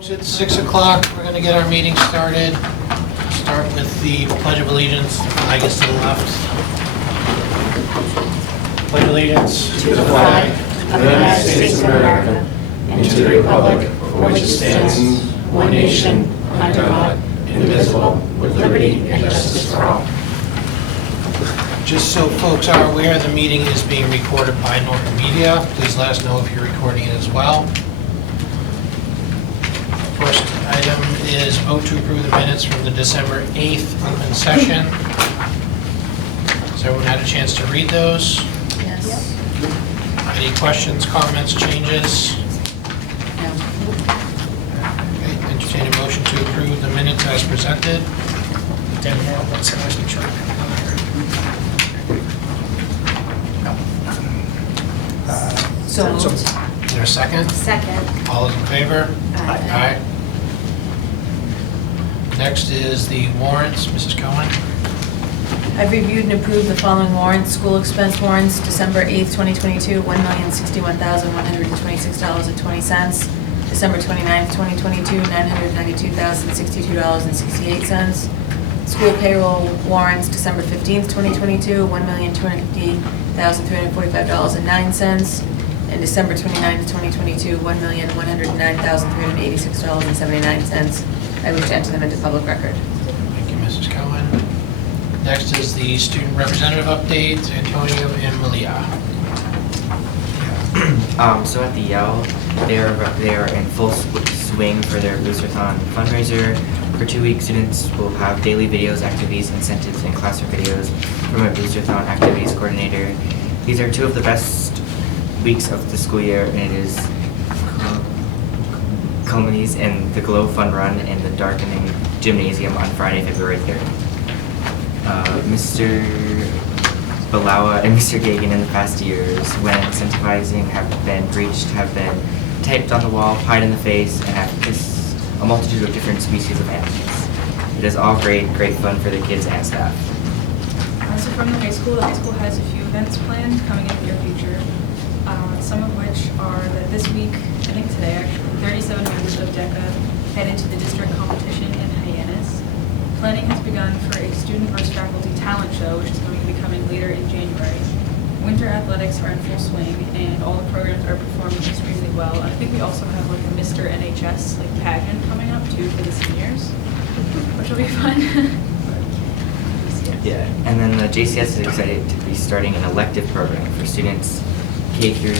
It's 6 o'clock. We're going to get our meeting started. Start with the Pledge of Allegiance, I guess to the left. Pledge allegiance To the flag of the United States of America and to the republic for which it stands, one nation, under God, indivisible, with liberty and justice for all. Just so folks are aware, the meeting is being recorded by Norton Media. Please let us know if you're recording it as well. First item is vote to approve the minutes from the December 8th open session. Has everyone had a chance to read those? Yes. Any questions, comments, changes? No. Okay, entertain a motion to approve the minutes as presented. Danielle, what's the most mature? So moved. Is there a second? Second. All those in favor? Aye. Next is the warrants. Mrs. Cohen? I've reviewed and approved the following warrants. School expense warrants, December 8th, 2022, $1,061,126.20. December 29th, 2022, $992,062.68. School payroll warrants, December 15th, 2022, $1,250,345.09. And December 29th, 2022, $1,109,386.79. I wish to enter them into public record. Thank you, Mrs. Cohen. Next is the student representative update, Antonio and Malia. So at the Yale, they are in full swing for their Boosterthon fundraiser. For 2 weeks, students will have daily videos, activities, incentives, and classroom videos from a Boosterthon activities coordinator. These are two of the best weeks of the school year, and it is culminates in the Glow Fun Run in the darkening gymnasium on Friday, February 3rd. Mr. Balawa and Mr. Gagan in the past years, when incentivizing have been breached, have been typed on the wall, pied in the face, and have kissed a multitude of different species of animals. It is all great fun for the kids and staff. So from the high school has a few events planned coming in the near future. Some of which are that this week, I think today actually, 37 members of DECA head into the district competition in Hyannis. Planning has begun for a student versus faculty talent show, which is going to be coming later in January. Winter athletics are in full swing, and all the programs are performing extremely well. I think we also have like a Mr. NHS pageant coming up too for the seniors, which will be fun. Yeah, and then the JCS is excited to be starting an elective program for students K through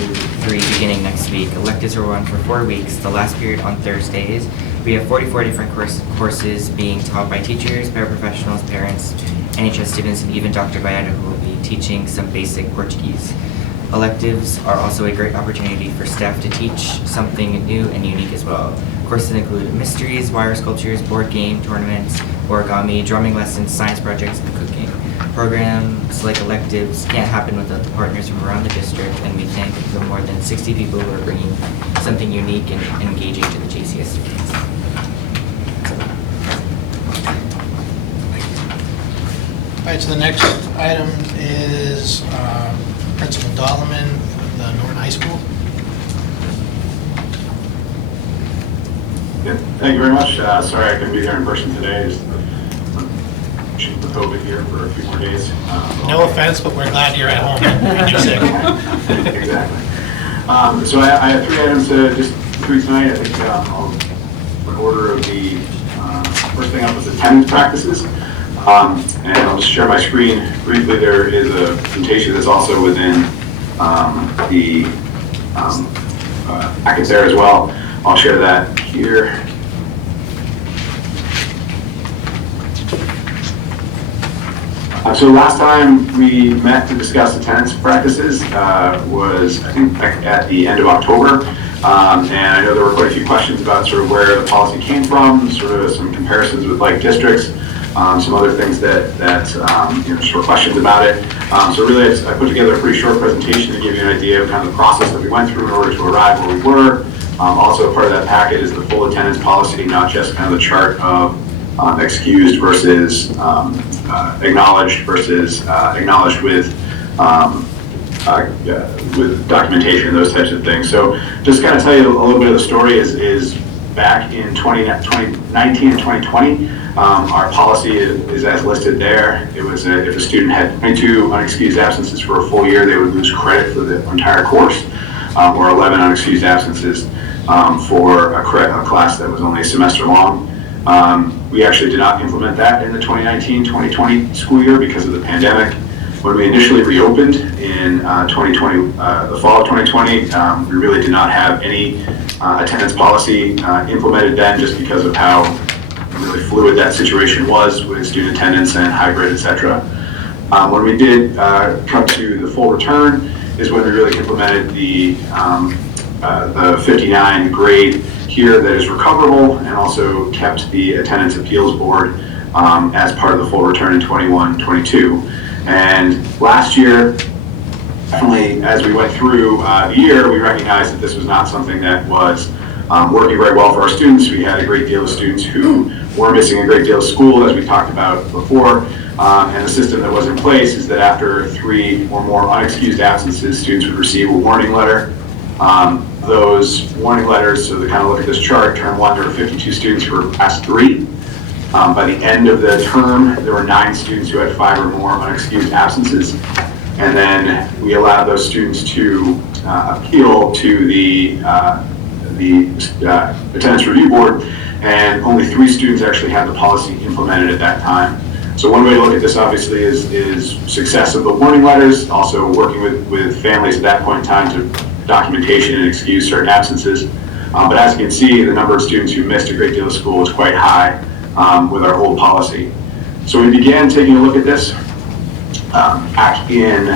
3 beginning next week. Electives will run for 4 weeks, the last period on Thursdays. We have 44 different courses being taught by teachers, paraprofessionals, parents, NHS students, and even Dr. Bayada, who will be teaching some basic Portuguese. Electives are also a great opportunity for staff to teach something new and unique as well. Courses include mysteries, wire sculptures, board game, tournaments, origami, drumming lessons, science projects, and cooking. Programs like electives can't happen without the partners from around the district, and we thank the more than 60 people who are bringing something unique and engaging to the JCS students. All right, so the next item is Principal Dolleman from the Norton High School. Yeah, thank you very much. Sorry I couldn't be there in person today. Just with COVID here for a few more days. No offense, but we're glad you're at home and you're sick. Exactly. So I have 3 items just through tonight. I think in order of the first thing up is attendance practices. And I'll just share my screen briefly. There is a presentation that's also within the packet there as well. I'll share that here. So last time we met to discuss attendance practices was, I think, at the end of October. And I know there were quite a few questions about sort of where the policy came from, sort of some comparisons with like districts, some other things that short questions about it. So really I put together a pretty short presentation to give you an idea of kind of the process that we went through in order to arrive where we were. Also part of that packet is the full attendance policy, not just kind of the chart of excused versus acknowledged versus acknowledged with documentation, those types of things. So just kind of tell you a little bit of the story is back in 2019 and 2020, our policy is as listed there. It was if a student had 22 unexcused absences for a full year, they would lose credit for the entire course, or 11 unexcused absences for a class that was only a semester long. We actually did not implement that in the 2019-2020 school year because of the pandemic. When we initially reopened in 2020, the fall of 2020, we really did not have any attendance policy implemented then, just because of how really fluid that situation was with student attendance and hybrid, etc. When we did come to the full return is when we really implemented the 59 grade here that is recoverable, and also kept the attendance appeals board as part of the full return in 21-22. And last year, definitely as we went through the year, we recognized that this was not something that was working very well for our students. We had a great deal of students who were missing a great deal of school, as we talked about before. And the system that was in place is that after 3 or more unexcused absences, students would receive a warning letter. Those warning letters, so to kind of look at this chart, term 1, there were 52 students who were past 3. By the end of the term, there were 9 students who had 5 or more unexcused absences. And then we allowed those students to appeal to the attendance review board, and only 3 students actually had the policy implemented at that time. So one way to look at this, obviously, is success of the warning letters, also working with families at that point in time to documentation and excuse certain absences. But as you can see, the number of students who missed a great deal of school was quite high with our old policy. So we began taking a look at this back in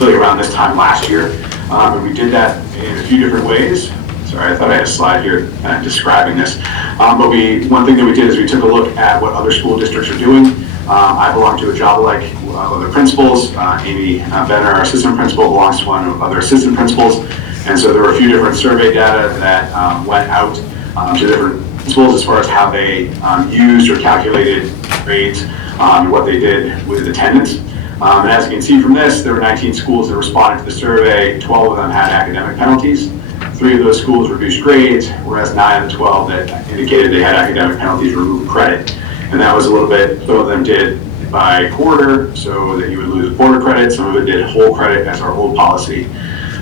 really around this time last year. And we did that in a few different ways. Sorry, I thought I had a slide here describing this. But one thing that we did is we took a look at what other school districts are doing. I belong to a job like other principals. Amy Benner, our assistant principal, belongs to one of other assistant principals. And so there were a few different survey data that went out to different principals as far as how they used or calculated grades and what they did with attendance. And as you can see from this, there were 19 schools that responded to the survey. 12 of them had academic penalties. 3 of those schools reduced grades, whereas 9 of the 12 that indicated they had academic penalties removed credit. And that was a little bit, some of them did by quarter, so that you would lose quarter credit. Some of it did whole credit as our old policy.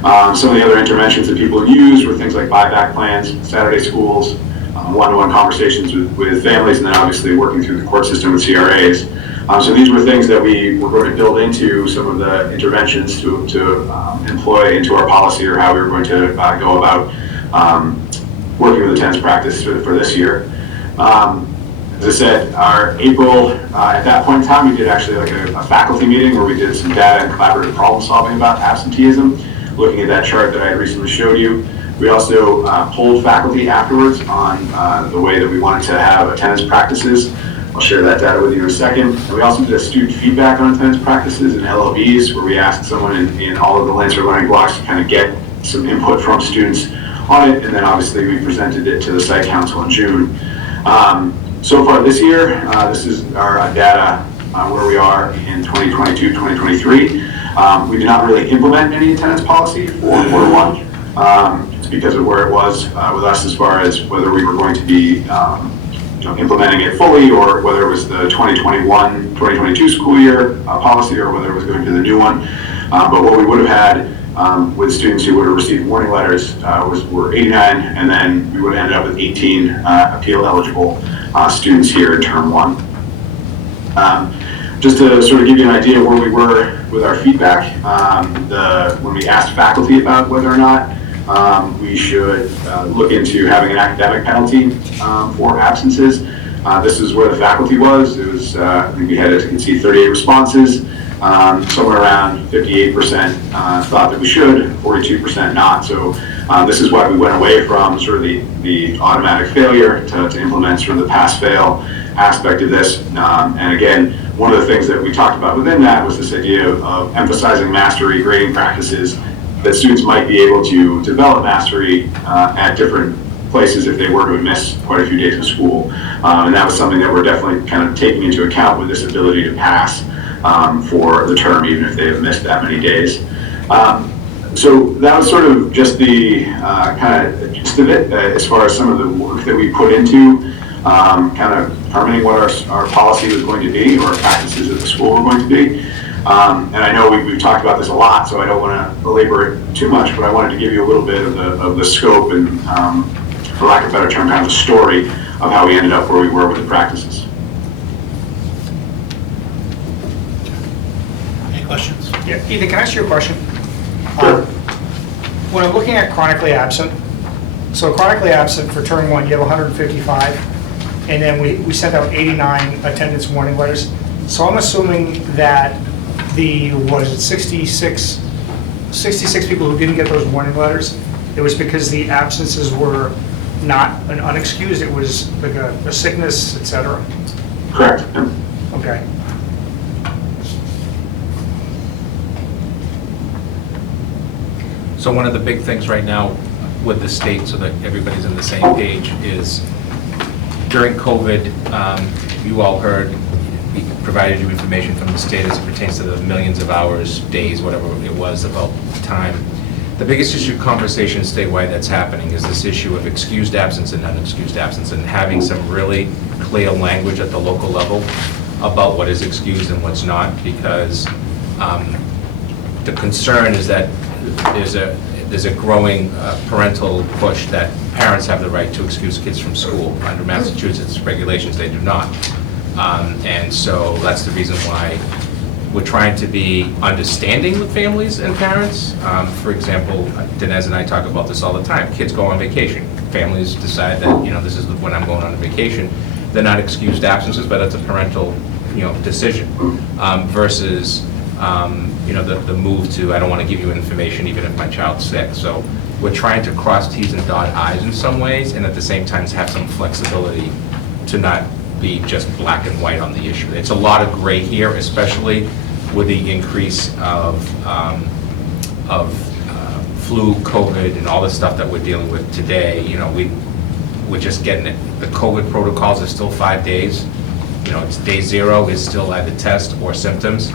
Some of the other interventions that people used were things like buyback plans, Saturday schools, one-to-one conversations with families, and then obviously working through the court system with CRAs. So these were things that we were going to build into some of the interventions to employ into our policy, or how we were going to go about working with attendance practice for this year. As I said, our April, at that point in time, we did actually like a faculty meeting where we did some data and collaborative problem solving about absenteeism, looking at that chart that I had recently showed you. We also polled faculty afterwards on the way that we wanted to have attendance practices. I'll share that data with you in a second. And we also did a student feedback on attendance practices and LLBs, where we asked someone in all of the Lancer learning blocks to kind of get some input from students on it, and then obviously we presented it to the site council in June. So far this year, this is our data where we are in 2022, 2023. We did not really implement any attendance policy for quarter 1. It's because of where it was with us as far as whether we were going to be implementing it fully, or whether it was the 2021-2022 school year policy, or whether it was going to the new one. But what we would have had with students who would have received warning letters were 89, and then we would have ended up with 18 appeal eligible students here in term 1. Just to sort of give you an idea of where we were with our feedback, when we asked faculty about whether or not we should look into having an academic penalty for absences. This is where the faculty was. It was, I think we had, as you can see, 38 responses. Somewhere around 58% thought that we should, 42% not. So this is why we went away from sort of the automatic failure to implement sort of the pass-fail aspect of this. And again, one of the things that we talked about within that was this idea of emphasizing mastery grading practices, that students might be able to develop mastery at different places if they were to miss quite a few days of school. And that was something that we're definitely kind of taking into account with this ability to pass for the term, even if they have missed that many days. So that was sort of just the kind of gist of it, as far as some of the work that we put into kind of determining what our policy was going to be, or our practices at the school were going to be. And I know we've talked about this a lot, so I don't want to belabor it too much, but I wanted to give you a little bit of the scope and, for lack of a better term, kind of the story of how we ended up where we were with the practices. Any questions? Yeah, Ethan, can I ask you a question? Sure. When I'm looking at chronically absent, so chronically absent for term 1, you have 155, and then we sent out 89 attendance warning letters. So I'm assuming that was it 66 people who didn't get those warning letters, it was because the absences were not an unexcused, it was like a sickness, et cetera? Correct. Yep. Okay. So one of the big things right now with the state, so that everybody's on the same page, is during COVID, you all heard, we provided you information from the state as it pertains to the millions of hours, days, whatever it was, about time. The biggest issue of conversation statewide that's happening is this issue of excused absence and unexcused absence, and having some really clear language at the local level about what is excused and what's not, because the concern is that there's a growing parental push that parents have the right to excuse kids from school. Under Massachusetts regulations, they do not. And so that's the reason why we're trying to be understanding with families and parents. For example, Dinesh and I talk about this all the time. Kids go on vacation. Families decide that, this is when I'm going on a vacation. They're not excused absences, but it's a parental, decision. Versus, the move to, I don't want to give you information even if my child's sick. So we're trying to cross T's and dot I's in some ways, and at the same time have some flexibility to not be just black and white on the issue. It's a lot of gray here, especially with the increase of flu, COVID, and all the stuff that we're dealing with today. We're just getting it. The COVID protocols are still 5 days. It's day 0 is still either test or symptoms.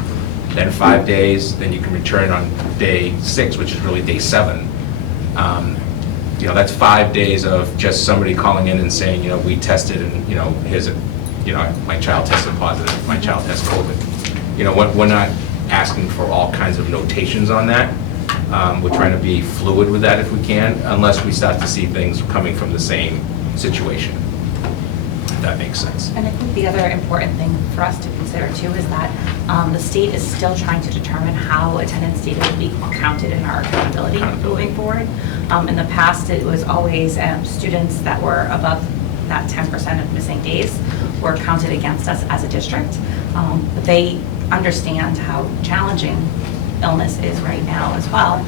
Then 5 days, then you can return on day 6, which is really day 7. That's 5 days of just somebody calling in and saying, we tested and, here's a, my child tested positive, my child has COVID. We're not asking for all kinds of notations on that. We're trying to be fluid with that if we can, unless we start to see things coming from the same situation, if that makes sense. And I think the other important thing for us to consider too is that the state is still trying to determine how attendance data will be counted in our accountability moving forward. In the past, it was always students that were above that 10% of missing days were counted against us as a district. But they understand how challenging illness is right now as well,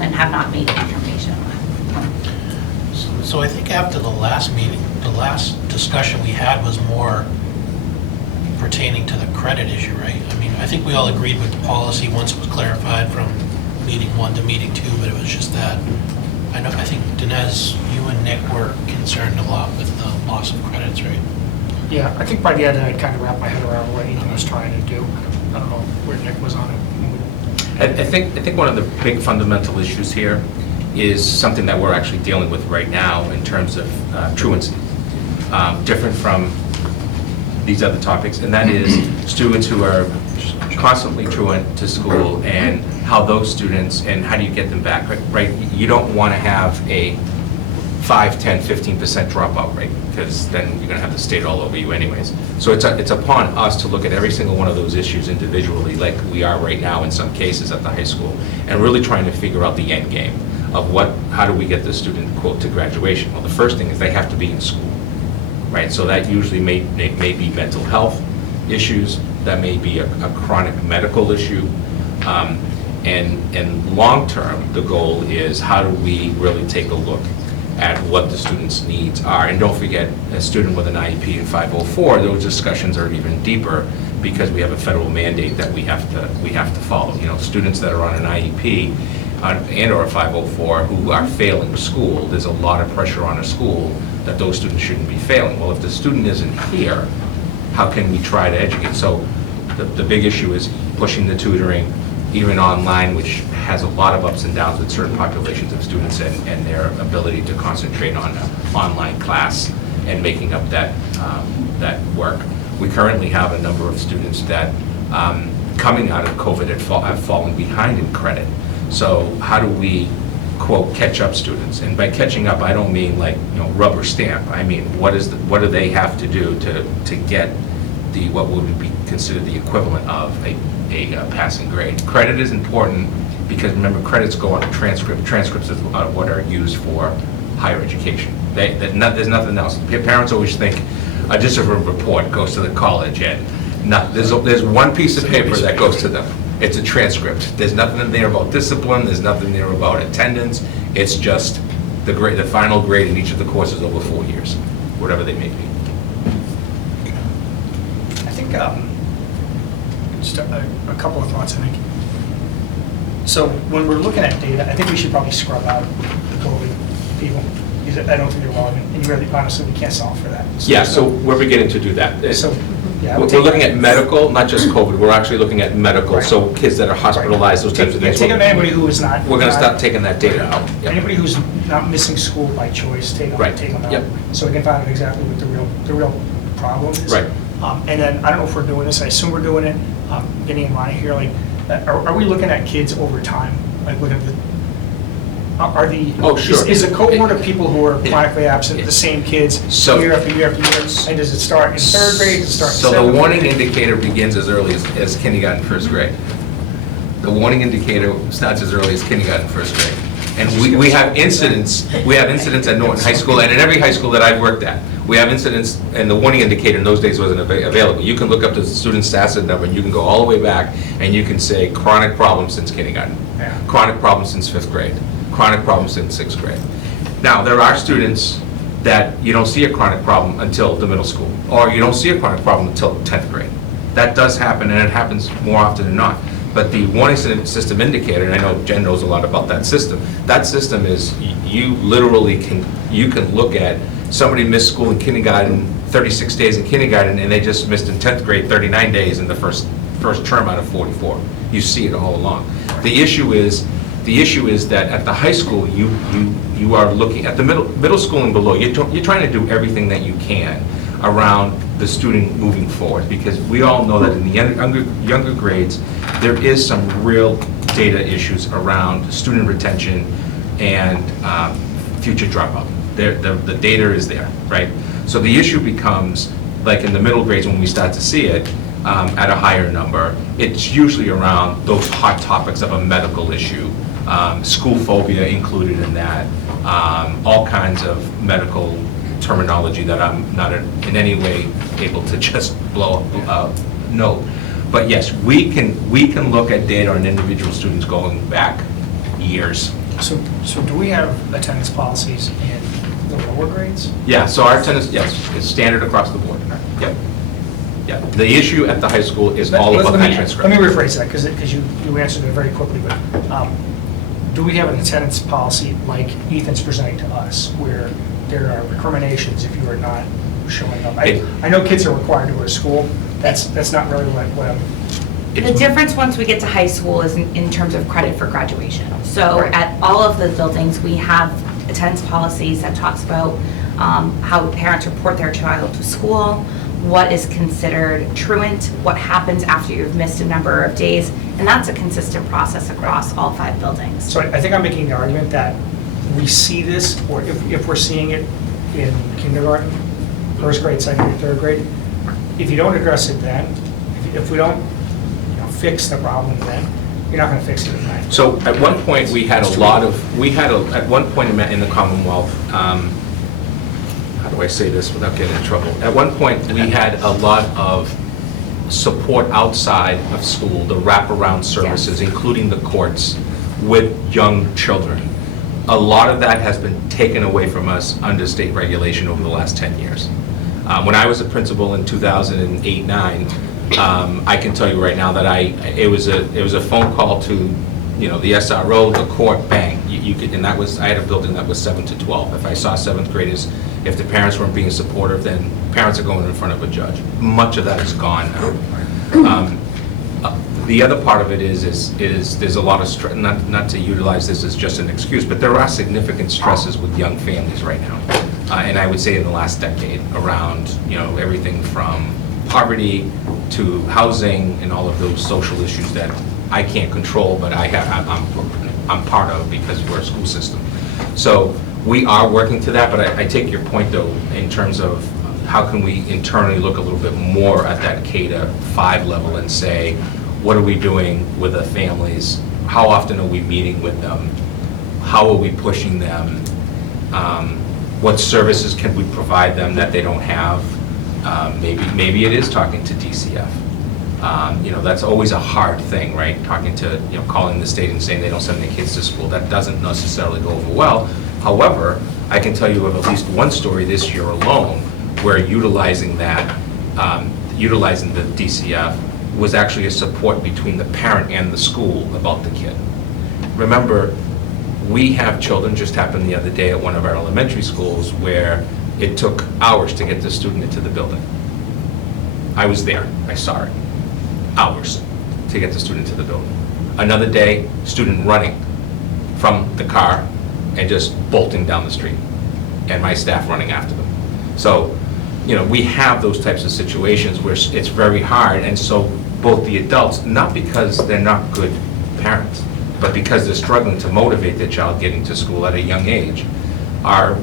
and have not made a determination on that. So I think after the last meeting, the last discussion we had was more pertaining to the credit issue, right? I mean, I think we all agreed with the policy once it was clarified from meeting 1 to meeting 2, but it was just that, I think Dinesh, you and Nick were concerned a lot with the loss of credits, right? Yeah, I think by the end I kind of wrapped my head around what Ethan was trying to do. I don't know where Nick was on it. I think one of the big fundamental issues here is something that we're actually dealing with right now in terms of truancy, different from these other topics, and that is students who are constantly truant to school and how those students, and how do you get them back, right? You don't want to have a 5, 10, 15% dropout rate, because then you're going to have the state all over you anyways. So it's upon us to look at every single one of those issues individually, like we are right now in some cases at the high school, and really trying to figure out the end game of how do we get the student, quote, to graduation. Well, the first thing is they have to be in school, right? So that usually may be mental health issues, that may be a chronic medical issue, and long-term, the goal is how do we really take a look at what the student's needs are. And don't forget, a student with an IEP in 504, those discussions are even deeper because we have a federal mandate that we have to follow. Students that are on an IEP and or a 504 who are failing school, there's a lot of pressure on a school that those students shouldn't be failing. Well, if the student isn't here, how can we try to educate? So the big issue is pushing the tutoring, even online, which has a lot of ups and downs with certain populations of students and their ability to concentrate on an online class and making up that work. We currently have a number of students that, coming out of COVID, have fallen behind in credit. So how do we, quote, catch up students? And by catching up, I don't mean like, rubber stamp. I mean, what do they have to do to get what would be considered the equivalent of a passing grade? Credit is important because, remember, credits go on a transcript. Transcripts is what are used for higher education. There's nothing else. Parents always think a discipline report goes to the college, and there's one piece of paper that goes to them. It's a transcript. There's nothing in there about discipline. There's nothing there about attendance. It's just the final grade in each of the courses over 4 years, whatever they may be. I think, just a couple of thoughts, I think. So when we're looking at data, I think we should probably scrub out the COVID people, because I don't think they're relevant, and really, honestly, we can't solve for that. Yeah, so we're beginning to do that. So, yeah. I We're would take looking that. at medical, not just COVID, we're actually looking at medical, Right. so kids that are hospitalized, those types of things. Take anybody who is not. We're gonna start taking that data out. Yep. Anybody who's not missing school by choice, take Right. them out. Yep. So we can find out exactly what the real problem is. Right. And then, I don't know if we're doing this, I assume we're doing it, getting in line here, like, are we looking at kids over time? Like, look at the, are the, Oh, sure. is a cohort of people who are chronically absent the same kids So- year after year after year? And does it start in third grade, does it start in So the seventh warning grade? indicator begins as early as kindergarten, first grade. The warning indicator starts as early as kindergarten, first grade. And we have incidents at Norton High School, and in every high school that I've worked at, we have incidents, and the warning indicator in those days wasn't available. You can look up the student STATS number, and you can go all the way back, and you can say chronic problem since kindergarten, Yeah. chronic problem since 5th grade, chronic problem since 6th grade. Now, there are students that you don't see a chronic problem until the middle school, or you don't see a chronic problem until 10th grade. That does happen, and it happens more often than not. But the warning system indicator, and I know Jen knows a lot about that system is you literally can look at somebody missed school in kindergarten, 36 days in kindergarten, and they just missed in 10th grade 39 days in the first term out of 44. You see it all along. The issue is that at the high school, you are looking at the middle school and below. You're trying to do everything that you can around the student moving forward, because we all know that in the younger grades, there is some real data issues around student retention and future dropout. The data is there, right? So the issue becomes, like in the middle grades when we start to see it at a higher number, it's usually around those hot topics of a medical issue, school phobia included in that, all kinds of medical terminology that I'm not in any way able to just blow up note. But yes, we can look at data on individual students going back years. So do we have attendance policies in the lower grades? Yeah, so our attendance, yes, is standard across the board. Yep. Yeah, the issue at the high school is all about that transcript. Let me rephrase that, because you answered it very quickly, but do we have an attendance policy like Ethan's presenting to us, where there are recriminations if you are not showing up? I know kids are required to go to school, that's not really what I'm... The difference once we get to high school is in terms of credit for graduation. So Right. at all of the buildings, we have attendance policies that talks about how parents report their child to school, what is considered truant, what happens after you've missed a number of days, and that's a consistent process across all 5 buildings. So I think I'm making the argument that we see this, or if we're seeing it in kindergarten, first grade, second grade, third grade, if you don't address it then, if we don't fix the problem then, you're not going to fix it at night. So at one point, at one point in the Commonwealth, how do I say this without getting in trouble? At one point, we had a lot of support outside of school, the wraparound services, including the courts, with young children. A lot of that has been taken away from us under state regulation over the last 10 years. When I was a principal in 2008-9, I can tell you right now that it was a phone call to, the SRO, the court, bang. You could, and I had a building that was 7 to 12. If I saw 7th graders, if the parents weren't being supportive, then parents are going in front of a judge. Much of that is gone now. The other part of it is there's a lot of stress, not to utilize this as just an excuse, but there are significant stresses with young families right now. And I would say in the last decade around, everything from poverty to housing and all of those social issues that I can't control, but I'm part of because we're a school system. So we are working to that, but I take your point though, in terms of how can we internally look a little bit more at that K-5 level and say, what are we doing with the families? How often are we meeting with them? How are we pushing them? What services can we provide them that they don't have? Maybe it is talking to DCF. That's always a hard thing, right? Talking to, calling the state and saying they don't send their kids to school. That doesn't necessarily go over well. However, I can tell you of at least one story this year alone where utilizing the DCF was actually a support between the parent and the school about the kid. Remember, we have children, just happened the other day at one of our elementary schools, where it took hours to get the student into the building. I was there, I saw it. Hours to get the student to the building. Another day, student running from the car and just bolting down the street, and my staff running after them. So, we have those types of situations where it's very hard, and so both the adults, not because they're not good parents, but because they're struggling to motivate their child getting to school at a young age, are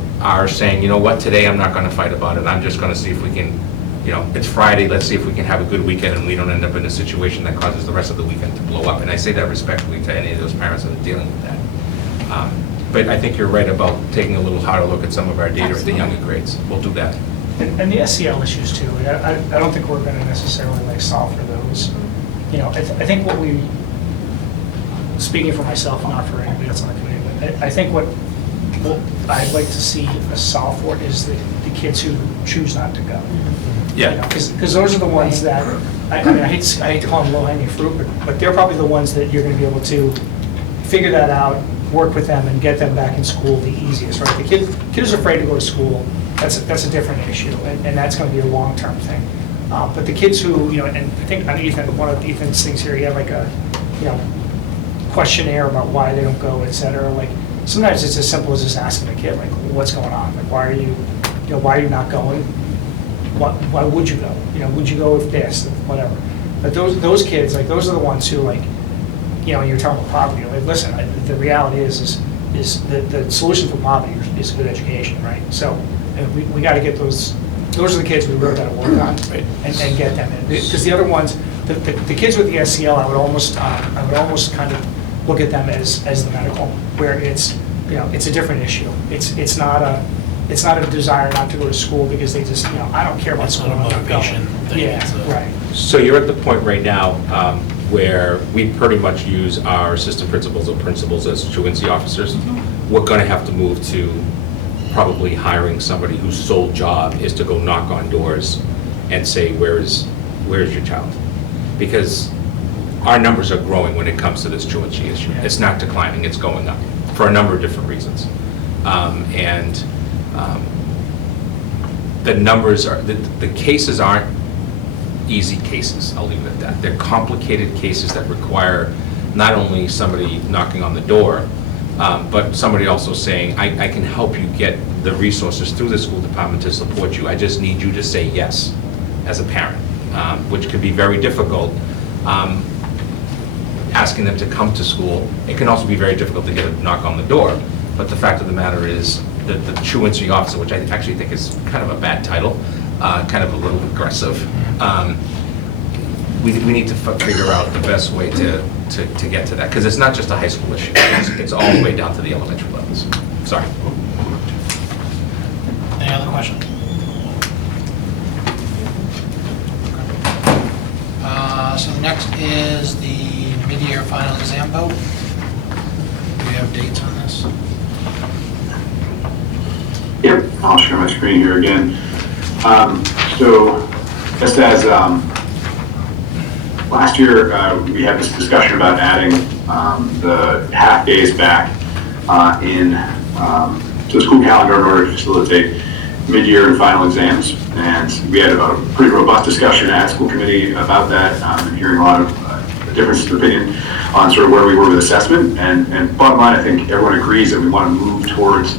saying, you know what, today I'm not going to fight about it. I'm just going to see if we can, it's Friday, let's see if we can have a good weekend and we don't end up in a situation that causes the rest of the weekend to blow up. And I say that respectfully to any of those parents that are dealing with that. But I think you're right about taking a little harder look at some of our data at the younger grades. We'll do that. And the SEL issues too, I don't think we're going to necessarily solve for those. I think what we, speaking for myself, not for anybody else on the committee, but I think what I'd like to see us solve for is the kids who choose not to go. Yeah. Because those are the ones that, I hate to call them low-hanging fruit, but they're probably the ones that you're going to be able to figure that out, work with them, and get them back in school the easiest, right? The kid who's afraid to go to school, that's a different issue, and that's going to be a long-term thing. But the kids who, and I think on Ethan, one of Ethan's things here, he had like a, questionnaire about why they don't go, et cetera. Like, sometimes it's as simple as just asking a kid, like, what's going on? Like, why are you not going? Why would you go? Would you go with this, whatever? But those kids, like, those are the ones who, like, you're talking about poverty. Like, listen, the reality is the solution for poverty is good education, right? So we got to get those are the kids we really got to work on and get them in. Because the other ones, the kids with the SEL, I would almost kind of look at them as the medical, where it's a different issue. It's not a desire not to go to school because they just I don't care about It's school. not a I'm not motivation going. thing, Yeah, it's a- right. So you're at the point right now where we pretty much use our assistant principals or principals as truancy officers. We're going to have to move to probably hiring somebody whose sole job is to go knock on doors and say, where's your child? Because our numbers are growing when it comes to this truancy issue. It's not declining, it's going up for a number of different reasons. The numbers are, the cases aren't easy cases, I'll leave it at that. They're complicated cases that require not only somebody knocking on the door, but somebody also saying, I can help you get the resources through the school department to support you. I just need you to say yes as a parent, which can be very difficult. Asking them to come to school, it can also be very difficult to get a knock on the door. But the fact of the matter is that the truancy officer, which I actually think is kind of a bad title, kind of a little aggressive, we need to figure out the best way to get to that, because it's not just a high school issue. It's all the way down to the elementary levels. Sorry. Any other questions? So the next is the mid-year final exam vote. Do we have dates on this? Yep, I'll share my screen here again. So just as last year, we had this discussion about adding the half days back to the school calendar in order to facilitate mid-year and final exams. And we had a pretty robust discussion at school committee about that, and hearing a lot of difference of opinion on sort of where we were with assessment. And bottom line, I think everyone agrees that we want to move towards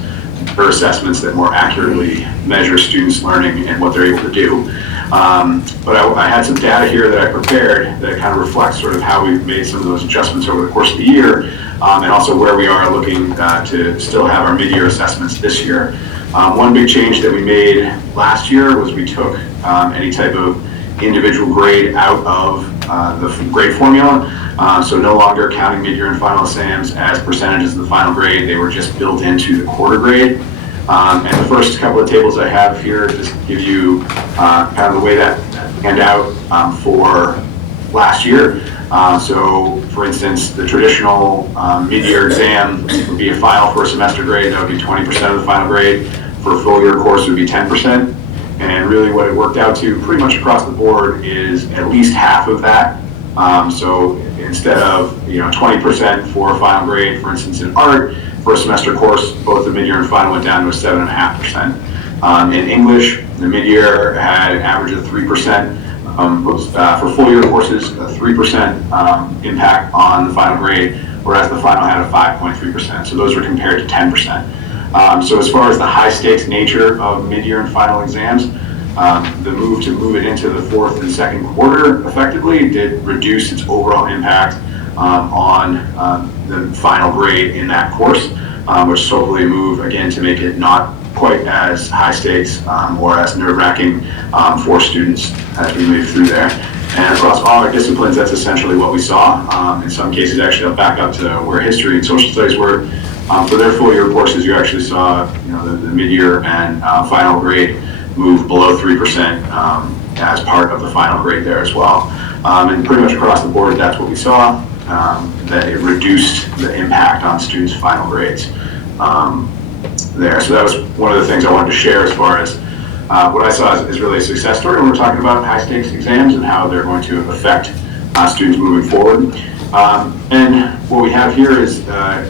better assessments that more accurately measure students' learning and what they're able to do. But I had some data here that I prepared that kind of reflects sort of how we've made some of those adjustments over the course of the year, and also where we are looking to still have our mid-year assessments this year. One big change that we made last year was we took any type of individual grade out of the grade formula. So no longer counting mid-year and final exams as percentages of the final grade, they were just built into the quarter grade. And the first couple of tables I have here just give you kind of the way that panned out for last year. So for instance, the traditional mid-year exam would be a final for a semester grade, that would be 20% of the final grade. For a full year course, it would be 10%. And really what it worked out to pretty much across the board is at least half of that. So instead of 20% for a final grade, for instance in art, for a semester course, both the mid-year and final went down to a 7.5%. In English, the mid-year had an average of 3%. For full year courses, a 3% impact on the final grade, whereas the final had a 5.3%. So those were compared to 10%. So as far as the high stakes nature of mid-year and final exams, the move to move it into the fourth and second quarter effectively did reduce its overall impact on the final grade in that course, which is hopefully a move again to make it not quite as high stakes or as nerve-wracking for students as we move through there. And across all our disciplines, that's essentially what we saw. In some cases, actually, I'll back up to where history and social studies were. For their full year courses, you actually saw the mid-year and final grade move below 3% as part of the final grade there as well. And pretty much across the board, that's what we saw, that it reduced the impact on students' final grades there. So that was one of the things I wanted to share as far as what I saw is really a success story when we're talking about high stakes exams and how they're going to affect students moving forward. And what we have here is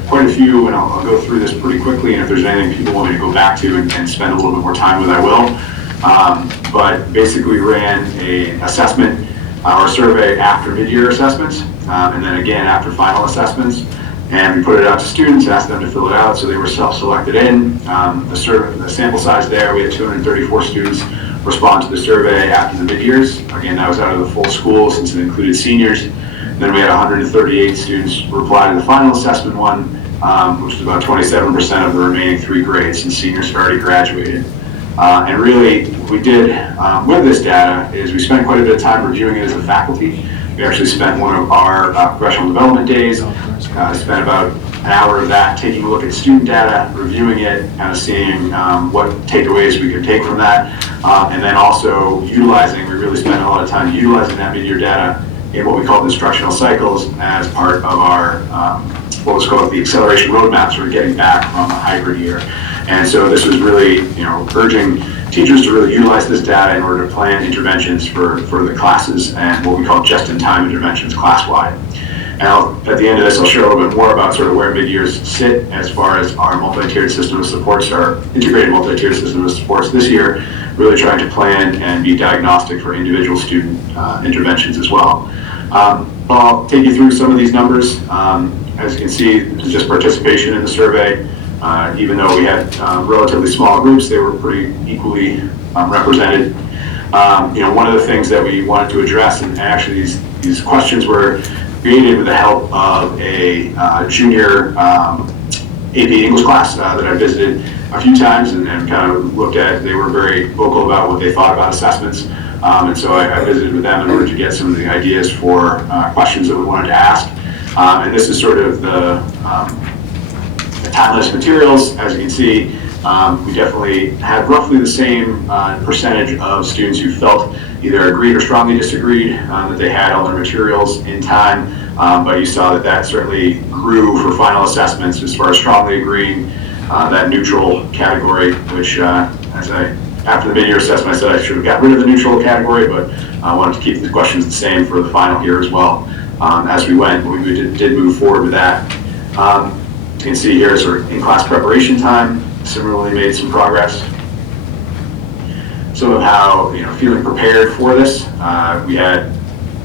quite a few, and I'll go through this pretty quickly, and if there's anything people want me to go back to and spend a little bit more time with, I will. But basically we ran an assessment or survey after mid-year assessments, and then again after final assessments. And we put it out to students, asked them to fill it out, so they were self-selected in. The sample size there, we had 234 students respond to the survey after the mid-years. Again, that was out of the full school since it included seniors. Then we had 138 students reply to the final assessment one, which is about 27% of the remaining 3 grades since seniors had already graduated. And really, what we did with this data is we spent quite a bit of time reviewing it as a faculty. We actually spent one of our professional development days, spent about an hour of that taking a look at student data, reviewing it, kind of seeing what takeaways we could take from that, and then also utilizing, we really spent a lot of time utilizing that mid-year data in what we call instructional cycles as part of our, what was called the acceleration roadmap, sort of getting back from a hybrid year. And so this was really, urging teachers to really utilize this data in order to plan interventions for the classes and what we call just-in-time interventions class-wide. And at the end of this, I'll share a little bit more about sort of where mid-years sit as far as our multi-tiered system of supports, our integrated multi-tiered system of supports this year, really trying to plan and be diagnostic for individual student interventions as well. I'll take you through some of these numbers. As you can see, this is just participation in the survey. Even though we had relatively small groups, they were pretty equally represented. One of the things that we wanted to address, and actually these questions were created with the help of a junior AP English class that I visited a few times and kind of looked at. They were very vocal about what they thought about assessments. And so I visited with them in order to get some of the ideas for questions that we wanted to ask. And this is sort of the timeless materials. As you can see, we definitely had roughly the same percentage of students who felt either agreed or strongly disagreed that they had all their materials in time. But you saw that certainly grew for final assessments as far as strongly agreeing, that neutral category, which after the mid-year assessment, I said I should have got rid of the neutral category, but I wanted to keep the questions the same for the final here as well. As we went, we did move forward with that. You can see here sort of in-class preparation time, similarly made some progress. Some of how, feeling prepared for this. We had,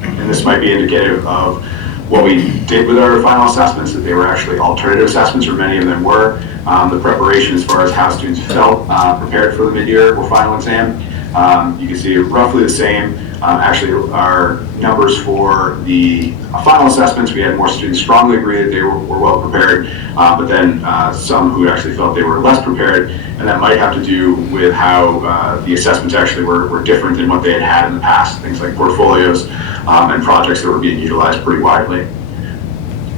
and this might be indicative of what we did with our final assessments, that they were actually alternative assessments, or many of them were. The preparation as far as how students felt prepared for the mid-year or final exam, you can see roughly the same. Actually, our numbers for the final assessments, we had more students strongly agree that they were well prepared, but then some who actually felt they were less prepared, and that might have to do with how the assessments actually were different than what they had in the past, things like portfolios and projects that were being utilized pretty widely.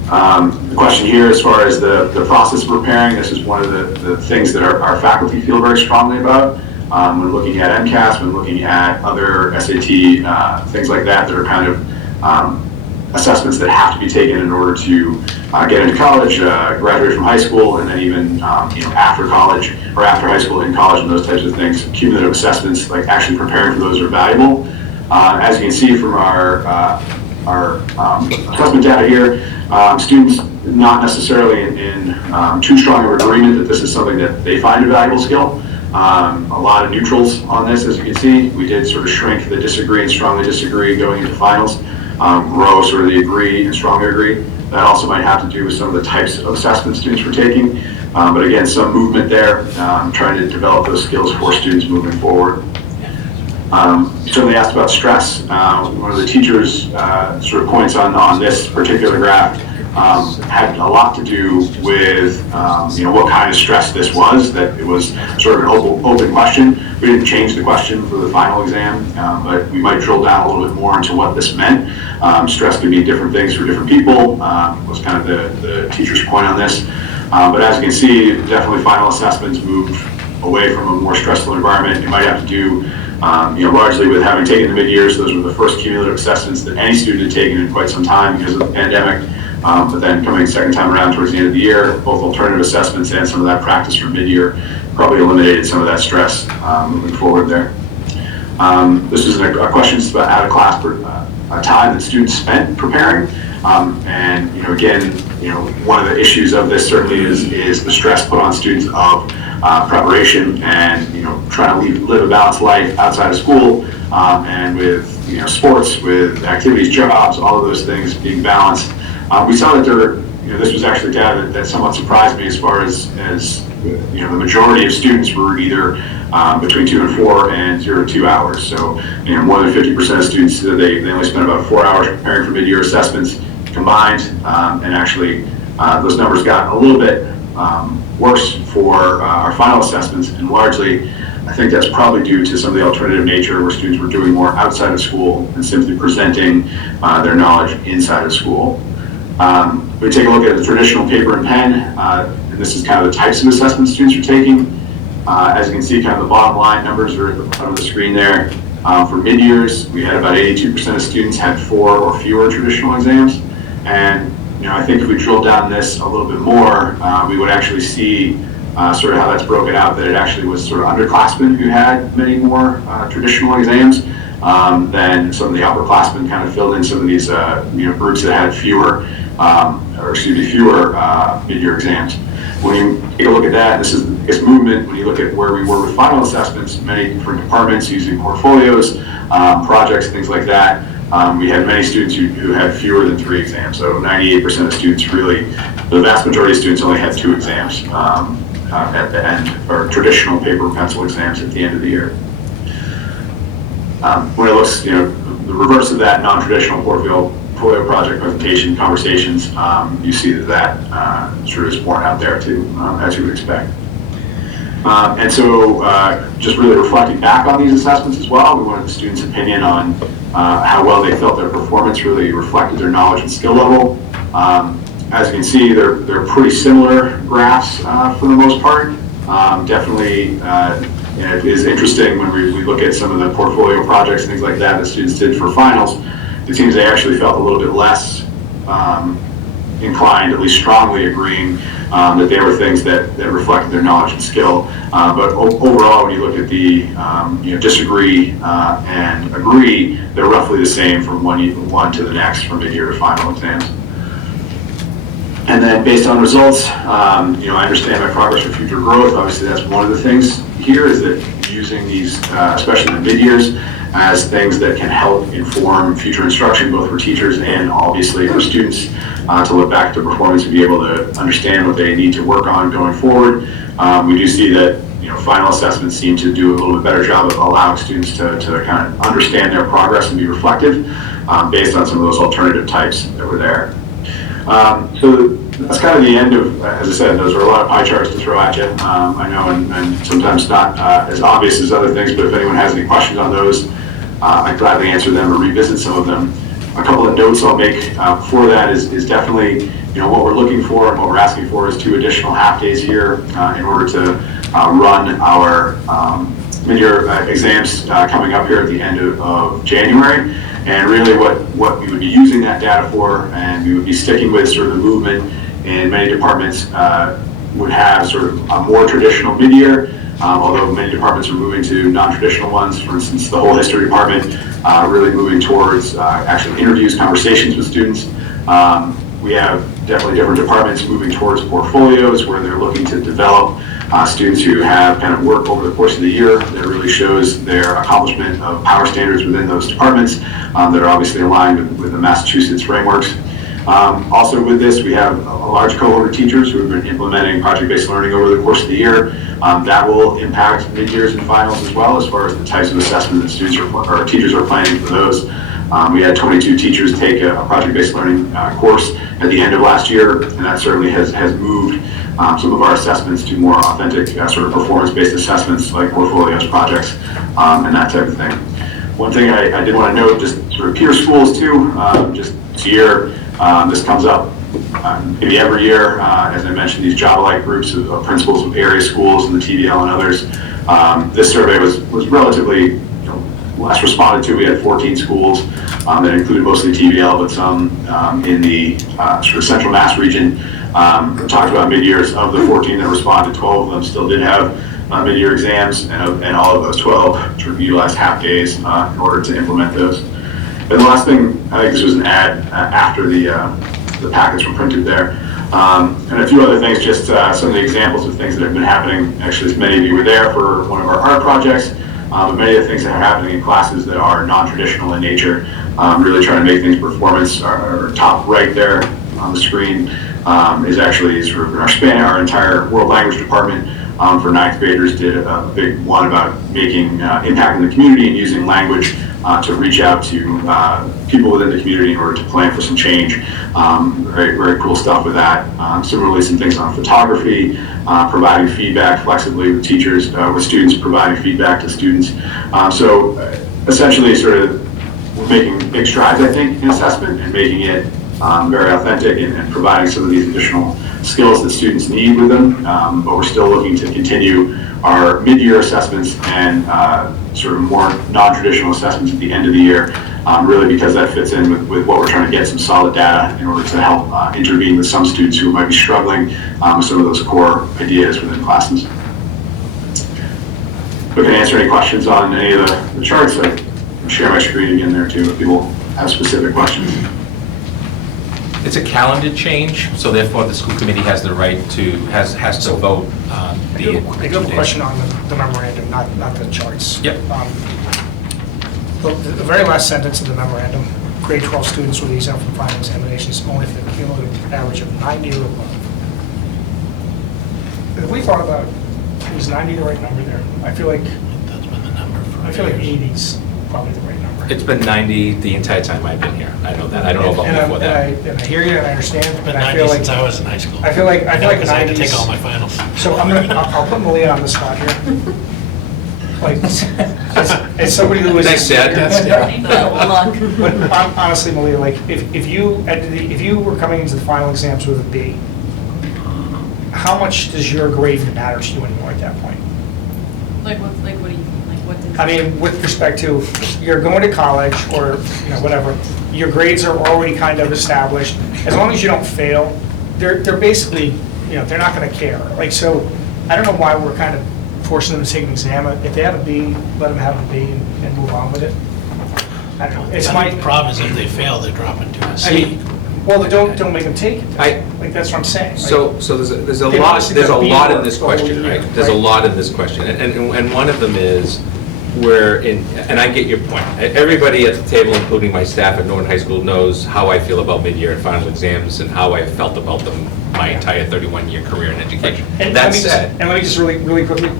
The question here, as far as the process of preparing, this is one of the things that our faculty feel very strongly about. When looking at MCAS, when looking at other SAT, things like that are kind of assessments that have to be taken in order to get into college, graduate from high school, and then even after college or after high school in college and those types of things. Cumulative assessments, like actually preparing for those, are valuable. As you can see from our assessment data here, students not necessarily in too strong of agreement that this is something that they find a valuable skill. A lot of neutrals on this, as you can see. We did sort of shrink the disagree and strongly disagree going into finals, grow sort of the agree and strongly agree. That also might have to do with some of the types of assessments students were taking. But again, some movement there, trying to develop those skills for students moving forward. You certainly asked about stress. One of the teachers sort of points on this particular graph had a lot to do with what kind of stress this was, that it was sort of an open question. We didn't change the question for the final exam, but we might drill down a little bit more into what this meant. Stress can mean different things for different people, was kind of the teacher's point on this. But as you can see, definitely final assessments moved away from a more stressful environment. It might have to do largely with having taken the mid-years. Those were the first cumulative assessments that any student had taken in quite some time because of the pandemic. But then coming second time around towards the end of the year, both alternative assessments and some of that practice from mid-year probably eliminated some of that stress moving forward there. This is a question about out of class time that students spent preparing. And again, one of the issues of this certainly is the stress put on students of preparation and trying to live a balanced life outside of school, and with sports, with activities, jobs, all of those things being balanced. We saw that this was actually data that somewhat surprised me, as far as the majority of students were either between 2 and 4 and 0 to 2 hours. So more than 50% of students said they only spent about 4 hours preparing for mid-year assessments combined, and actually those numbers got a little bit worse for our final assessments, and largely I think that's probably due to some of the alternative nature, where students were doing more outside of school and simply presenting their knowledge inside of school. We take a look at the traditional paper and pen, and this is kind of the types of assessments students are taking. As you can see, kind of the bottom line numbers are at the bottom of the screen there. For mid-years, we had about 82% of students had 4 or fewer traditional exams. And I think if we drill down this a little bit more, we would actually see sort of how that's broken out, that it actually was sort of underclassmen who had many more traditional exams than some of the upperclassmen kind of filled in some of these groups that had fewer mid-year exams. When you take a look at that, this is movement. When you look at where we were with final assessments, many different departments using portfolios, projects, things like that. We had many students who had fewer than 3 exams. So 98% of students, really, the vast majority of students only had 2 exams at the end, or traditional paper and pencil exams at the end of the year. When it looks, the reverse of that, non-traditional portfolio project presentation conversations, you see that sort of is borne out there too, as you would expect. And so just really reflecting back on these assessments as well, we wanted the students' opinion on how well they felt their performance really reflected their knowledge and skill level. As you can see, they're pretty similar graphs for the most part. Definitely, it is interesting when we look at some of the portfolio projects and things like that students did for finals. It seems they actually felt a little bit less inclined, at least strongly agreeing, that they were things that reflected their knowledge and skill. But overall, when you look at the disagree and agree, they're roughly the same from one to the next, from mid-year to final exams. And then based on results, I understand my progress for future growth. Obviously, that's one of the things here, is that using these, especially the mid-years, as things that can help inform future instruction, both for teachers and obviously for students, to look back at their performance and be able to understand what they need to work on going forward. We do see that final assessments seem to do a little bit better job of allowing students to kind of understand their progress and be reflective based on some of those alternative types that were there. So that's kind of the end of, as I said, those are a lot of pie charts to throw at you. I know, and sometimes not as obvious as other things, but if anyone has any questions on those, I'd gladly answer them or revisit some of them. A couple of notes I'll make before that is definitely, what we're looking for and what we're asking for is 2 additional half days here in order to run our mid-year exams coming up here at the end of January. And really what we would be using that data for, and we would be sticking with sort of the movement in many departments would have sort of a more traditional mid-year, although many departments are moving to non-traditional ones. For instance, the whole history department really moving towards actually interviews, conversations with students. We have definitely different departments moving towards portfolios where they're looking to develop students who have kind of worked over the course of the year that really shows their accomplishment of power standards within those departments that are obviously aligned with the Massachusetts frameworks. Also with this, we have a large cohort of teachers who have been implementing project-based learning over the course of the year. That will impact mid-years and finals as well, as far as the types of assessment that students or teachers are planning for those. We had 22 teachers take a project-based learning course at the end of last year, and that certainly has moved some of our assessments to more authentic sort of performance-based assessments like portfolios, projects, and that type of thing. One thing I did want to note, just sort of peer schools too, just this year, this comes up maybe every year, as I mentioned, these job-alike groups of principals of area schools and the TVL and others. This survey was relatively less responded to. We had 14 schools that included mostly TVL, but some in the sort of central Mass region. We talked about mid-years. Of the 14 that responded, 12 of them still did have mid-year exams, and all of those 12 sort of utilized half days in order to implement those. And the last thing, I think this was an ad after the packets were printed there. And a few other things, just some of the examples of things that have been happening. Actually, as many of you were there for one of our art projects, but many of the things that are happening in classes that are non-traditional in nature, really trying to make things performance. Our top right there on the screen is actually sort of our entire world language department for 9th graders did a big one about making impact in the community and using language to reach out to people within the community in order to plan for some change. Very, very cool stuff with that. Similarly, some things on photography, providing feedback flexibly with teachers, with students providing feedback to students. So essentially sort of we're making big strides, I think, in assessment and making it very authentic and providing some of these additional skills that students need with them. But we're still looking to continue our mid-year assessments and sort of more non-traditional assessments at the end of the year, really because that fits in with what we're trying to get some solid data in order to help intervene with some students who might be struggling with some of those core ideas within classes. We can answer any questions on any of the charts. I can share my screen again there too if people have specific questions. It's a calendar change, so therefore the school committee has the right to, has to vote I do have a question on the memorandum, not the charts. Yep. The very last sentence of the memorandum, grade 12 students will be exempt from final examinations only if the cumulative average of 90 or above. Have we thought about, is 90 the right number there? I feel like That's been the number for I feel like years. 80 is probably the right number. It's been 90 the entire time I've been here. I know that. I don't know about before that. And I hear you and I understand, It's but been I 90 feel like since I was in high school. I feel like Because I had to 90s take all my finals. So I'll put Malia on the spot here. Like, as somebody who was. Thanks, Dad. But honestly, Malia, like, if you were coming into the final exams with a B, how much does your grade matter to you anymore at that point? Like what do you mean? Like what did? I mean, with respect to, you're going to college or, whatever, your grades are already kind of established. As long as you don't fail, they're basically, they're not gonna care. Like, so, I don't know why we're kind of forcing them to take an exam. If they have a B, let them have a B and move on with it. I don't know. I think the problem is if they fail, they drop into a C. Well, then don't make them take it. I- Like, that's what I'm saying. Like, So there's a They've lot, obviously there's a got B lot in work this the whole question, year, right? There's a right? lot in this question, and one of them is, where in, and I get your point. Everybody at the table, including my staff at Norton High School, knows how I feel about mid-year and final exams and how I felt about them my entire 31-year career in education. And That let me just- said, And let me just really quickly,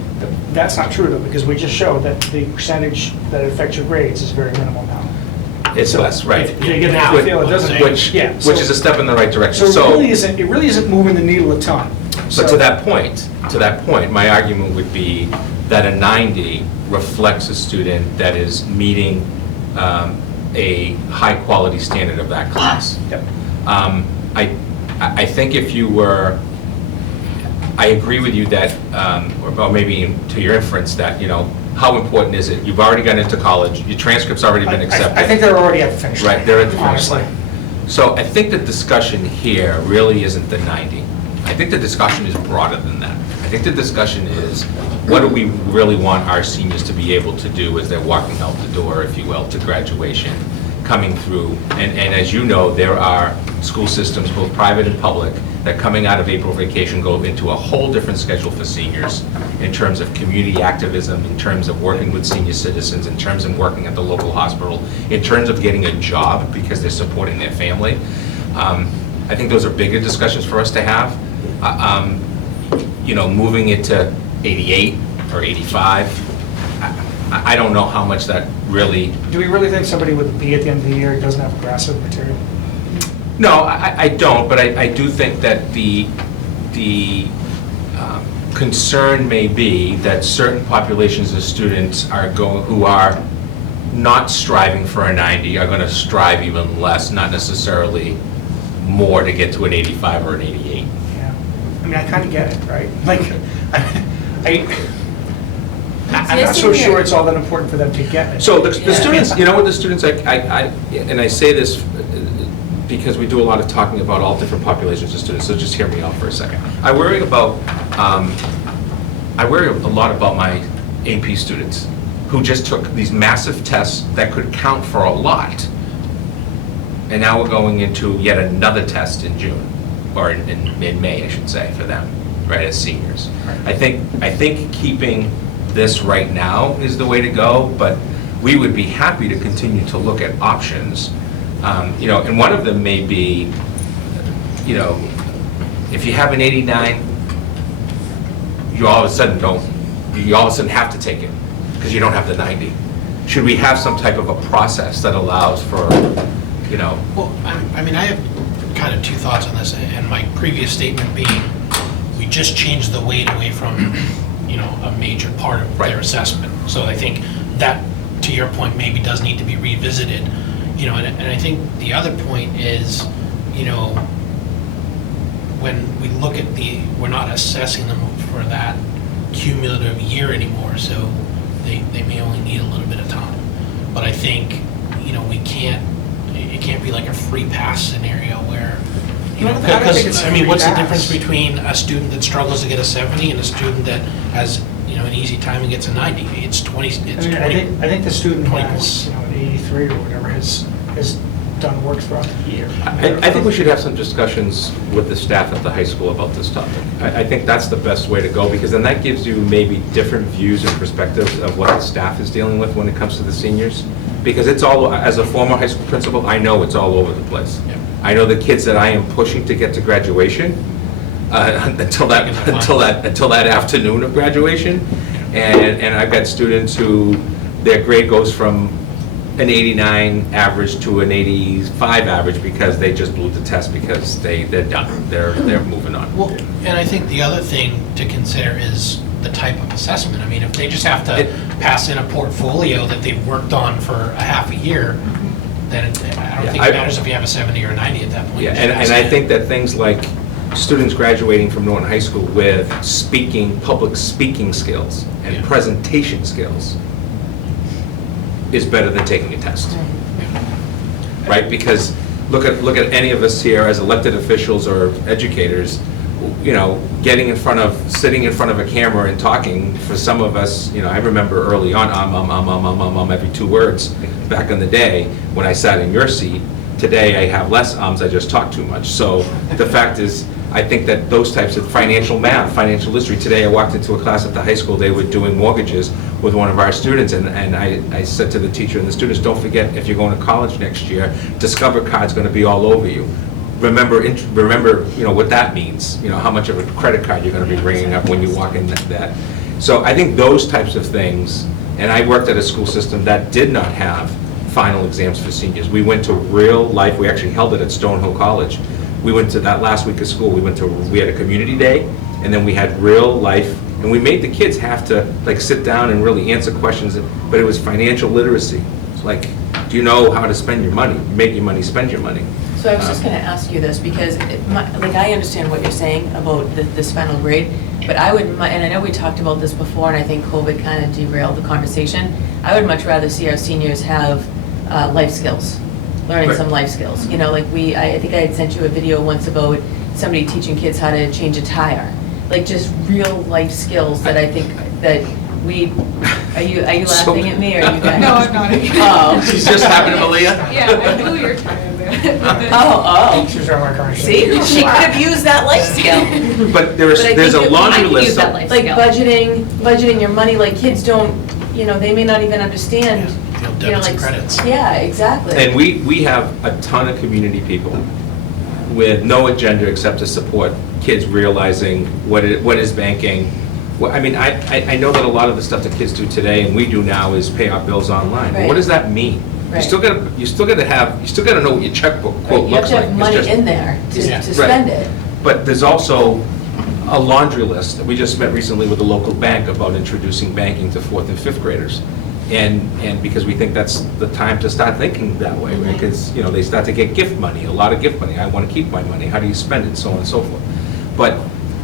that's not true though, because we just showed that the percentage that affects your grades is very minimal now. it's less, right? If you get Now, that feel, it doesn't. Which Yeah, which is a step in the right direction. So it really isn't moving the needle a ton. But So- to that point, my argument would be that a 90 reflects a student that is meeting a high-quality standard of that class. Yep. I think if you were, I agree with you that, or maybe to your inference, that, you know, how important is it? You've already gotten into college, your transcript's already been accepted. I think they're already at the finish line. Right, they're at the finish honestly. line. So I think the discussion here really isn't the 90. I think the discussion is broader than that. I think the discussion is, what do we really want our seniors to be able to do as they're walking out the door, if you will, to graduation, coming through? And as you know, there are school systems, both private and public, that coming out of April vacation go into a whole different schedule for seniors in terms of community activism, in terms of working with senior citizens, in terms of working at the local hospital, in terms of getting a job because they're supporting their family. I think those are bigger discussions for us to have. You know, moving it to 88 or 85, I don't know how much that really. Do we really think somebody with a B at the end of the year doesn't have aggressive material? No, I don't, but I do think that the concern may be that certain populations of students who are not striving for a 90 are going to strive even less, not necessarily more to get to an 85 or an 88. Yeah. I mean, I kind of get it, right? Like, I'm not so sure it's all that important for them to get it. So the students, you know what, the students, and I say this because we do a lot of talking about all different populations of students, so just hear me out for a second. I worry a lot about my AP students who just took these massive tests that could count for a lot. And now we're going into yet another test in June, or in mid-May, I should say, for them, right, as seniors. I think keeping this right now is the way to go, but we would be happy to continue to look at options. You know, and one of them may be, you know, if you have an 89, you all of a sudden have to take it because you don't have the 90. Should we have some type of a process that allows for, you know? Well, I mean, I have kind of two thoughts on this, and my previous statement being, we just changed the weight away from, you know, a major part of their assessment. So I think that, to your point, maybe does need to be revisited, you know, and I think the other point is, you know, when we look at we're not assessing them for that cumulative year anymore, so they may only need a little bit of time. But I think, you know, it can't be like a free pass scenario where, you know, I don't think it's because, a I mean, free what's the pass. difference between a student that struggles to get a 70 and a student that has, you know, an easy time and gets a 90? It's 20, it's I mean, 20. I think the student 20 has, points. you know, an 83 or whatever has done work throughout the year. I think we should have some discussions with the staff at the high school about this topic. I think that's the best way to go, because then that gives you maybe different views and perspectives of what the staff is dealing with when it comes to the seniors. Because it's all, as a former high school principal, I know it's all over the place. Yeah. I know the kids that I am pushing to get to graduation, until that afternoon of graduation. And I've got students who, their grade goes from an 89 average to an 85 average because they just blew the test because they're done. They're moving on. Well, and I think the other thing to consider is the type of assessment. I mean, if they just have to pass in a portfolio that they've worked on for a half a year, then I don't think it matters if you have a 70 or a 90 at that point. Yeah, and I think that things like students graduating from Norton High School with public speaking skills and presentation skills is better than taking a test. Right? Because look at any of us here as elected officials or educators, you know, sitting in front of a camera and talking, for some of us, you know, I remember early on, every 2 words back in the day when I sat in your seat, Today, I have less ums, I just talk too much. So the fact is, I think that those types of financial math, financial history, today I walked into a class at the high school, they were doing mortgages with one of our students, and I said to the teacher and the students, don't forget, if you're going to college next year, Discover Card's going to be all over you. Remember, what that means, how much of a credit card you're going to be bringing up when you walk in that. So I think those types of things, and I worked at a school system that did not have final exams for seniors. We went to real life, we actually held it at Stonehill College. We went to that last week of school, we had a community day, and then we had real life, and we made the kids have to sit down and really answer questions, but it was financial literacy. Like, do you know how to spend your money? Make your money, spend your money. So I was just going to ask you this, because I understand what you're saying about this final grade, but and I know we talked about this before, and I think COVID kind of derailed the conversation. I would much rather see our seniors have life skills, learning Right. some life skills. I think I had sent you a video once about somebody teaching kids how to change a tire, just real life skills that I think that are you laughing at me, or are you guys? No, I'm not. Oh. She's just having a Malia? Yeah, I blew your tire there. Oh, Teachers are like our. see, she could have used that life skill. But But I there's think a laundry I could use list that of, life Like skill. budgeting your money, kids don't, they may not even understand. Yeah, debits and credits. Yeah, exactly. and we have a ton of community people with no agenda except to support kids realizing what is banking. I know that a lot of the stuff that kids do today and we do now is pay our bills online. But Right. what does that mean? Right. You still gotta know what your checkbook Right, quote you have looks to like. have It's money just- in there Yeah. to spend it. But there's also a laundry list. We just met recently with a local bank about introducing banking to 4th and 5th graders. And because we think that's the time to start thinking that way, right? Because, they start to get gift money, a lot of gift money. I want to keep my money. How do you spend it? So on and so forth. But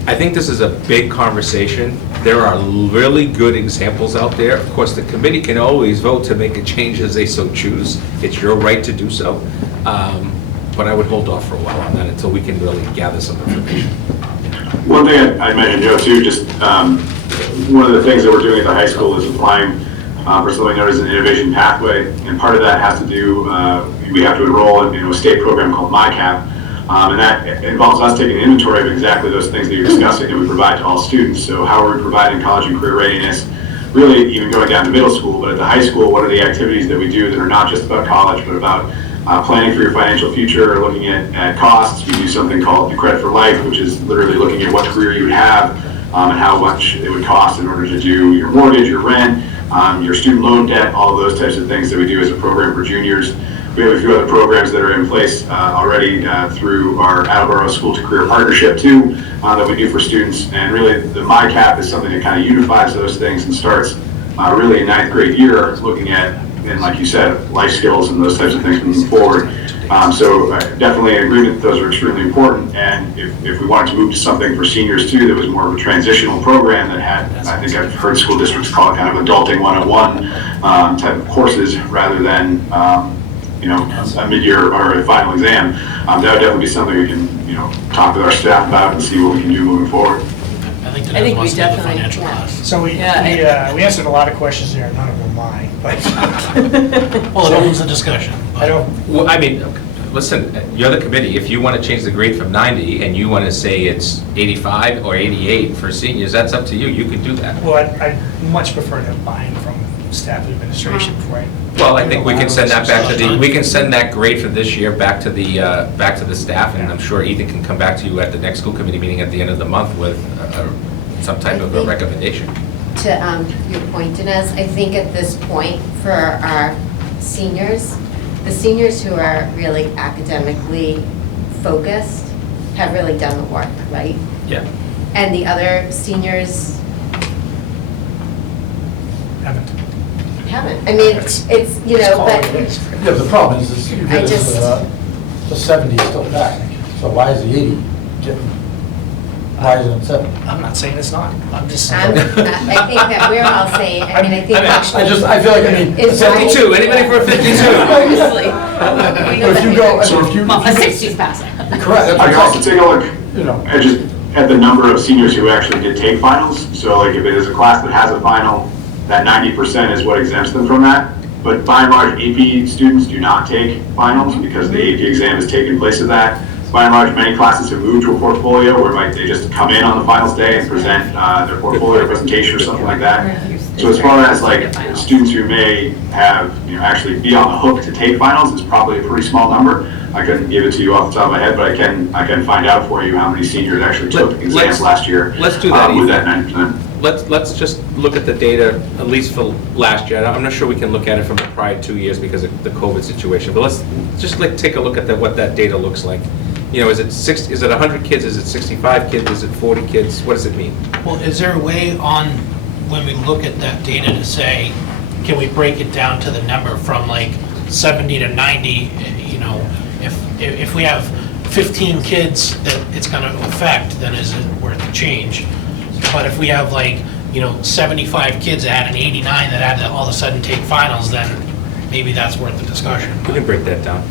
I think this is a big conversation. There are really good examples out there. Of course, the committee can always vote to make a change as they so choose. It's your right to do so. But I would hold off for a while on that until we can really gather some information. One thing I mentioned, Joe, too, just one of the things that we're doing at the high school is applying for something known as an innovation pathway, and part of that has to do, we have to enroll in a state program called MyCap, and that involves us taking an inventory of exactly those things that you're discussing that we provide to all students. So how are we providing college and career readiness, really even going down to middle school, but at the high school, what are the activities that we do that are not just about college, but about planning for your financial future, looking at costs. We do something called the Credit for Life, which is literally looking at what career you would have and how much it would cost in order to do your mortgage, your rent, your student loan debt, all of those types of things that we do as a program for juniors. We have a few other programs that are in place already through our Attleboro School to Career Partnership too, that we do for students. And really the MyCap is something that kind of unifies those things and starts really in 9th grade year looking at, and like you said, life skills and those types of things moving forward. So definitely in agreement that those are extremely important. And if we wanted to move to something for seniors too, that was more of a transitional program that had, I think I've heard school districts call it kind of adulting 101 type of courses rather than a mid-year or a final exam, that would definitely be something we can, talk with our staff about and see what we can do moving forward. I think I Denise think wants we to do the definitely- financial yeah. class. So we answered a lot of questions there, none of them mine, but Well, it opens the discussion. but- I don't, Well, listen, you're the committee. If you want to change the grade from 90 and you want to say it's 85 or 88 for seniors, that's up to you. You can do that. well, I'd much prefer to have buy-in from staff and administration before I. Well, I think we can send that back to we can send that grade for this year back to the staff, and I'm sure Ethan can come back to you at the next school committee meeting at the end of the month with some type of a recommendation. To your point, Inez, I think at this point for our seniors, the seniors who are really academically focused have really done the work, right? Yeah. And the other seniors Haven't. haven't. I mean, it's but Yeah, the problem is you I get just- the 70 still back, so why is the 80 getting, why is it 70? I'm not saying it's not, I'm just I saying. think that we're all saying, I think actually. I feel like, It's 52, anybody for a 52? Honestly. But if you go, if you. Well, a 60's passing. Correct, that's I what can I'm also saying. take a look You know. at the number of seniors who actually did take finals. So like if it is a class that has a final, that 90% is what exempts them from that. But by and large, AP students do not take finals because the AP exam is taking place of that. By and large, many classes have moved to a portfolio where they just come in on the finals day and present their portfolio presentation or something like that. So as far as like students who may have, actually be on the hook to take finals, it's probably a pretty small number. I couldn't give it to you off the top of my head, but I can find out for you how many seniors actually took exams last year. Let's do that, with Ethan. that 9%. Let's just look at the data, at least for last year. I'm not sure we can look at it from the prior 2 years because of the COVID situation, but let's just take a look at what that data looks like. Is it 100 kids, is it 65 kids, is it 40 kids, what does it mean? Well, is there a way when we look at that data to say, can we break it down to the number from like 70 to 90, if we have 15 kids that it's gonna affect, then is it worth the change? But if we have 75 kids that had an 89 that had to all of a sudden take finals, then maybe that's worth the discussion. We can break that down.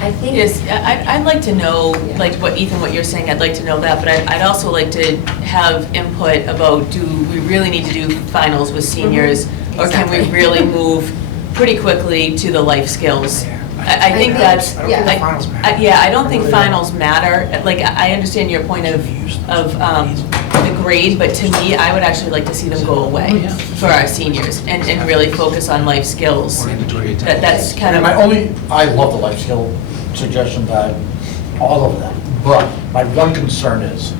I think. Yes, I'd like to know, like what you're saying, I'd like to know that, but I'd also like to have input about, do we really need to do finals with seniors? Or can we Exactly. really move pretty quickly to the life skills? I think that's, I don't think the finals matter. yeah, I don't think finals matter. Like, I understand your point of the grade, but to me, I would actually like to see them go away for our seniors and really focus on life skills. That's kind of. I love the life skill suggestion that, all of that, but my one concern is,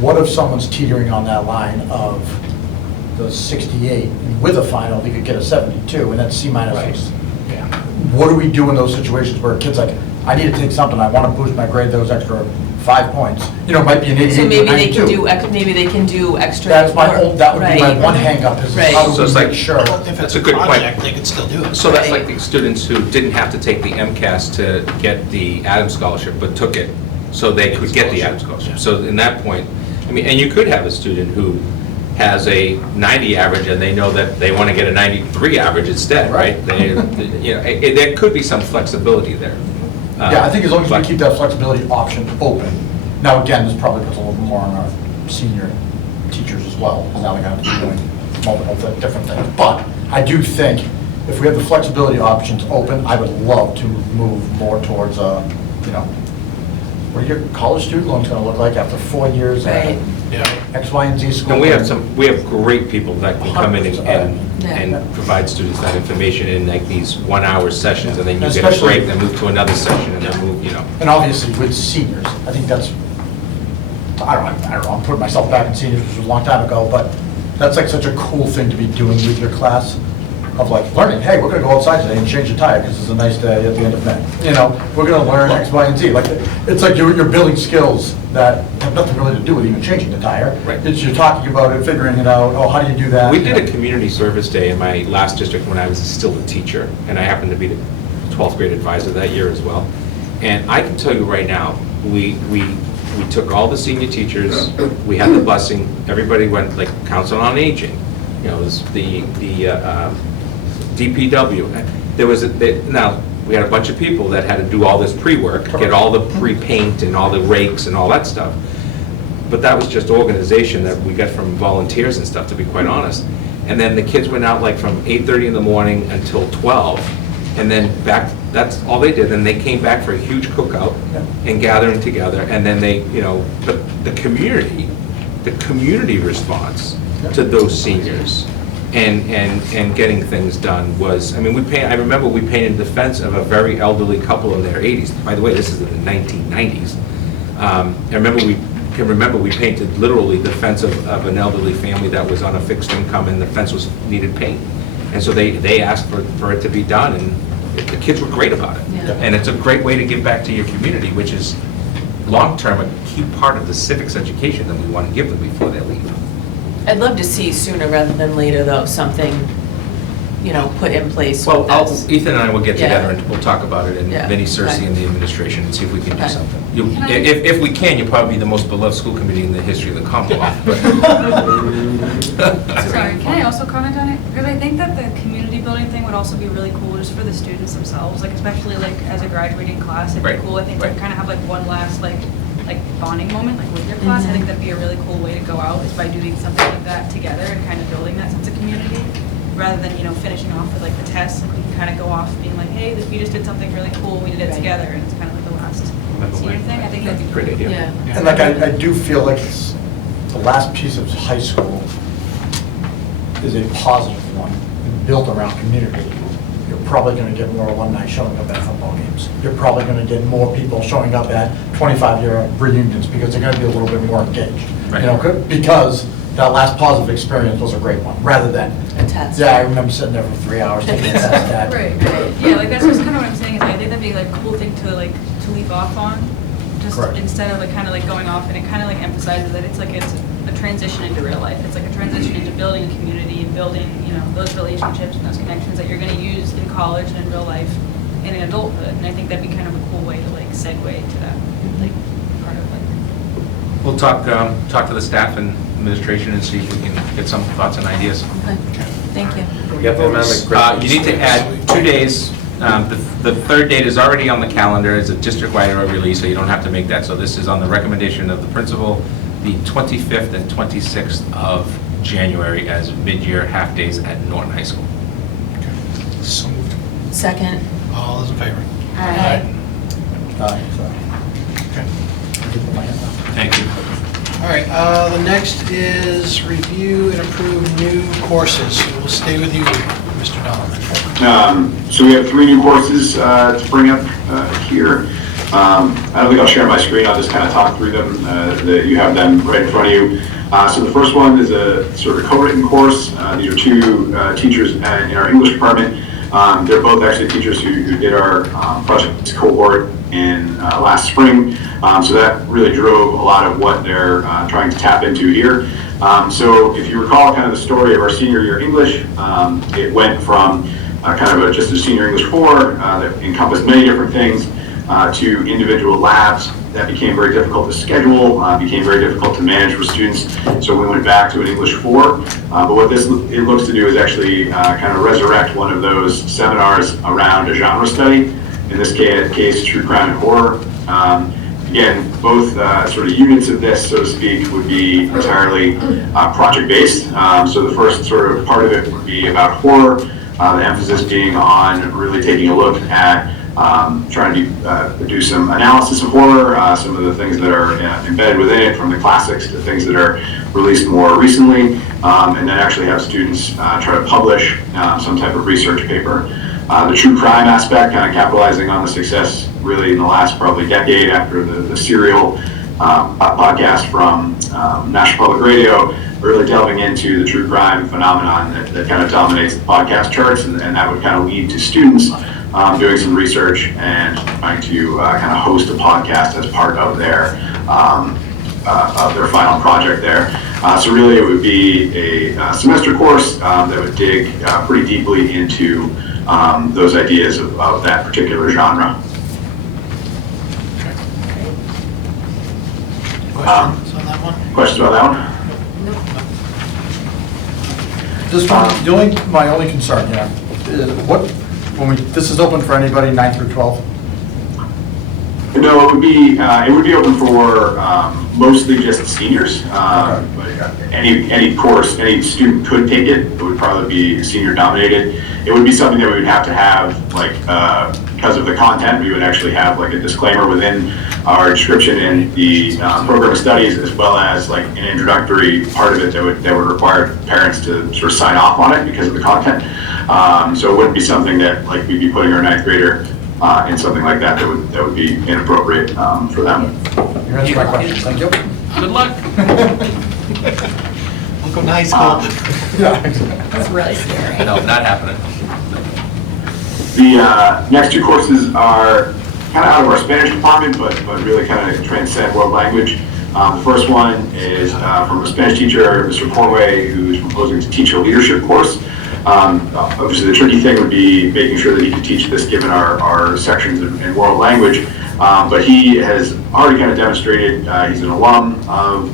what if someone's teetering on that line of the 68, and with a final, they could get a 72, and that's C minus. What do we do in those situations where a kid's like, I need to take something, I want to boost my grade those extra 5 points? It might be an 88 So or maybe they 92. can do extra. That would be my Right. one hang-up, is Right. how do So we it's like- make sure? Well, if it's That's a a good point. project, they could still do it. So that's Right. like the students who didn't have to take the MCAS to get the Adams Scholarship, but took it so they could get the Adams Scholarship. So in that point, and you could have a student who has a 90 average and they know that they want to get a 93 average instead, right? There could be some flexibility there. Yeah, I think as long as we But- keep that flexibility option open. Now, again, this probably puts a little more on our senior teachers as well, because now they're going to be doing multiple different things. But I do think if we have the flexibility options open, I would love to move more towards, what are your college student loans going to look like after 4 years at Right. Yeah. X, Y, and Z school? And we have great people that can come in Yeah. and provide students that information in like these 1-hour sessions, and then you get a Especially- break, then move to another session, and then move, And obviously with seniors, I think that's, I don't know, I'm putting myself back in seniors, which was a long time ago, but that's like such a cool thing to be doing with your class, of like learning, hey, we're gonna go outside today and change the tire because it's a nice day at the end of May. We're gonna learn X, Y, and Z. Like, it's like you're building skills that have nothing really to do with even changing the tire. Right. It's you're talking about it, figuring it out, oh, how do you do that? We did a community service day in my last district when I was still a teacher, and I happened to be the 12th grade advisor that year as well. And I can tell you right now, we took all the senior teachers, we had the busing, everybody went, like, Council on Aging, it was the DPW. Now, we had a bunch of people that had to do all this pre-work, get all the pre-paint and all the rakes and all that stuff. But that was just organization that we got from volunteers and stuff, to be quite honest. And then the kids went out like from 8:30 in the morning until 12, and then back, that's all they did. And they came back for a huge cookout and gathering together, and then they, but the community response to those seniors and getting things done was, I remember we painted the fence of a very elderly couple in their 80s. By the way, this is in the 1990s. I remember we painted literally the fence of an elderly family that was on a fixed income, and the fence needed paint. And so they asked for it to be done, and the kids were great about it. Yeah. And it's a great way to give back to your community, which is long-term a key part of the civics education that we want to give them before they leave. I'd love to see sooner rather than later, though, something, put in place. Well, that's- Ethan and I will get Yeah. together and we'll talk about it, and Yeah. Vinnie Cersei Okay. and the administration, and see if we can do Okay. something. Can I- If we can, you'll probably be the most beloved school committee in the history of the Commonwealth. Sorry, can I also comment on it? Because I think that the community building thing would also be really cool just for the students themselves, like especially like as a graduating class, it'd be Right, cool, I think, to right. kind of have like one last like bonding moment, like with your class. I think that'd be a really cool way to go out, is by doing something like that together and kind of building that sense of community, rather than, finishing off with like the tests, like we can kind of go off being like, hey, we just did something really cool, we did it Right. together, and it's kind of like the last senior thing. I think that'd be Great idea. Yeah. And like, I do feel like it's, the last piece of high school is a positive one, built around community. You're probably gonna get more alumni showing up at football games. You're probably gonna get more people showing up at 25-year reunions, because they're gonna be a little bit more engaged. Right. You know, because that last positive experience was a great one, rather than, A test. yeah, I remember sitting there for 3 hours taking a test, Dad. Right, right. Yeah, like that's just kind of what I'm saying, is I think that'd be like a cool thing to like, to leave off on. Just Correct. instead of like kind of like going off, and it kind of like emphasizes that it's a transition into real life. It's like a transition into building a community and building, you know, those relationships and those connections that you're gonna use in college and in real life and in adulthood. And I think that'd be kind of a cool way to like segue to that, like, part of like. We'll talk to the staff and administration and see if we can get some thoughts and ideas. Okay. Thank you. We got the amendment. You need to add 2 days. The third date is already on the calendar as a district-wide release, so you don't have to make that. So this is on the recommendation of the principal, the 25th and 26th of January as mid-year half-days at Norton High School. So moved. Second. All those in favor? Aye. Okay. Thank you. All right, the next is review and approve new courses. We'll stay with you, Mr. Donovan. So we have 3 new courses to bring up here. I don't think I'll share my screen, I'll just kind of talk through them, that you have them right in front of you. So the first one is a sort of co-written course. These are 2 teachers in our English department. They're both actually teachers who did our project cohort in last spring. So that really drove a lot of what they're trying to tap into here. So if you recall kind of the story of our senior year English, it went from kind of just a senior English 4 that encompassed many different things to individual labs that became very difficult to schedule, became very difficult to manage for students. So we went back to an English 4. But what it looks to do is actually kind of resurrect one of those seminars around a genre study. In this case, true crime and horror. Again, both sort of units of this, so to speak, would be entirely project-based. So the first sort of part of it would be about horror, the emphasis being on really taking a look at trying to do some analysis of horror, some of the things that are embedded within it, from the classics to things that are released more recently, and then actually have students try to publish some type of research paper. The true crime aspect, kind of capitalizing on the success really in the last probably decade after the Serial podcast from National Public Radio, really delving into the true crime phenomenon that kind of dominates the podcast charts, and that would kind of lead to students doing some research and trying to kind of host a podcast as part of their final project there. So really it would be a semester course that would dig pretty deeply into those ideas of that particular genre. Questions on that one? Questions about that one? This one, my only concern, is this is open for anybody 9 through 12? No, it would be open for mostly just seniors. But any course, any student could take it. It would probably be senior dominated. It would be something that we would have to have, like, because of the content, we would actually have like a disclaimer within our description in the program of studies, as well as like an introductory part of it that would require parents to sort of sign off on it because of the content. So it wouldn't be something that like we'd be putting our 9th grader in something like that would be inappropriate for them. You answered my question, thank you. Good luck. Welcome to high school. That's really scary. No, not happening. The next 2 courses are kind of out of our Spanish department, but really kind of transcend world language. The first one is from a Spanish teacher, Mr. Corway, who's proposing to teach a leadership course. Obviously, the tricky thing would be making sure that he could teach this given our sections in world language. But he has already kind of demonstrated, he's an alum of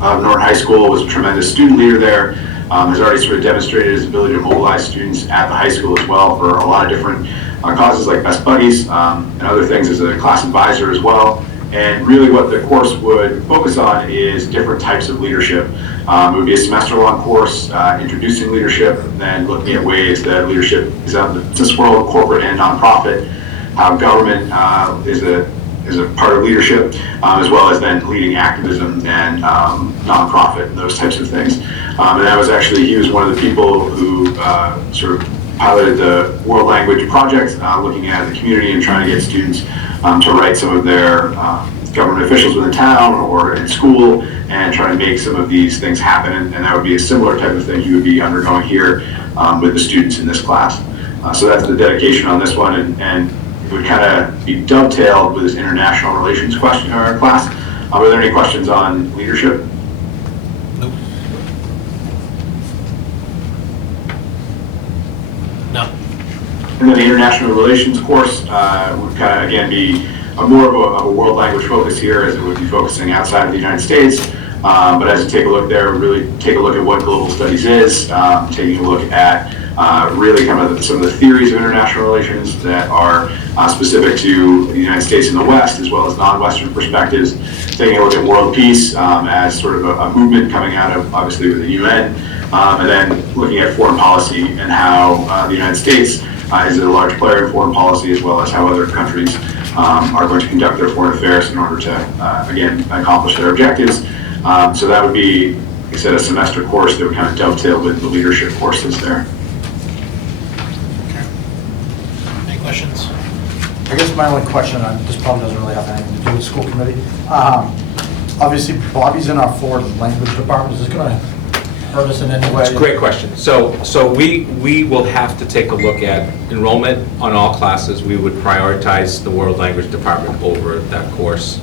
Norton High School, was a tremendous student leader there, has already sort of demonstrated his ability to mobilize students at the high school as well for a lot of different causes like Best Buddies and other things as a class advisor as well. And really what the course would focus on is different types of leadership. It would be a semester-long course introducing leadership, and then looking at ways that leadership is out in this world, corporate and nonprofit, how government is a part of leadership, as well as then leading activism and nonprofit, and those types of things. And that was actually, he was one of the people who sort of piloted the World Language Project, looking at the community and trying to get students to write some of their government officials within town or in school and try to make some of these things happen. And that would be a similar type of thing you would be undergoing here with the students in this class. So that's the dedication on this one, and it would kind of be dovetailed with this international relations question or class. Are there any questions on leadership? Nope. No. And then the international relations course would kind of, again, be more of a world language focus here, as it would be focusing outside of the United States. But as you take a look there, really take a look at what global studies is, taking a look at really kind of some of the theories of international relations that are specific to the United States and the West, as well as non-Western perspectives, taking a look at world peace as sort of a movement coming out of, obviously, with the UN, and then looking at foreign policy and how the United States is a large player in foreign policy, as well as how other countries are going to conduct their foreign affairs in order to, again, accomplish their objectives. So that would be, like I said, a semester course that would kind of dovetail with the leadership courses there. Any questions? I guess my only question, and this probably doesn't really have anything to do with school committee. Obviously, Bobby's in our foreign language department. Is this going to hurt us in any way? It's a great question. So we will have to take a look at enrollment on all classes. We would prioritize the world language department over that course.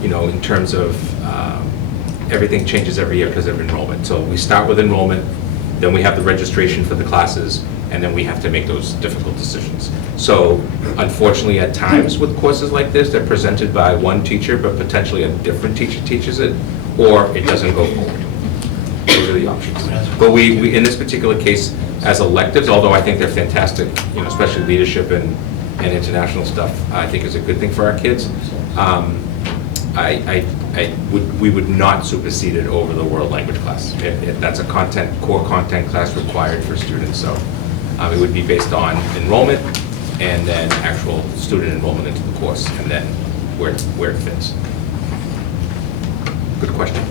You know, in terms of everything changes every year because of enrollment. So we start with enrollment, then we have the registration for the classes, and then we have to make those difficult decisions. So unfortunately, at times with courses like this, they're presented by one teacher, but potentially a different teacher teaches it, or it doesn't go forward. Those are the options. But we in this particular case, as electives, although I think they're fantastic, you know, especially leadership and international stuff, I think is a good thing for our kids. We would not supersede it over the world language class. That's a core content class required for students, so it would be based on enrollment and then actual student enrollment into the course, and then where it fits. Good question.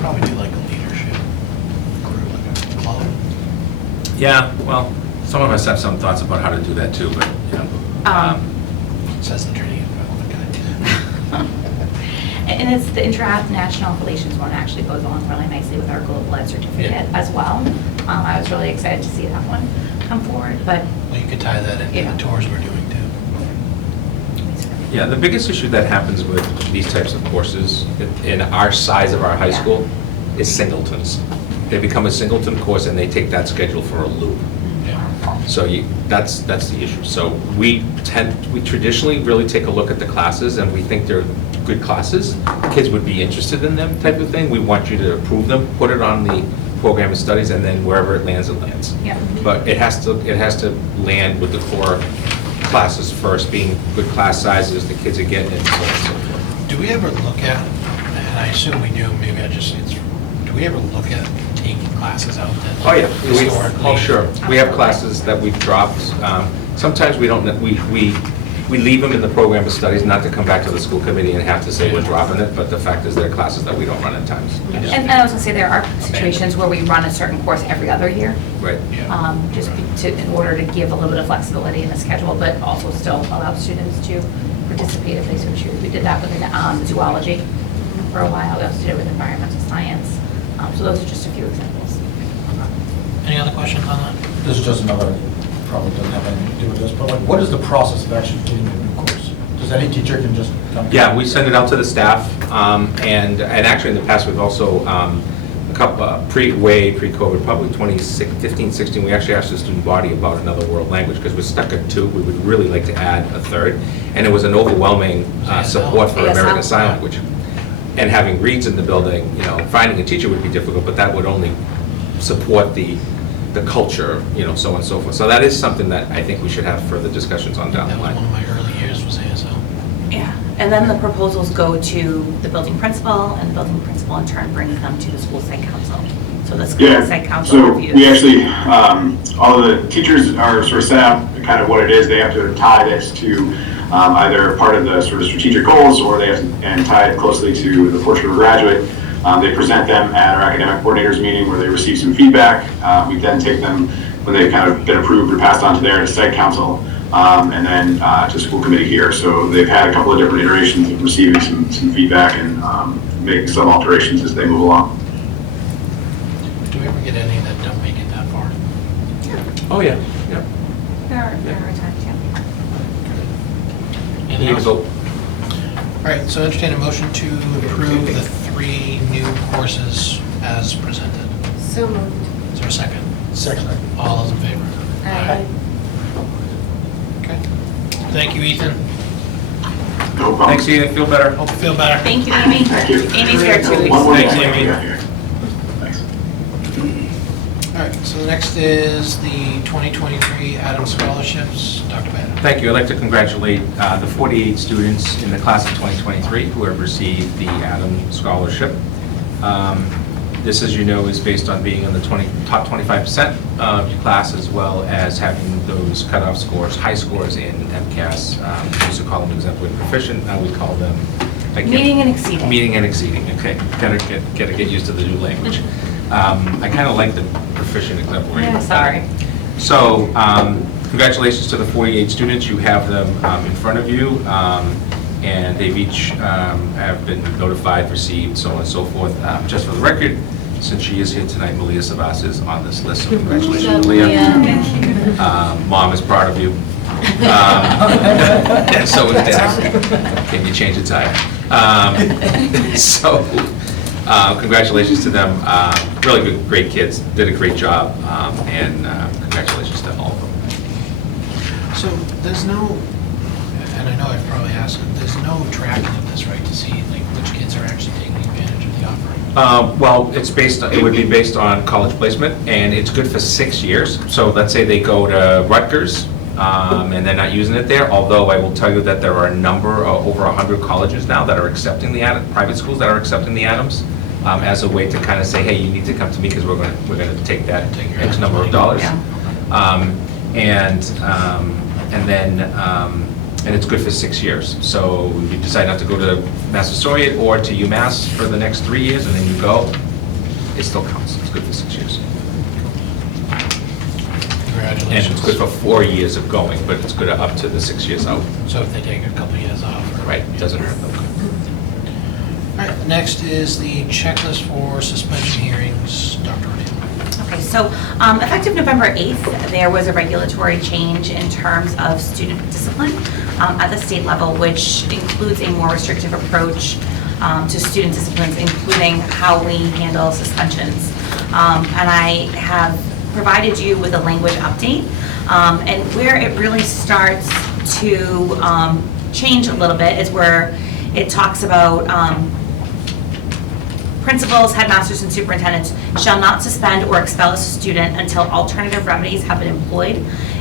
Probably do like a leadership group, like a club. Yeah, well, some of us have some thoughts about how to do that too, but, you know. Says the training development guy. And it's the international relations one actually goes along really nicely with our global ed certificate as well. I was really excited to see that one come forward, but. Well, you could tie that into Yeah. the tours we're doing too. Yeah, the biggest issue that happens with these types of courses in our size of our high Yeah. school is singletons. They become a singleton course and they take that schedule for a loop. Yeah. So that's the issue. So we traditionally really take a look at the classes, and we think they're good classes. Kids would be interested in them type of thing. We want you to approve them, put it on the program of studies, and then wherever it lands, it lands. Yeah. But it has to land with the core classes first, being good class sizes, the kids are getting it, and so on and so forth. Do we ever look at, and I assume we do, maybe do we ever look at taking classes out that? Oh, yeah. Historically? Oh, sure. We have classes that we've dropped. Sometimes we don't, we leave them in the program of studies, not to come back to the school committee and have to say we're dropping it, but the fact is there are classes that we don't run at times. And I was gonna say, there are situations where we run a certain course every other year, Right. in order to give a little bit of flexibility in the schedule, but also still allow students to participate if they so choose. We did that with zoology for a while, we also did it with environmental science. So those are just a few examples. Any other questions on that? This is just another, probably doesn't have anything to do with this, but like, what is the process of actually getting a new course? Does any teacher can just come? Yeah, we send it out to the staff, and actually in the past, we've also, a couple, pre-COVID, probably 2015, 16, we actually asked the student body about another world language, because we're stuck at 2, we would really like to add a 3rd, and it was an overwhelming support for ASL. American Sign Language. And having reads in the building, you know, finding a teacher would be difficult, but that would only support the culture, you know, so on and so forth. So that is something that I think we should have further discussions on down the That was line. one of my early years was ASL. Yeah, And then the proposals go to the building principal, and the building principal in turn brings them to the school site council. So the school Yeah, site council so reviews. we actually, all of the teachers are sort of set up kind of what it is. They have to tie this to either part of the sort of strategic goals, or they have to, and tie it closely to the portrait of a graduate. They present them at our academic coordinators meeting where they receive some feedback. We then take them, when they've kind of been approved or passed on to their site council, and then to school committee here. So they've had a couple of different iterations of receiving some feedback and making some alterations as they move along. Do we ever get any that don't make it that far? Oh, yeah, yeah. There are times, yeah. Anything Need a else? vote. All right, so entertain a motion to approve the 3 new courses as presented. So moved. Is there a second? Second. All those in favor? Aye. Okay. Thank you, Ethan. No problem. Thanks, Ian, feel better. Hope you feel better. Thank you, Amy. Thank you. Amy's here too. One more Thanks, thing. Amy. Yeah, here. Thanks. All right, so the next is the 2023 Adams Scholarships. Dr. Bannon. Thank you. I'd like to congratulate the 48 students in the class of 2023 who have received the Adams Scholarship. This, as you know, is based on being in the top 25% of your class, as well as having those cutoff scores, high scores in MCAS. We used to call them exemplary proficient, now we call them... Meeting and exceeding. Meeting and exceeding, okay. Gotta get used to the new language. I kind of like the proficient exemplary. Yeah, sorry. So, congratulations to the 48 students. You have them in front of you, and they've each have been notified, received, so on and so forth. Just for the record, since she is here tonight, Malia Savas is on this list, so congratulations, Malia. Mom is proud of you. And so is Dad. Can you change the tire? So, congratulations to them. Really good, great kids, did a great job, and congratulations to all of them. So there's no, and I know I've probably asked, there's no tracking of this, right, to see like which kids are actually taking advantage of the offering? Well, it would be based on college placement, and it's good for 6 years. So let's say they go to Rutgers, and they're not using it there, although I will tell you that there are a number, over 100 colleges now that are accepting the Adams, private schools that are accepting the Adams, as a way to kind of say, hey, you need to come to me because we're going to take that Take your X number of money. dollars. Yeah. And it's good for 6 years. So if you decide not to go to Massasoit or to UMass for the next 3 years, and then you go, it still counts. It's good for 6 years. Congratulations. And it's good for 4 years of going, but it's good up to the 6 years out. So if they take a couple years off. Right, it doesn't hurt them. All right, next is the checklist for suspension hearings. Dr. O'Neill. Okay, so effective November 8th, there was a regulatory change in terms of student discipline at the state level, which includes a more restrictive approach to student disciplines, including how we handle suspensions. And I have provided you with a language update, and where it really starts to change a little bit is where it talks about principals, headmasters, and superintendents shall not suspend or expel a student until alternative remedies have been employed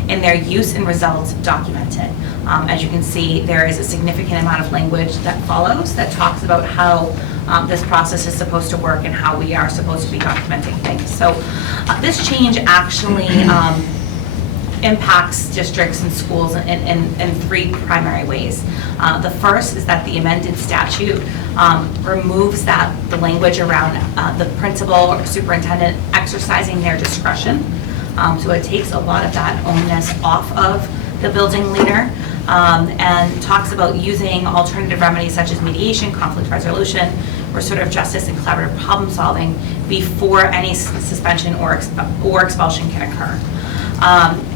and their use and results documented. As you can see, there is a significant amount of language that follows that talks about how this process is supposed to work and how we are supposed to be documenting things. So this change actually impacts districts and schools in 3 primary ways. The first is that the amended statute removes the language around the principal or superintendent exercising their discretion. So it takes a lot of that onus off of the building leader, and talks about using alternative remedies such as mediation, conflict resolution, restorative justice, and collaborative problem solving before any suspension or expulsion can occur.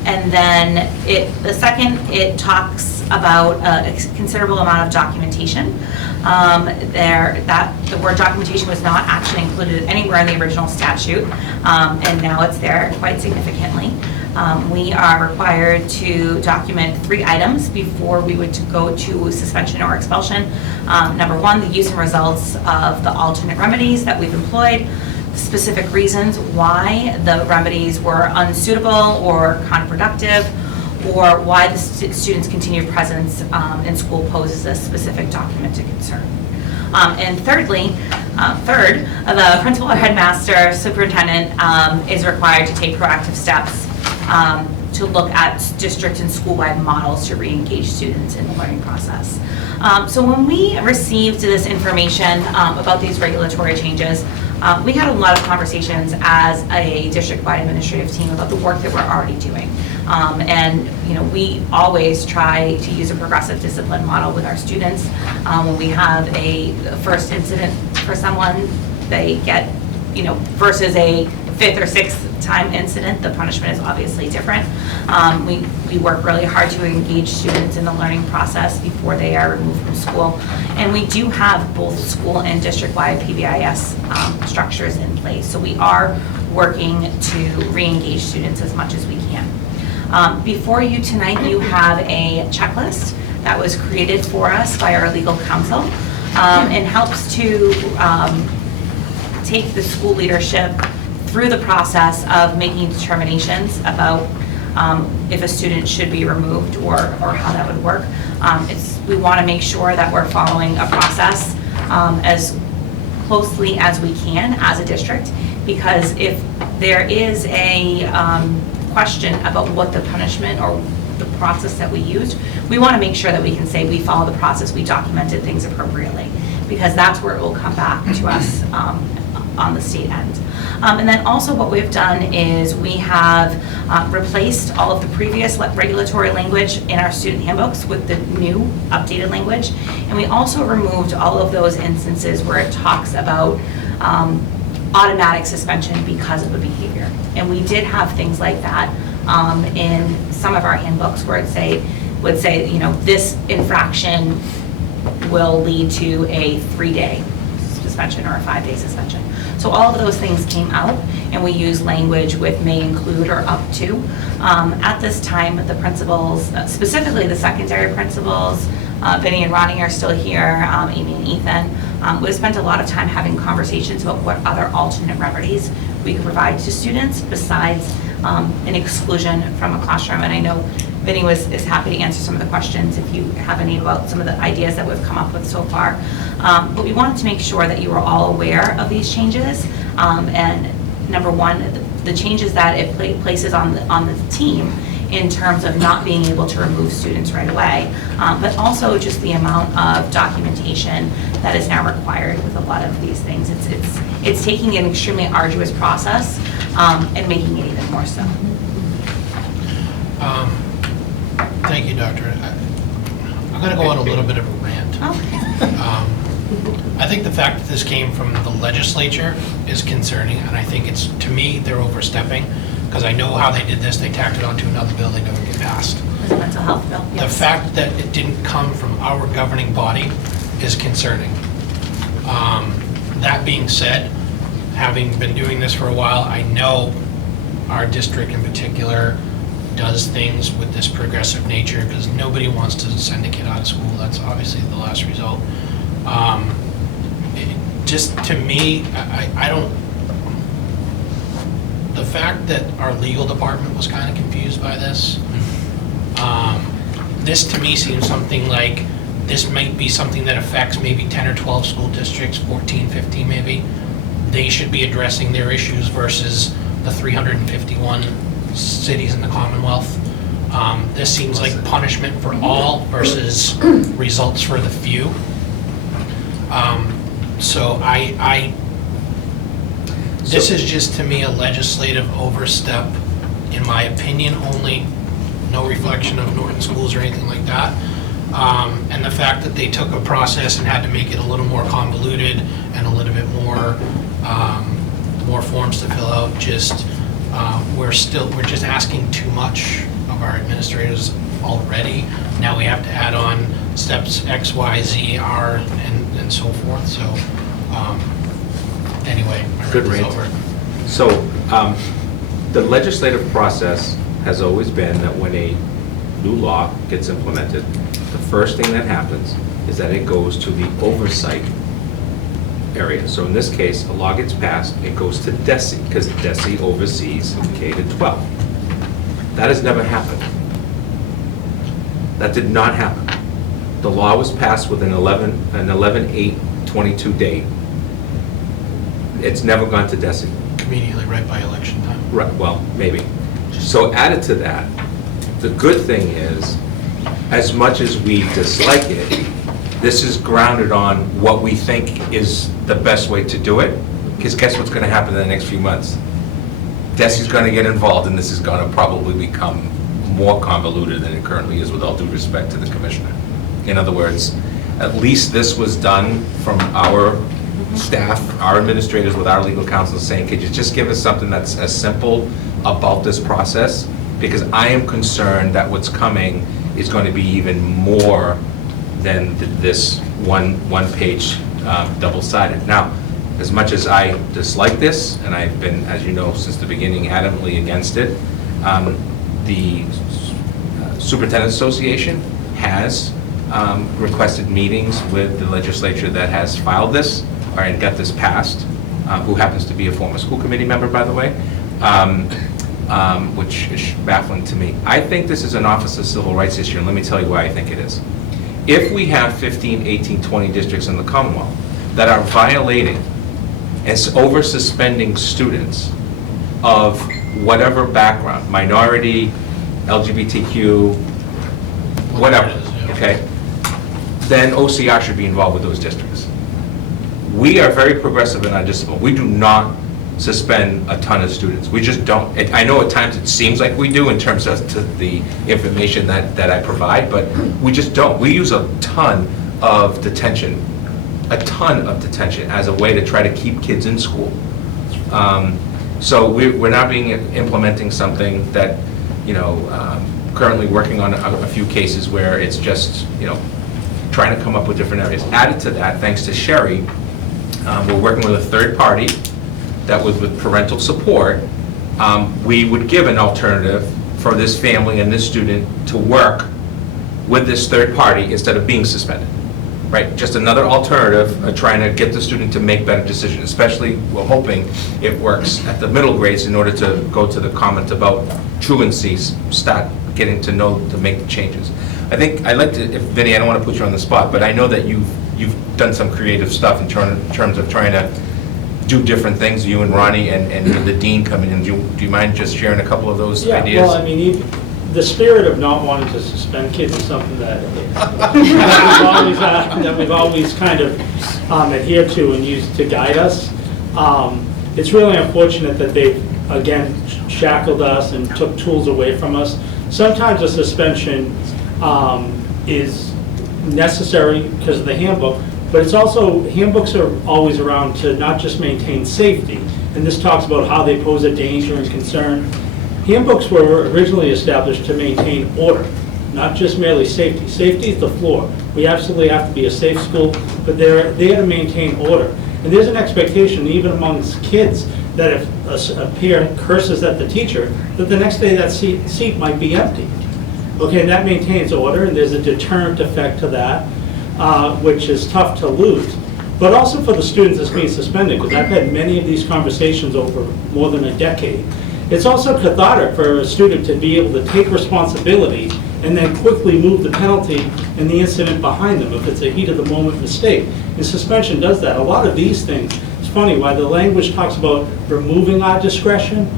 And then the second, it talks about a considerable amount of documentation. The word documentation was not actually included anywhere in the original statute, and now it's there quite significantly. We are required to document 3 items before we would go to suspension or expulsion. Number 1, the use and results of the alternate remedies that we've employed, specific reasons why the remedies were unsuitable or counterproductive, or why the student's continued presence in school poses a specific documented concern. And thirdly, the principal or headmaster superintendent is required to take proactive steps to look at district and school-wide models to re-engage students in the learning process. So when we received this information about these regulatory changes, we had a lot of conversations as a district-wide administrative team about the work that we're already doing. And we always try to use a progressive discipline model with our students. When we have a first incident for someone, they get, versus a 5th or 6th time incident, the punishment is obviously different. We work really hard to engage students in the learning process before they are removed from school. And we do have both school and district-wide PBIS structures in place. So we are working to re-engage students as much as we can. Before you tonight, you have a checklist that was created for us by our legal counsel and helps to take the school leadership through the process of making determinations about if a student should be removed or how that would work. We want to make sure that we're following a process as closely as we can as a district, because if there is a question about what the punishment or the process that we used, we want to make sure that we can say we follow the process, we documented things appropriately, because that's where it will come back to us on the state end. And then also what we've done is we have replaced all of the previous regulatory language in our student handbooks with the new updated language. And we also removed all of those instances where it talks about automatic suspension because of a behavior. And we did have things like that in some of our handbooks where it would say, this infraction will lead to a 3-day suspension or a 5-day suspension. So all of those things came out, and we use language with may include or up to. At this time, the principals, specifically the secondary principals, Vinny and Ronnie are still here, Amy and Ethan. We've spent a lot of time having conversations about what other alternate remedies we could provide to students besides an exclusion from a classroom. And I know Vinny is happy to answer some of the questions if you have any about some of the ideas that we've come up with so far. But we wanted to make sure that you were all aware of these changes. And number one, the changes that it places on the team in terms of not being able to remove students right away, but also just the amount of documentation that is now required with a lot of these things. It's taking an extremely arduous process and making it even more so. Thank you, Doctor. I'm going to go on a little bit of a rant. I think the fact that this came from the legislature is concerning, and I think to me, they're overstepping, because I know how they did this. They tacked it onto another bill, they never get passed. It was a mental health bill, The yes. fact that it didn't come from our governing body is concerning. That being said, having been doing this for a while, I know our district in particular does things with this progressive nature, because nobody wants to send a kid out of school. That's obviously the last result. Just to me, I don't, the fact that our legal department was kind of confused by this, this to me seems something like this might be something that affects maybe 10 or 12 school districts, 14, 15 maybe. They should be addressing their issues versus the 351 cities in the Commonwealth. This seems like punishment for all versus results for the few. So this is just to me a legislative overstep, in my opinion only, no reflection of Norton schools or anything like that. And the fact that they took a process and had to make it a little more convoluted and a little bit more forms to fill out, we're just asking too much of our administrators already. Now we have to add on steps X, Y, Z, R, and so forth. So anyway, my Good rant is rant. over. So, the legislative process has always been that when a new law gets implemented, the first thing that happens is that it goes to the oversight area. So in this case, a law gets passed, it goes to DESE, because DESE oversees K to 12. That has never happened. That did not happen. The law was passed with an 11/8/22 date. It's never gone to DESI. Immediately right by election time. Right, well, maybe. So added to that, the good thing is, as much as we dislike it, this is grounded on what we think is the best way to do it, because guess what's going to happen in the next few months? DESI's going to get involved, and this is going to probably become more convoluted than it currently is, with all due respect to the commissioner. In other words, at least this was done from our staff, our administrators with our legal counsel saying, could you just give us something that's as simple about this process? Because I am concerned that what's coming is going to be even more than this one-page double-sided. Now, as much as I dislike this, and I've been, as you know, since the beginning adamantly against it, the Superintendent Association has requested meetings with the legislature that has filed this, and got this passed, who happens to be a former school committee member, by the way, which is baffling to me. I think this is an Office of Civil Rights issue, and let me tell you why I think it is. If we have 15, 18, 20 districts in the Commonwealth that are violating and over-suspending students of whatever background, minority, LGBTQ, whatever, it is, yeah. okay, then OCR should be involved with those districts. We are very progressive in our discipline. We do not suspend a ton of students. We just don't. I know at times it seems like we do in terms of the information that I provide, but we just don't. We use a ton of detention as a way to try to keep kids in school. So we're now implementing something that, currently working on a few cases where it's just, trying to come up with different areas. Added to that, thanks to Sherry, we're working with a third party that was with parental support. We would give an alternative for this family and this student to work with this third party instead of being suspended, right? Just another alternative, trying to get the student to make better decisions, especially we're hoping it works at the middle grades in order to go to the comment about truancies, start getting to know to make the changes. I think I'd like to, Vinny, I don't want to put you on the spot, but I know that you've done some creative stuff in terms of trying to do different things, you and Ronnie and the dean coming in. Do you mind just sharing a couple of those ideas? Yeah, well, I mean, the spirit of not wanting to suspend kids is something that we've always kind of adhered to and used to guide us. It's really unfortunate that they've, again, shackled us and took tools away from us. Sometimes a suspension is necessary because of the handbook, but it's also, handbooks are always around to not just maintain safety, and this talks about how they pose a danger and concern. Handbooks were originally established to maintain order, not just merely safety. Safety is the floor. We absolutely have to be a safe school, but they're there to maintain order. And there's an expectation, even amongst kids, that if a parent curses at the teacher, that the next day that seat might be empty. Okay, and that maintains order, and there's a deterrent effect to that, which is tough to lose. But also for the students that's being suspended, because I've had many of these conversations over more than a decade. It's also cathartic for a student to be able to take responsibility and then quickly move the penalty and the incident behind them if it's a heat of the moment mistake. And suspension does that. A lot of these things, it's funny, why the language talks about removing our discretion,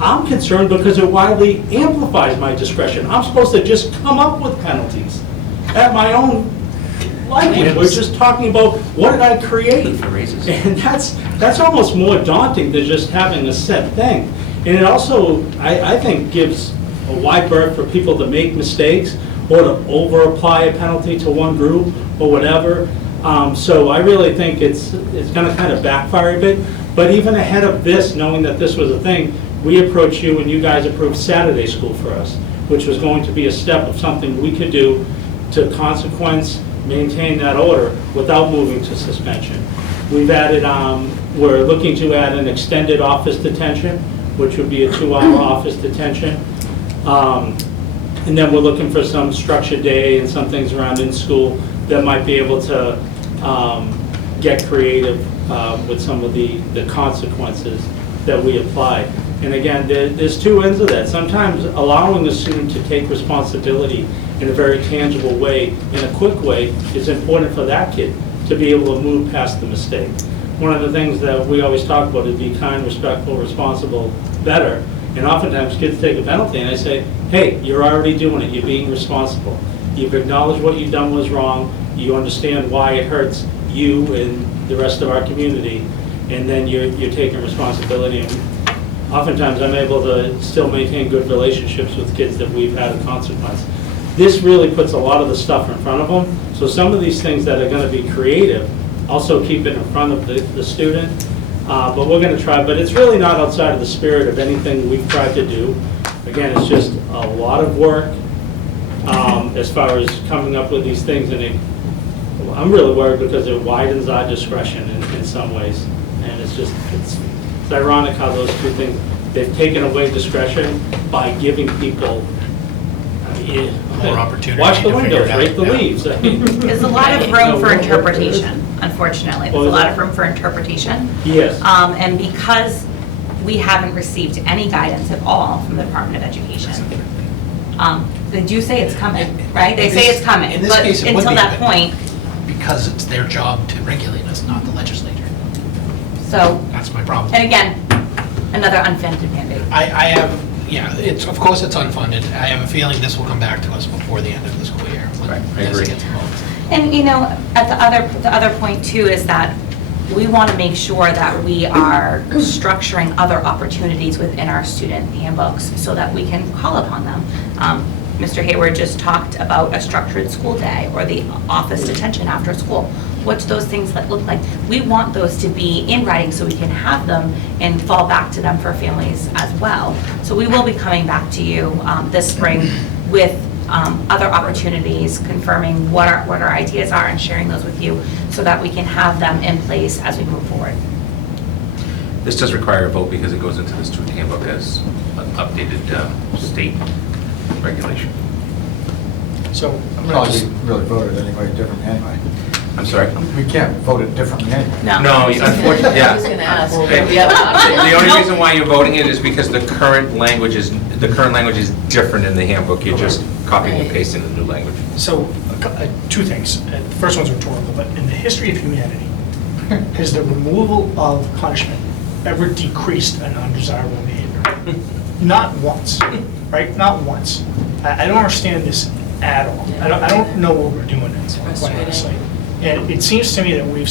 I'm concerned because it widely amplifies my discretion. I'm supposed to just come up with penalties at my own liking. We're just talking about what did I create? For raises. And that's almost more daunting than just having a set thing. And it also, I think, gives a wide berth for people to make mistakes or to over-apply a penalty to one group or whatever. So I really think it's going to kind of backfire a bit. But even ahead of this, knowing that this was a thing, we approached you and you guys approved Saturday school for us, which was going to be a step of something we could do to consequence, maintain that order without moving to suspension. We've added, we're looking to add an extended office detention, which would be a 2-hour office detention. And then we're looking for some structured day and some things around in school that might be able to get creative with some of the consequences that we apply. And again, there's two ends of that. Sometimes allowing the student to take responsibility in a very tangible way, in a quick way, is important for that kid to be able to move past the mistake. One of the things that we always talk about is be kind, respectful, responsible, better. And oftentimes kids take a penalty and I say, hey, you're already doing it, you're being responsible. You've acknowledged what you've done was wrong, you understand why it hurts you and the rest of our community, and then you're taking responsibility. And oftentimes I'm able to still maintain good relationships with kids that we've had a consequence. This really puts a lot of the stuff in front of them. So some of these things that are going to be creative, also keep it in front of the student. But we're going to try, but it's really not outside of the spirit of anything we've tried to do. Again, it's just a lot of work as far as coming up with these things. And I'm really worried because it widens our discretion in some ways. And it's ironic how those two things, they've taken away discretion by giving people More opportunity watch the to figure windows, it out. rake the Yeah. leaves. I mean, There's a lot of room for interpretation, unfortunately. There's a lot of room for interpretation. Yes. And because we haven't received any guidance at all from the Department of Education, they do say it's coming, right? They say it's coming, In this but case, it would until be, that but- point, Because it's their job to regulate us, not the legislature. so, That's my problem. and again, another unfunded mandate. I have, yeah, of course it's unfunded. I have a feeling this will come back to us before the end of the school year. when Right, I this agree. gets involved. And, you know, at the other point too is that we want to make sure that we are structuring other opportunities within our student handbooks so that we can call upon them. Mr. Hayward just talked about a structured school day or the office detention after school. What do those things look like? We want those to be in writing so we can have them and fall back to them for families as well. So we will be coming back to you this spring with other opportunities, confirming what our ideas are and sharing those with you so that we can have them in place as we move forward. This does require a vote because it goes into the student handbook as an updated state regulation. So I'm gonna Probably just, really voted anybody different anyway. I'm sorry? We can't vote it differently anyway. No, unfortunately, I was gonna yeah. ask. Okay. We have an option. The only reason why you're voting it is because the current language is different in the handbook. You're just copying and Right. pasting the new language. so, two things. The first one's rhetorical, but in the history of humanity, has the removal of punishment ever decreased an undesirable behavior? Not once, right? Not once. I don't understand this at all. I don't know what we're doing, quite frustrating. honestly. And it seems to me that we've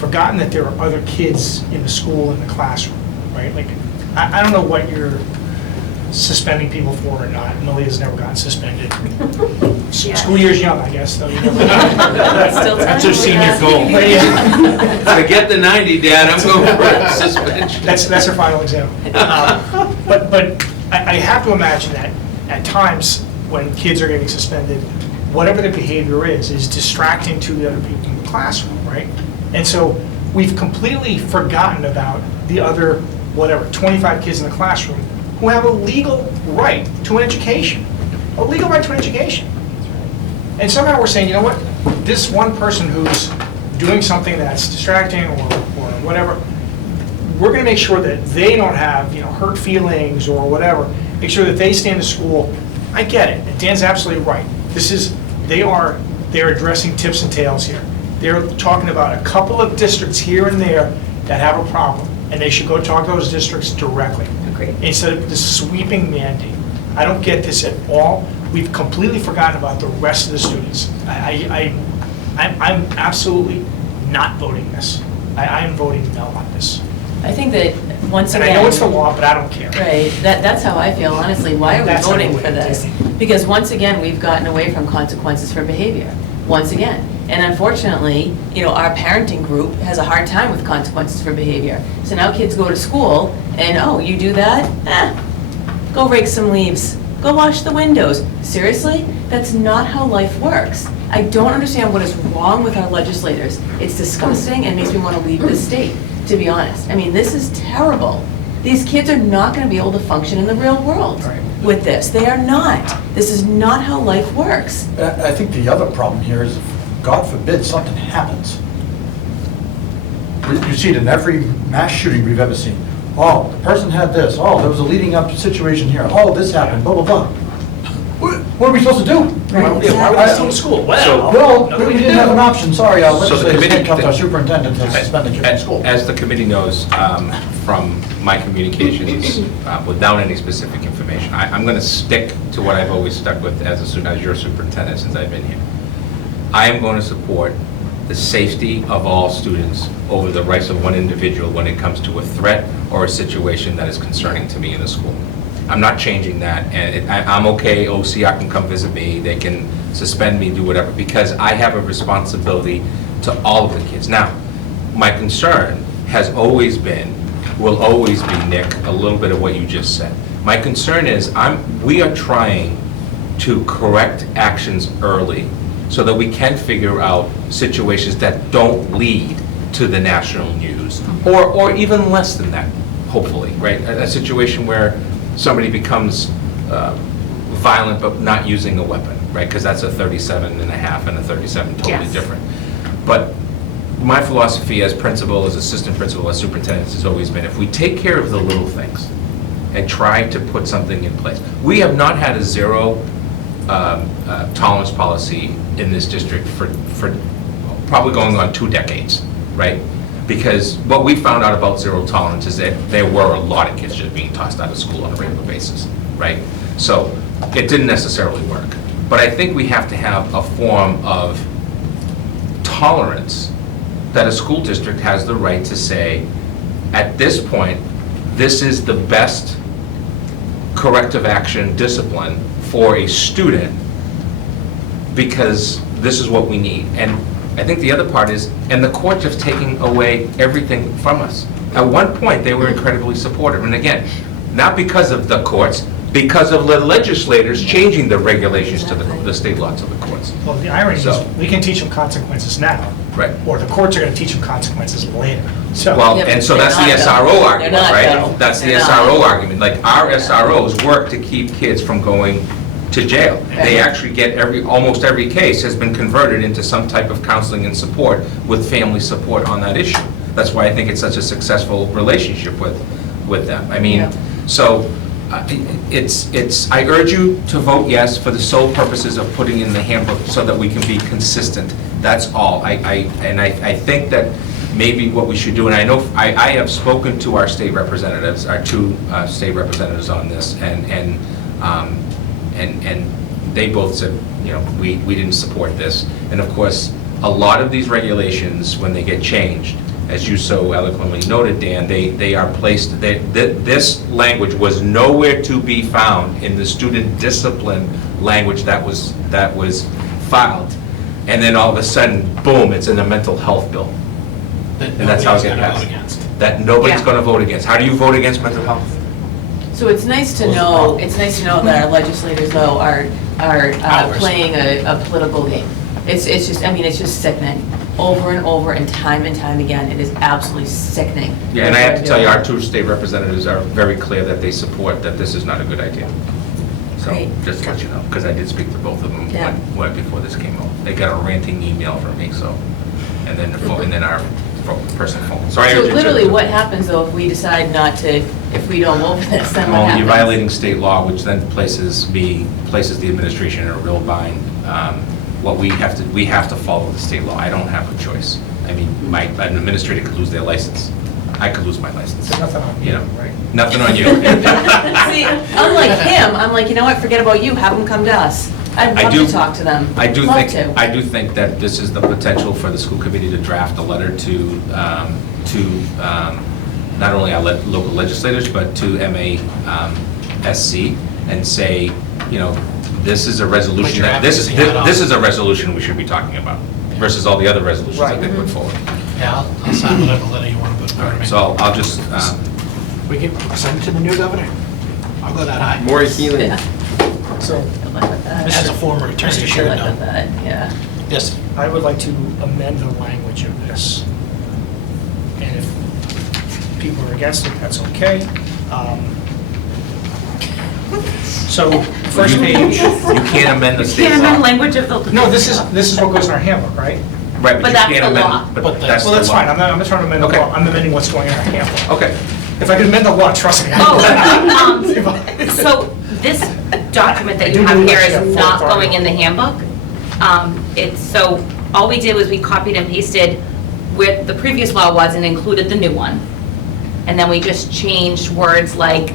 forgotten that there are other kids in the school, in the classroom, right? Like, I don't know what you're suspending people for or not. Malia's never gotten suspended. Yeah. School year's young, I guess, though. You never know. Still That's her time. senior goal. But yeah. Forget the 90, Dad, I'm going for suspension. That's her final exam. But I have to imagine that at times when kids are getting suspended, whatever the behavior is distracting to the other people in the classroom, right? And so we've completely forgotten about the other, 25 kids in the classroom who have a legal right to an education. A legal right to an education. And somehow we're saying, you know what, this one person who's doing something that's distracting or whatever, we're going to make sure that they don't have, hurt feelings or whatever. Make sure that they stay in the school. I get it. And Dan's absolutely right. They're addressing tips and tails here. They're talking about a couple of districts here and there that have a problem, and they should go talk to those districts directly. Agreed. Instead of this sweeping mandate. I don't get this at all. We've completely forgotten about the rest of the students. I'm absolutely not voting this. I am voting no on this. I think that, once And again. I know it's the law, but I don't care. Right, that's how I feel, honestly. Why are we That's not voting the way for to this? do it. Because once again, we've gotten away from consequences for behavior, once again. And unfortunately, our parenting group has a hard time with consequences for behavior. So now kids go to school and, oh, you do that? Go rake some leaves, go wash the windows. Seriously? That's not how life works. I don't understand what is wrong with our legislators. It's disgusting and makes me want to leave this state, to be honest. I mean, this is terrible. These kids are not going to be able to function in the real world Right. with this. They are not. This is not how life works. I think the other problem here is, God forbid, something happens. You see it in every mass shooting we've ever seen. oh, the person had this, oh, there was a leading up situation here, oh, this happened, blah, blah, blah. What are we supposed to do? Why would they still in school? Well, we didn't have an option, sorry, our So the legislators committee- handcuffed our superintendent to suspend the kid from school. As the committee knows from my communications, without any specific information, I'm going to stick to what I've always stuck with as your superintendent since I've been here. I am going to support the safety of all students over the rights of one individual when it comes to a threat or a situation that is concerning to me in the school. I'm not changing that, and I'm okay, OCR can come visit me, they can suspend me, do whatever, because I have a responsibility to all of the kids. Now, my concern has always been, will always be, Nick, a little bit of what you just said. My concern is, we are trying to correct actions early so that we can figure out situations that don't lead to the national news, or even less than that, hopefully, right? A situation where somebody becomes violent but not using a weapon, right? Because that's a 37 and a half and a 37 totally Yes. different. But my philosophy as principal, as assistant principal, as superintendent has always been, if we take care of the little things and try to put something in place. We have not had a zero tolerance policy in this district for probably going on 2 decades, right? Because what we found out about zero tolerance is that there were a lot of kids just being tossed out of school on a regular basis, right? So it didn't necessarily work. But I think we have to have a form of tolerance that a school district has the right to say, at this point, this is the best corrective action discipline for a student because this is what we need. And I think the other part is, and the court just taking away everything from us. At one point, they were incredibly supportive, and again, not because of the courts, because of the legislators changing the regulations to the state laws of the courts. Well, the irony is, So- we can teach them consequences now, Right. or the courts are going to teach them consequences later. So, Well, Yeah, and but so that's the they're not, SRO though. argument, They're not, right? though. That's the They're not. SRO argument. Like, our SROs work to keep kids from going to jail. They actually get almost every case has been converted into some type of counseling and support with family support on that issue. That's why I think it's such a successful relationship with them. I mean, Yeah. so I urge you to vote yes for the sole purposes of putting in the handbook so that we can be consistent. That's all. I think that maybe what we should do, and I know, I have spoken to our state representatives, our 2 state representatives on this, and they both said, you know, we didn't support this. And of course, a lot of these regulations, when they get changed, as you so eloquently noted, Dan, they are placed, this language was nowhere to be found in the student discipline language that was filed. And then all of a sudden, boom, it's in the mental health bill. And that's how it gets passed. That nobody's Yeah. going to vote against. How do you vote against mental health? So it's nice to know, that our legislators, though, are Ours. playing a political game. It's just, I mean, it's just sickening, over and over and time again. It is absolutely sickening. Yeah, and I have to tell you, our 2 state representatives are very clear that they support that this is not a good idea. So, Great. just to let you know, because I did speak to both of them Yeah. right before this came out. They got a ranting email from me, so, and then our personal phone. So I So urge you to- literally, what happens, though, if we decide not to, if we don't vote for this, then what Well, happens? you're violating state law, which then places the administration in a real bind. What we have to follow the state law. I don't have a choice. I mean, an administrator could lose their license. I could lose my license. so nothing on You you, know, right? nothing on you. See, unlike him, I'm like, you know what, forget about you, have them come to us. I'd I love do- to talk to them. I do Love think, to. I do think that this is the potential for the school committee to draft a letter to not only our local legislators, but to MASC, and say, you know, this is a resolution, this is a resolution we should be talking about, versus all the other resolutions that they put forward. Yeah, I'll sign whatever letter you want to put All forward. right, so I'll just, We can send it to the new governor. I'll go that high. More healing. Yeah. So Good luck with that. As a former attorney, you Good should luck know. with that, yeah. Yes, I would like to amend the language of this. And if people are against it, that's okay. So, first page, you can't amend the state Can't amend law. language of the. no, this is what goes in our handbook, right? Right, But you that's can't the amend- law. But But that's the Well, that's law. fine, I'm not trying to amend the Okay. law, I'm amending what's going in our handbook. Okay, If I could amend the law, trust me. I would. So this document that I you do have believe here I should have is full not authority. going in the handbook. So all we did was we copied and pasted where the previous law was and included the new one. And then we just changed words like,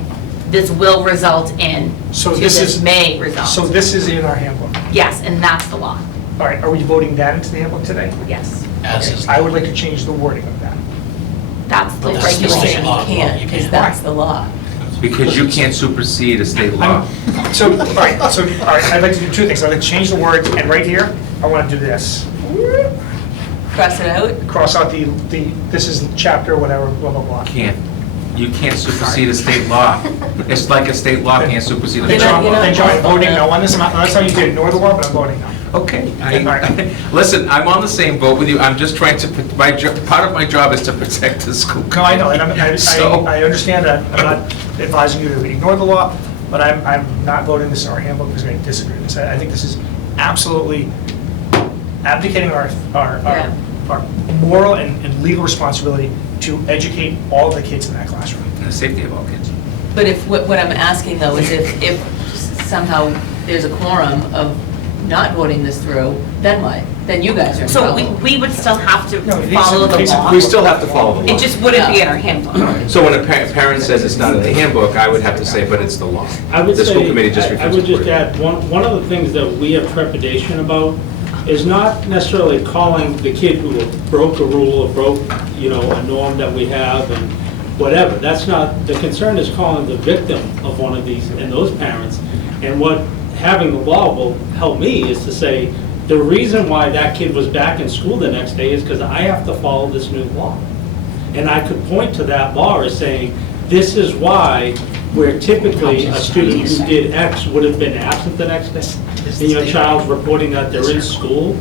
this will result in, So to this this is- may result. So this is in our handbook. Yes, and that's the law. All right, are we voting that into the handbook today? Yes. As Okay, is. I would like to change the wording of that. That's the That's the state regulation. law. You can't, You because can't. that's the law. Because you can't supersede a state law. So, all right, I'd like to do two things. I'd like to change the word, and right here, I want to do this. Cross it out. Cross out the, this is chapter, whatever, blah, blah, blah. You can't supersede a state law. It's like a state law can't supersede a Then state John, law. then John, I'm voting no on this. That's how you did ignore the law, but I'm voting no. Okay. Alright. Listen, I'm on the same boat with you. I'm just trying to, part of my job is to protect the school. No, I know, and So- I understand that. I'm not advising you to ignore the law, but I'm not voting this in our handbook because I disagree with this. I think this is absolutely abdicating our moral and legal responsibility to educate all of the kids in that classroom. And the safety of all kids. But if, what I'm asking though is if somehow there's a quorum of not voting this through, then what? Then you guys are in So trouble. we would still have to No, these follow are- the these are- law. We still have to follow the law. It just wouldn't be in our handbook. So when a parent says it's not in the handbook, I would have to say, but it's the law. I would The school say, committee just I refused would to just put it. add, one of the things that we have trepidation about is not necessarily calling the kid who broke a rule or broke, a norm that we have and whatever. That's not, the concern is calling the victim of one of these and those parents. And what having the law will help me is to say, the reason why that kid was back in school the next day is because I have to follow this new law. And I could point to that law as saying, this is why, where typically a student who did X would have been absent the next day, and your child's reporting that they're in school,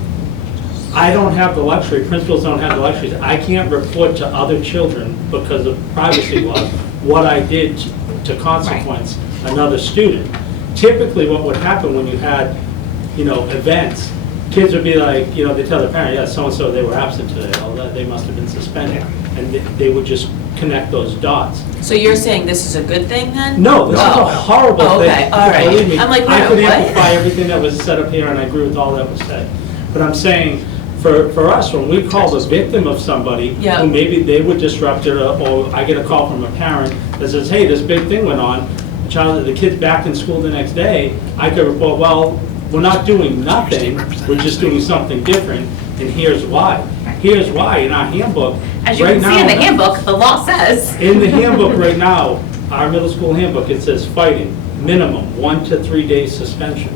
I don't have the luxury, principals don't have the luxury, I can't report to other children because of privacy laws what I did to consequence another student. Typically, what would happen when you had, events, kids would be like, they tell their parent, yeah, so-and-so, they were absent today, oh, they must have been suspended. And they would just connect those dots. So you're saying this is a good thing then? No, this is a Oh. horrible Oh, thing. okay, all right. Believe me, I'm like, I could what? amplify everything that was said up here, and I agree with all that was said. But I'm saying, for us, when we call the victim of somebody, Yeah. who maybe they were disrupted, or I get a call from a parent that says, hey, this big thing went on, the kid's back in school the next day, I could report, well, we're not doing nothing, we're just doing something different, and here's why. Here's why, in our handbook, As you right can see in the now- handbook, the law says. in the handbook right now, our middle school handbook, it says fighting, minimum 1 to 3 days suspension.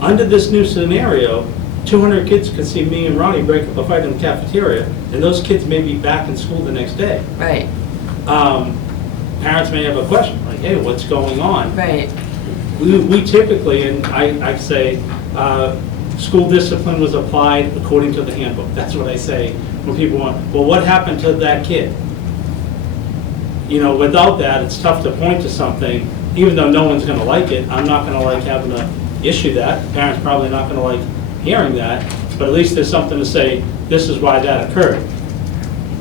Under this new scenario, 200 kids could see me and Ronnie break up a fight in the cafeteria, and those kids may be back in school the next day. Right, Parents may have a question, like, hey, what's going on? right. We typically, and I say, school discipline was applied according to the handbook. That's what I say when people want, well, what happened to that kid? Without that, it's tough to point to something, even though no one's gonna like it. I'm not gonna like having to issue that. Parents probably not gonna like hearing that, but at least there's something to say, this is why that occurred.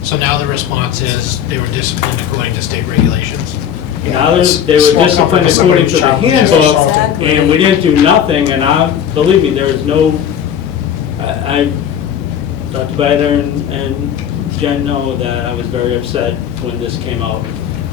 So now the response is they were disciplined according to state regulations? Now, they were Small disciplined comfort according to the child was handbook, assaulted. and we didn't do nothing, and believe me, there is no, Dr. Biter and Jen know that I was very upset when this came out.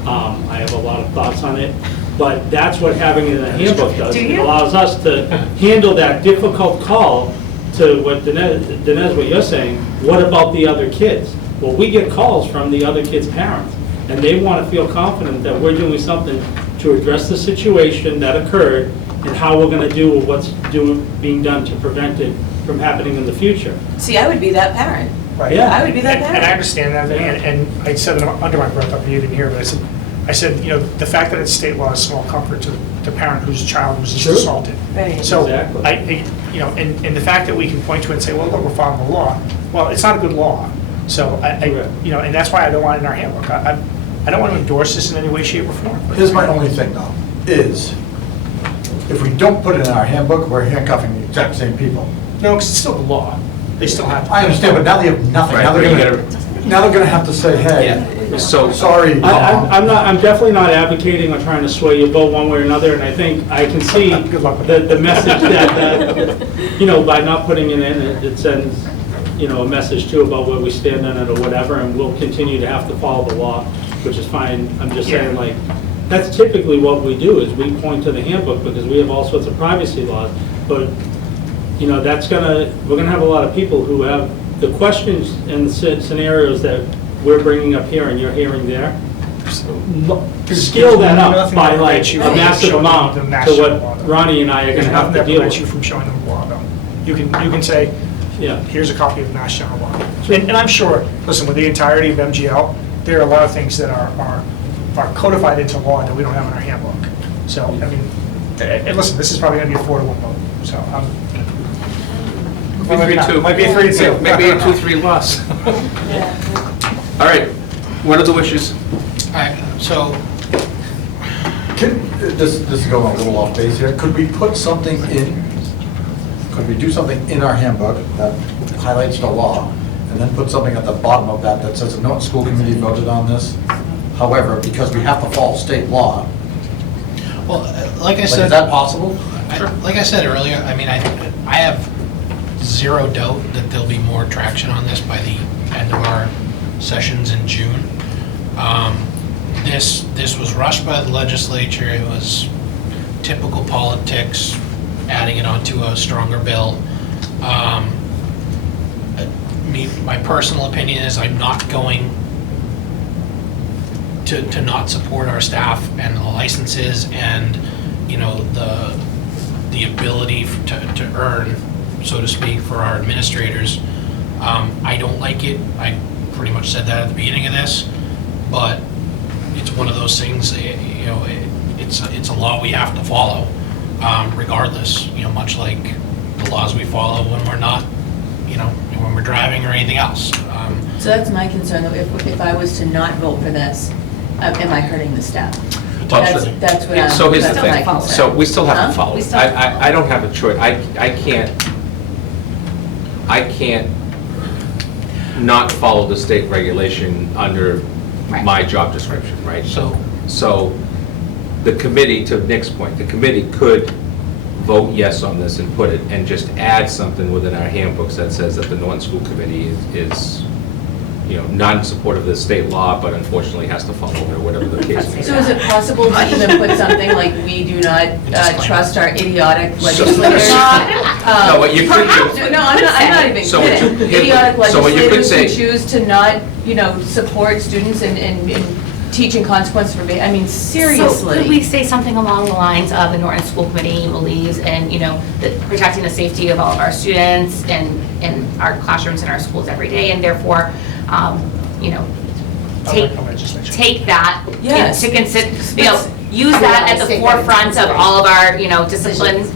I have a lot of thoughts on it, but that's what having it in the handbook does. Do It you? allows us to handle that difficult call to what Dinesh, what you're saying, what about the other kids? Well, we get calls from the other kids' parents, and they want to feel confident that we're doing something to address the situation that occurred and how we're going to do what's being done to prevent it from happening in the future. See, I would be that parent. Right. Yeah. I would be that And I parent. understand that, and I said it under my breath up here, you didn't hear, but I said, the fact that it's state law is small comfort to the parent whose child was just Sure. assaulted. Right. So, Exactly. and the fact that we can point to it and say, well, look, we're following the law, well, it's not a good law. So, Correct. and that's why I don't want it in our handbook. I don't want to endorse this in any way, shape, or form. Here's my only thing though, is if we don't put it in our handbook, we're handcuffing the exact same people. No, because it's still the law. They still have to. I understand, but now they have nothing. Right, Now but they're you gonna, now they're gonna have to say, hey, Yeah, so. sorry, Mom. I'm definitely not advocating or trying to sway your vote one way or another, and I think I can see Good luck with the message that, you know, by not putting it in, it sends, you know, a message too about where we stand on it or whatever, and we'll continue to have to follow the law, which is fine. I'm just saying, like, that's typically what we do, is we point to the handbook, because we have all sorts of privacy laws, but, you know, we're gonna have a lot of people who have the questions and the scenarios that we're bringing up here and you're hearing there. Scale that up Nothing by that like prevents you a from massive showing amount the to national law, what though. Ronnie and I are There's gonna have nothing to that deal prevents you with. from showing them the law, though. You can say, Yeah. here's a copy of Mass General Law. And I'm sure, listen, with the entirety of MGL, there are a lot of things that are codified into law that we don't have in our handbook. So, I mean, and listen, this is probably gonna be a 4-1 vote, so, well, maybe not. 3-2. Might be a 3-2. Maybe a 2-3 loss. All right, what are the wishes? All right, so, This is going a little off base here. Could we put something in, could we do something in our handbook that highlights the law, and then put something at the bottom of that that says, the Norton School Committee voted on this? However, because we have to follow state law, well, like I like, said. is that possible? Like I said earlier, I mean, I have zero doubt that there'll be more traction on this by the end of our sessions in June. This was rushed by the legislature. It was typical politics, adding it onto a stronger bill. My personal opinion is I'm not going to not support our staff and the licenses and, you know, the ability to earn, so to speak, for our administrators. I don't like it. I pretty much said that at the beginning of this, but it's one of those things, you know, it's a law we have to follow, regardless, you know, much like the laws we follow when we're not, you know, when we're driving or anything else. So that's my concern, though, if I was to not vote for this, am I hurting the staff? That's what I'm, So here's the that's my thing, concern. so we still have Huh? to follow. We still have to follow. I don't have a choice, I can't not follow the state regulation under Right. my job description, right? So, So the committee, to Nick's point, the committee could vote yes on this and put it, and just add something within our handbooks that says that the Norton School Committee is, you know, not in support of the state law, but unfortunately has to follow it, or whatever the case may be. So is it possible to even put something like, we do not trust our idiotic legislators? No, what you could do- No, I'm not even So what kidding. you- Idiotic so what you could legislators who say- choose to not, you know, support students in teaching consequences for, I mean, So could we seriously. say something along the lines of the Norton School Committee believes in, you know, protecting the safety of all of our students and in our classrooms and our schools every day, and therefore, you know, take that Yes. to consider, you know, use that at the forefront of all of our, you know, disciplines.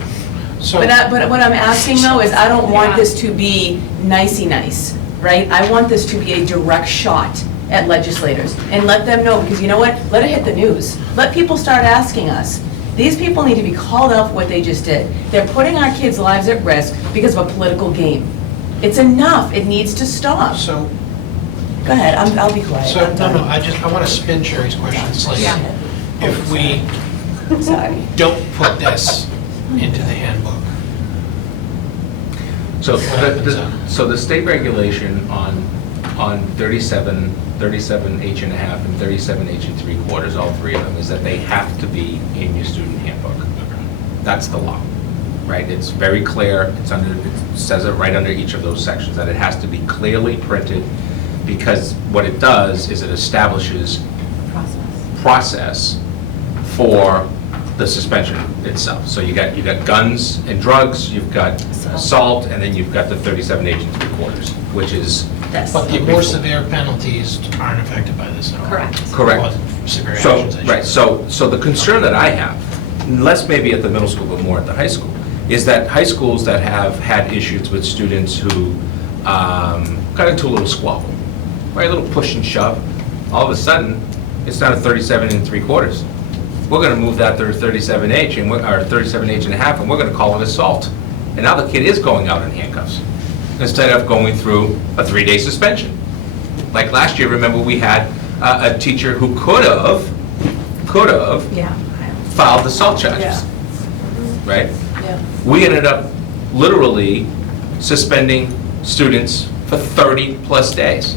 so. But what I'm asking though is, I don't want Yeah. this to be nicey nice, right? I want this to be a direct shot at legislators and let them know, because you know what? Let it hit the news. Let people start asking us. These people need to be called out for what they just did. They're putting our kids' lives at risk because of a political game. It's enough. It needs to stop. So, Go ahead, I'll be quiet. so, I'm no, done. I want to spin Sherry's question slightly. Yeah. If we Sorry. don't put this into the handbook, So, What happens then? so the state regulation on 37 H and a half and 37 H and 3/4, all three of them, is that they have to be in your student handbook. That's the law, right? It's very clear, it says it right under each of those sections, that it has to be clearly printed, because what it does is it establishes process for the suspension itself. So you got guns and drugs, you've got assault, and then you've got the 37 H and 3/4, which is but the more severe penalties aren't affected by this at all. Correct. correct. Or severe So, actions, I should right, say. so the concern that I have, less maybe at the middle school, but more at the high school, is that high schools that have had issues with students who got into a little squabble, right, a little push and shove, all of a sudden, it's down to 37 3/4. We're gonna move that to 37H, or 37H and a half, and we're gonna call it assault. And now the kid is going out in handcuffs, instead of going through a 3-day suspension. Like last year, remember, we had a teacher who could have Yeah. filed the salt charges, right? Yeah. We ended up literally suspending students for 30-plus days.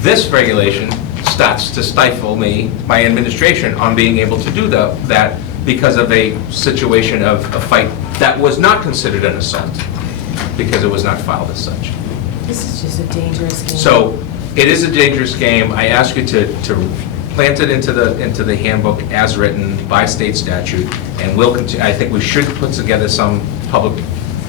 This regulation starts to stifle me, my administration, on being able to do that because of a situation of a fight that was not considered an assault, because it was not filed as such. This is just a dangerous game. So it is a dangerous game. I ask you to plant it into the handbook as written by state statute, and we'll continue. I think we should put together some public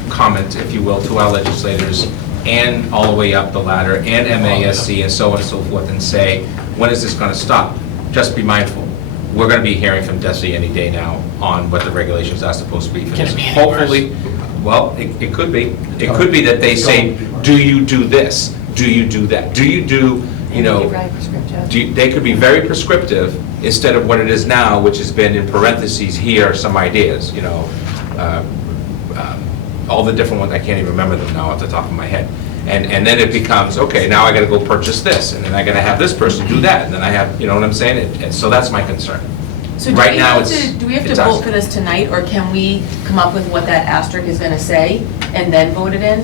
comment, if you will, to our legislators and all the way up the ladder, and MASC and so on and so forth, and say, when is this going to stop? Just be mindful. We're going to be hearing from DESE any day now on what the regulations are supposed to be for Can this. it be any worse? Hopefully, well, it could be. It could be that they say, do you do this? Do you do that? Do you do, you know, Right, prescriptive. they could be very prescriptive instead of what it is now, which has been in parentheses, here are some ideas, you know, all the different ones, I can't even remember them now off the top of my head. And then it becomes, okay, now I gotta go purchase this, and then I gotta have this person do that, and then I have, you know what I'm saying? And so that's my concern. So do Right we now, have it's- to, do we have to it's vote us. for this tonight, or can we come up with what that asterisk is gonna say and then vote it in?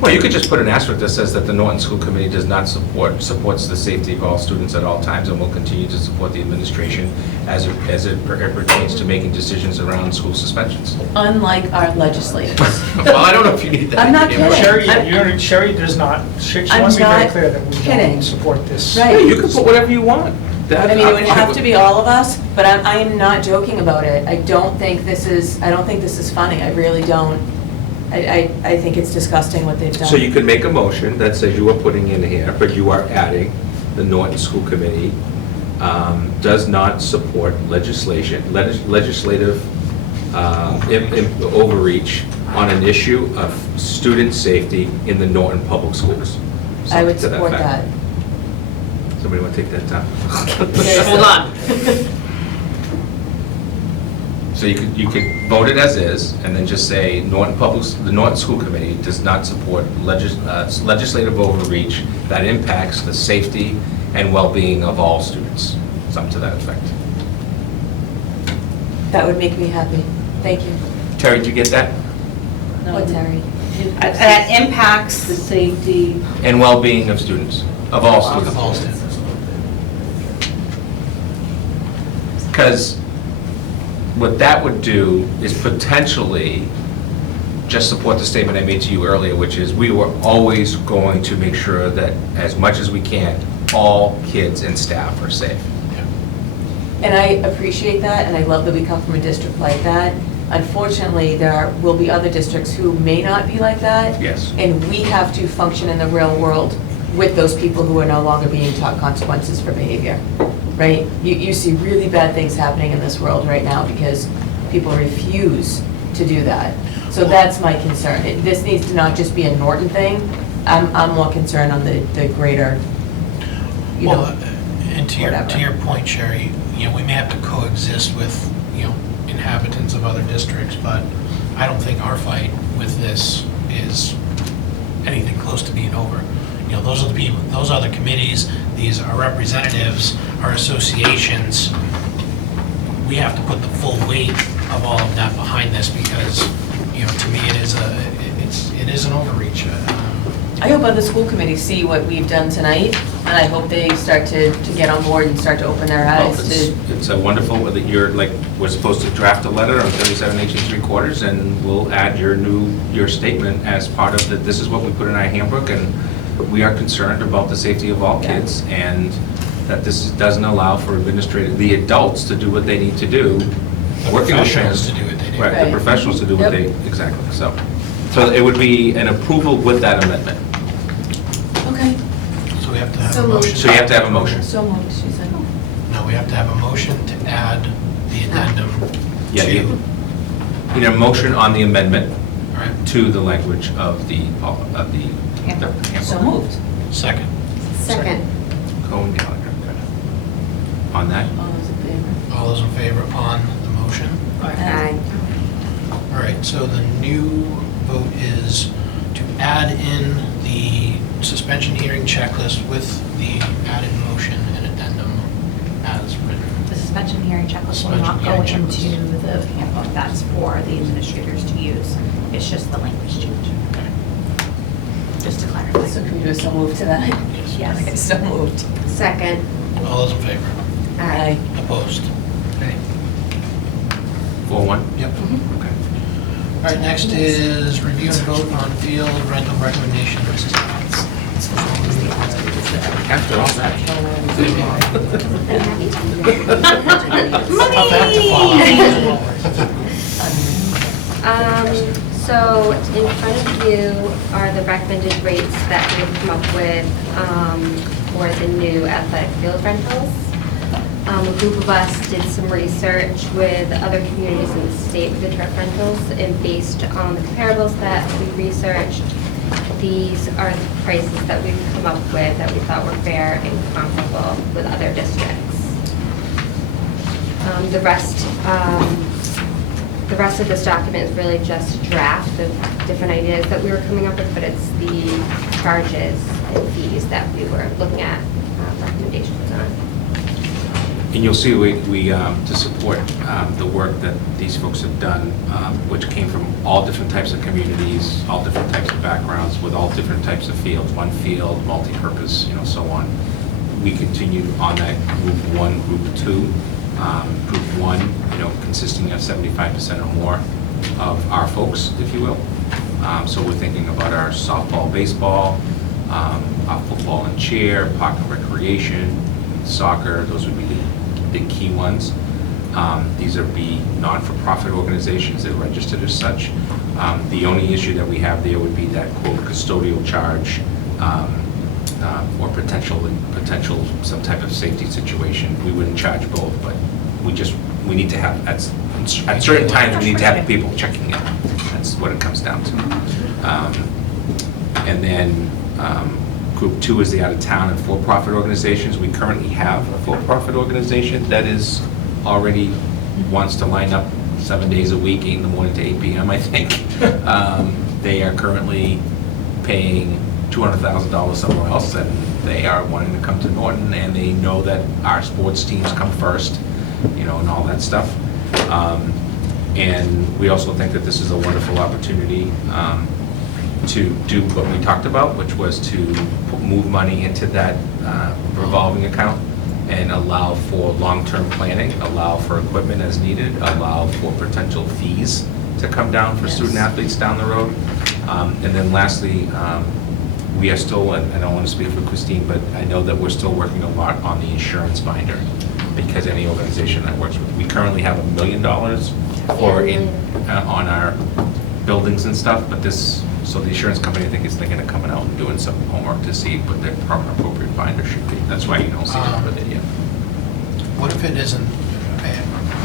Well, you could just put an asterisk that says that the Norton School Committee does not supports the safety of all students at all times, and will continue to support the administration as it pertains to making decisions around school suspensions. Unlike our legislators. Well, I don't know if you need that. I'm not anymore. kidding. Sherry does not, she I'm wants to be very not clear that we kidding. don't support this. Right. Yeah, you can put whatever you want. I mean, it would have to be all of us, but I'm not joking about it. I don't think this is funny. I really don't. I think it's disgusting what they've done. So you could make a motion that says you are putting in here, but you are adding, the Norton School Committee does not support legislative overreach on an issue of student safety in the Norton Public Schools. I would Something to support effect. that. Somebody want to take that down? Hold on. So you could vote it as is, and then just say the Norton School Committee does not support legislative overreach that impacts the safety and well-being of all students. Something to that effect. That would make me happy. Thank you. Terry, did you get that? What, Terry? That impacts the safety. And well-being of students, of all students. Of all students. Because what that would do is potentially just support the statement I made to you earlier, which is we were always going to make sure that as much as we can, all kids and staff are safe. And I appreciate that, and I love that we come from a district like that. Unfortunately, there will be other districts who may not be like that. Yes. And we have to function in the real world with those people who are no longer being taught consequences for behavior, right? You see really bad things happening in this world right now because people refuse to do that. So that's my concern. This needs to not just be a Norton thing. I'm more concerned on the greater, you know, Well, and to whatever. your point, Sherry, you know, we may have to coexist with, you know, inhabitants of other districts, but I don't think our fight with this is anything close to being over. You know, those are the people, those are the committees, these are representatives, our associations. We have to put the full weight of all of that behind this because, you know, to me, it is an overreach. I hope other school committees see what we've done tonight, and I hope they start to get on board and start to open their Well, eyes to. it's a wonderful that you're like, we're supposed to draft a letter on 37 3/4, and we'll add your statement as part of the, this is what we put in our handbook, and we are concerned about the safety of all kids, and that this doesn't allow for the adults to do what they need to do. Working with professionals parents. to do what they do. Right, the Right. professionals to do what Yep. they, exactly, so. So it would be an approval with that amendment. Okay. So we have to have So a moved. motion. So you have to have a motion. So moved, she said. No, we have to have a motion to add the addendum Yeah, to, you need a motion on the amendment right, to the language of the Handbook. So moved. second. Second. Cohen Gallagher. On that? All those in favor? All those in favor on the motion? Aye. All right, so the new vote is to to add in the suspension hearing checklist with the added motion and addendum as written. The suspension hearing checklist will not Suspension go hearing into checklist. the handbook. That's for the administrators to use. It's just the language change. Okay. Just to clarify. So can we do so move to that? Yes. Okay, so moved. Second. All those in favor? Aye. Opposed? Okay. 4-1? Yep. Mhm. Okay. All right, next is review and vote on field rental recommendations. After all that. Tough act to follow. So in front of you are the recommended rates that we've come up with for the new athletic field rentals. A group of us did some research with other communities in the state with the turf rentals, and based on the comparables that we researched, these are the prices that we've come up with that we thought were fair and comparable with other districts. The rest of this document is really just a draft of different ideas that we were coming up with, but it's the charges and fees that we were looking at recommendations on. And you'll see we to support the work that these folks have done, which came from all different types of communities, all different types of backgrounds, with all different types of fields, one field, multi-purpose, so on. We continued on that group 1, group 2. Group 1, consisting of 75% or more of our folks, if you will. So we're thinking about our softball, baseball, our football and cheer, park and recreation, soccer. Those would be the key ones. These are non-for-profit organizations that are registered as such. The only issue that we have there would be that quote custodial charge or potential some type of safety situation. We wouldn't charge both, but we need to have at certain times we need to have people checking in. That's what it comes down to. And then Group 2 is the out-of-town and for-profit organizations. We currently have a for-profit organization that is already wants to line up 7 days a week, 8 in the morning to 8 p.m., I think. They are currently paying $200,000 somewhere else, and they are wanting to come to Norton, and they know that our sports teams come first, and all that stuff. And we also think that this is a wonderful opportunity to do what we talked about, which was to move money into that revolving account and allow for long-term planning, allow for equipment as needed, allow for potential fees to come down for student athletes down the road. And then lastly, we are still, and I don't want to speak for Christine, but I know that we're still working a lot on the insurance binder, because any organization that works with, we currently have $1 million on our buildings and stuff, but so the insurance company, I think, is thinking of coming out and doing some homework to see what their appropriate binder should be. That's why you don't see it with it yet. What if it isn't,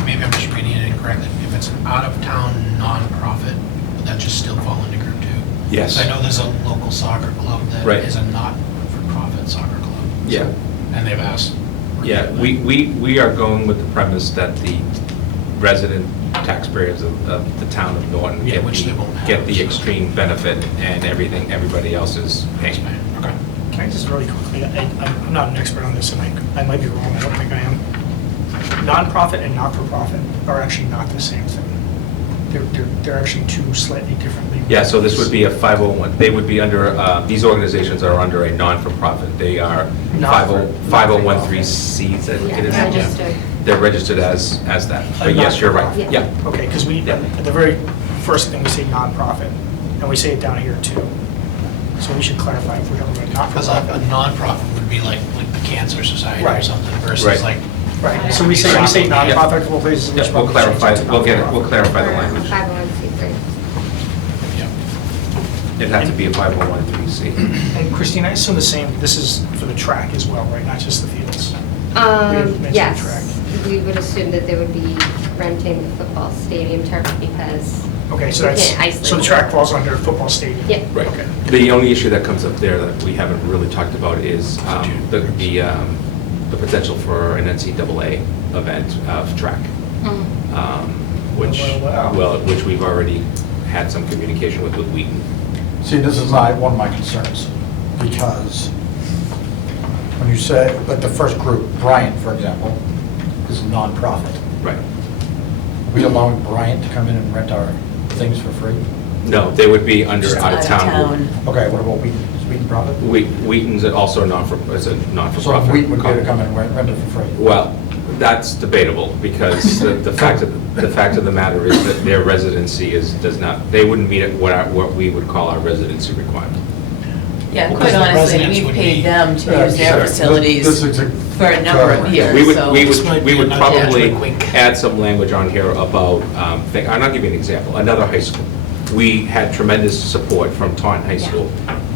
maybe I'm just reading it incorrectly, if it's an out-of-town nonprofit, would that just still fall into group 2? Yes. I know there's a local soccer club that Right. is a not-for-profit soccer club. Yeah. And they've asked. Yeah, we are going with the premise that the resident taxpayers of the town of Norton Yeah, which they won't have, get the so. extreme benefit, and everybody else is paying. Okay. Can I just really quickly, I'm not an expert on this, and I might be wrong, I don't think I am. Nonprofit and not-for-profit are actually not the same thing. They're actually two slightly different legal. Yeah, so this would be a 501, they would be under, these organizations are under a non-for-profit. They are 501(c)(3)s, that it is. Registered. They're registered as that. But yes, you're right, Yeah. yeah. Okay, because Yeah. at the very first thing, we say nonprofit, and we say it down here too. So we should clarify if we're talking about Because a not-for-profit. nonprofit would be like the Cancer Society or Right. something versus Right. like, Right, so we say Yeah. nonprofit a couple places. we Yeah, should we'll probably change clarify, it to we'll not-for-profit. clarify the Or language. 501c3. yeah. It'd have to be a 501(c). And Christine, I assume the same, this is for the track as well, right, not just the fields? mentioned the Yes, track. we would assume that they would be renting the football stadium turf because, Okay, so We can't that's, isolate so the track falls under football stadium? Yep. Right. Okay. The only issue that comes up there that we haven't really talked about is the potential for an NCAA event of track, which, Wow. well, which we've already had some communication with Wheaton. See, this is one of my concerns, because when you say, like the first group, Bryant, for example, is a nonprofit. Right. Are we allowing Bryant to come in and rent our things for free? No, they would be under Just out-of-town group. Okay, what about Wheaton? Is Wheaton profit? Wheaton's also is a So if not-for-profit. Wheaton would be able to come in and rent it for free? Well, that's debatable, because the fact of the matter is that their residency does not, they wouldn't meet what we would call our residency requirement. Yeah, Because quite the honestly, residents we've would paid be- them to use their Sure. facilities This is for a number of years, We so. This might be would another probably wink, wink. add some language on here about, I'll give you an example, another high school. We had tremendous support from Taunton High School,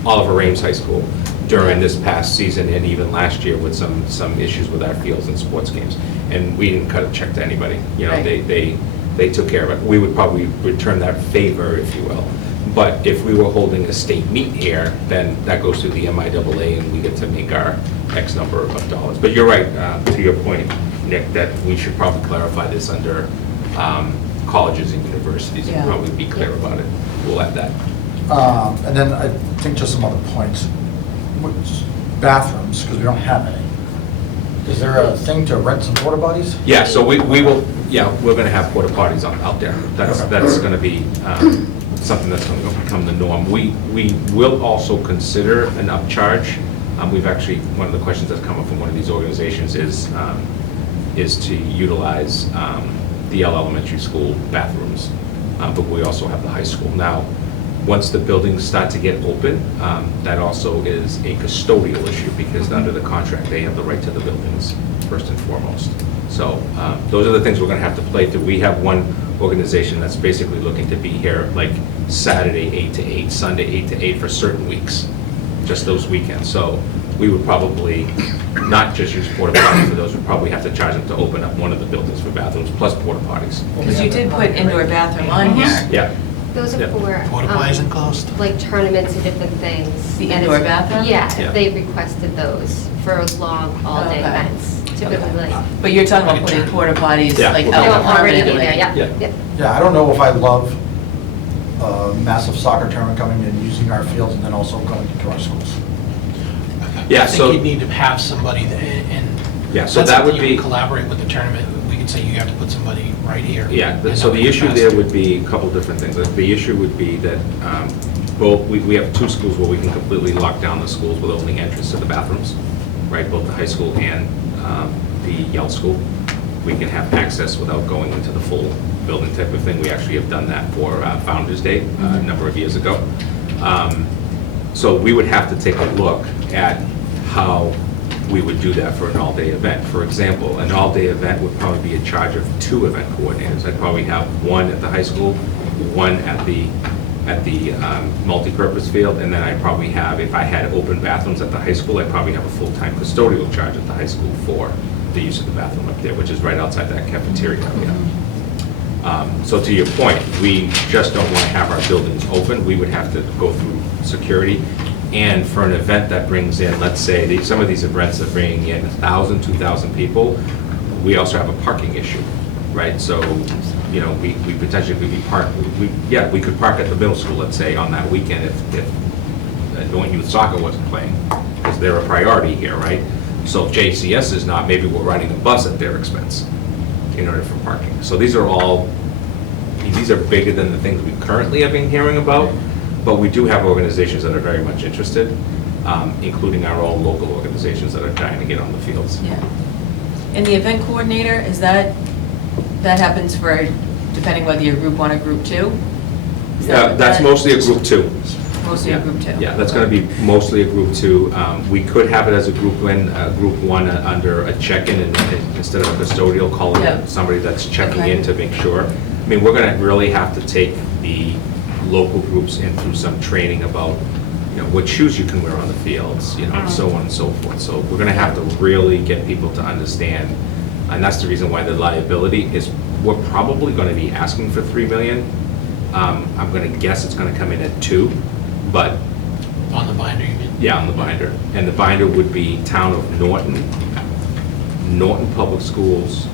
Oliver Ames High School, during this past season and even last year with some issues with our fields and sports games. And we didn't cut a check to anybody, you know, Right. they took care of it. We would probably return that favor, if you will. But if we were holding a state meet here, then that goes through the MIAA and we get to make our X number of dollars. But you're right, to your point, Nick, that we should probably clarify this under colleges and universities and Yeah. probably be clear about it. We'll add that. And then I think just some other points. Bathrooms, because we don't have any. Is there a thing to rent some porta potties? Yeah, so we will, we're gonna have porta potties out there. Okay. That's gonna be something that's gonna become the norm. We will also consider an upcharge. We've actually, one of the questions that's come up from one of these organizations is to utilize the Yale Elementary School bathrooms, but we also have the high school. Now, once the buildings start to get open, that also is a custodial issue, because under the contract, they have the right to the buildings first and foremost. So those are the things we're gonna have to play through. We have one organization that's basically looking to be here like Saturday 8 to 8, Sunday 8 to 8 for certain weeks, just those weekends. So we would probably not just use porta potties for those, we'd probably have to charge them to open up one of the buildings for bathrooms plus porta potties. Because you did put indoor bathroom on here. Yeah. Those are Yeah. for. Porta potties enclosed? Like tournaments and different things. The And indoor it's- bathroom? Yeah, Yeah. if they requested those for long, all-day Okay. events, typically like. But you're talking about putting porta potties Yeah. like No, No, out already in permanently. there, yeah, Yeah. yep. Yeah, I don't know if I love a massive soccer tournament coming and using our fields and then also going into our schools. Yeah, I so- think you'd need to have somebody, and Yeah, so that's that would something you be. can collaborate with the tournament. We could say you have to put somebody right here. Yeah, in so that the issue there capacity. would be a couple different things. The issue would be that, we have two schools where we can completely lock down the schools with only entrance to the bathrooms, right? Both the high school and the Yale School. We can have access without going into the full building type of thing. We actually have done that for Founder's Day a number of years ago. So we would have to take a look at how we would do that for an all-day event. For example, an all-day event would probably be in charge of 2 event coordinators. I'd probably have one at the high school, one at the multipurpose field, and then I'd probably have, if I had open bathrooms at the high school, I'd probably have a full-time custodial charge at the high school for the use of the bathroom up there, which is right outside that cafeteria area. So to your point, we just don't want to have our buildings open. We would have to go through security. And for an event that brings in, let's say, some of these events are bringing in 1,000, 2,000 people, we also have a parking issue, right? So, you know, we potentially could be parked, we could park at the middle school, let's say, on that weekend if Norton Youth Soccer wasn't playing, because they're a priority here, right? So if JCS is not, maybe we're riding a bus at their expense in order for parking. So these are bigger than the things we currently have been hearing about, but we do have organizations that are very much interested, including our own local organizations that are trying to get on the fields. Yeah. And the event coordinator, is that happens for, depending whether you're group 1 or group 2? Is that- That's mostly a group 2. Mostly a group 2? Yeah, that's going to be mostly a group 2. We could have it as a group 1 under a check-in, and instead of a custodial, call Yeah. it somebody that's checking Okay. in to make sure. I mean, we're going to really have to take the local groups in through some training about, you know, what shoes you can wear on the fields, you know, and so on and so forth. So we're going to have to really get people to understand, and that's the reason why the liability is, we're probably going to be asking for $3 million. I'm going to guess it's going to come in at 2, but On the binder, you mean? yeah, on the binder. And the binder would be Town of Norton, Norton Public Schools,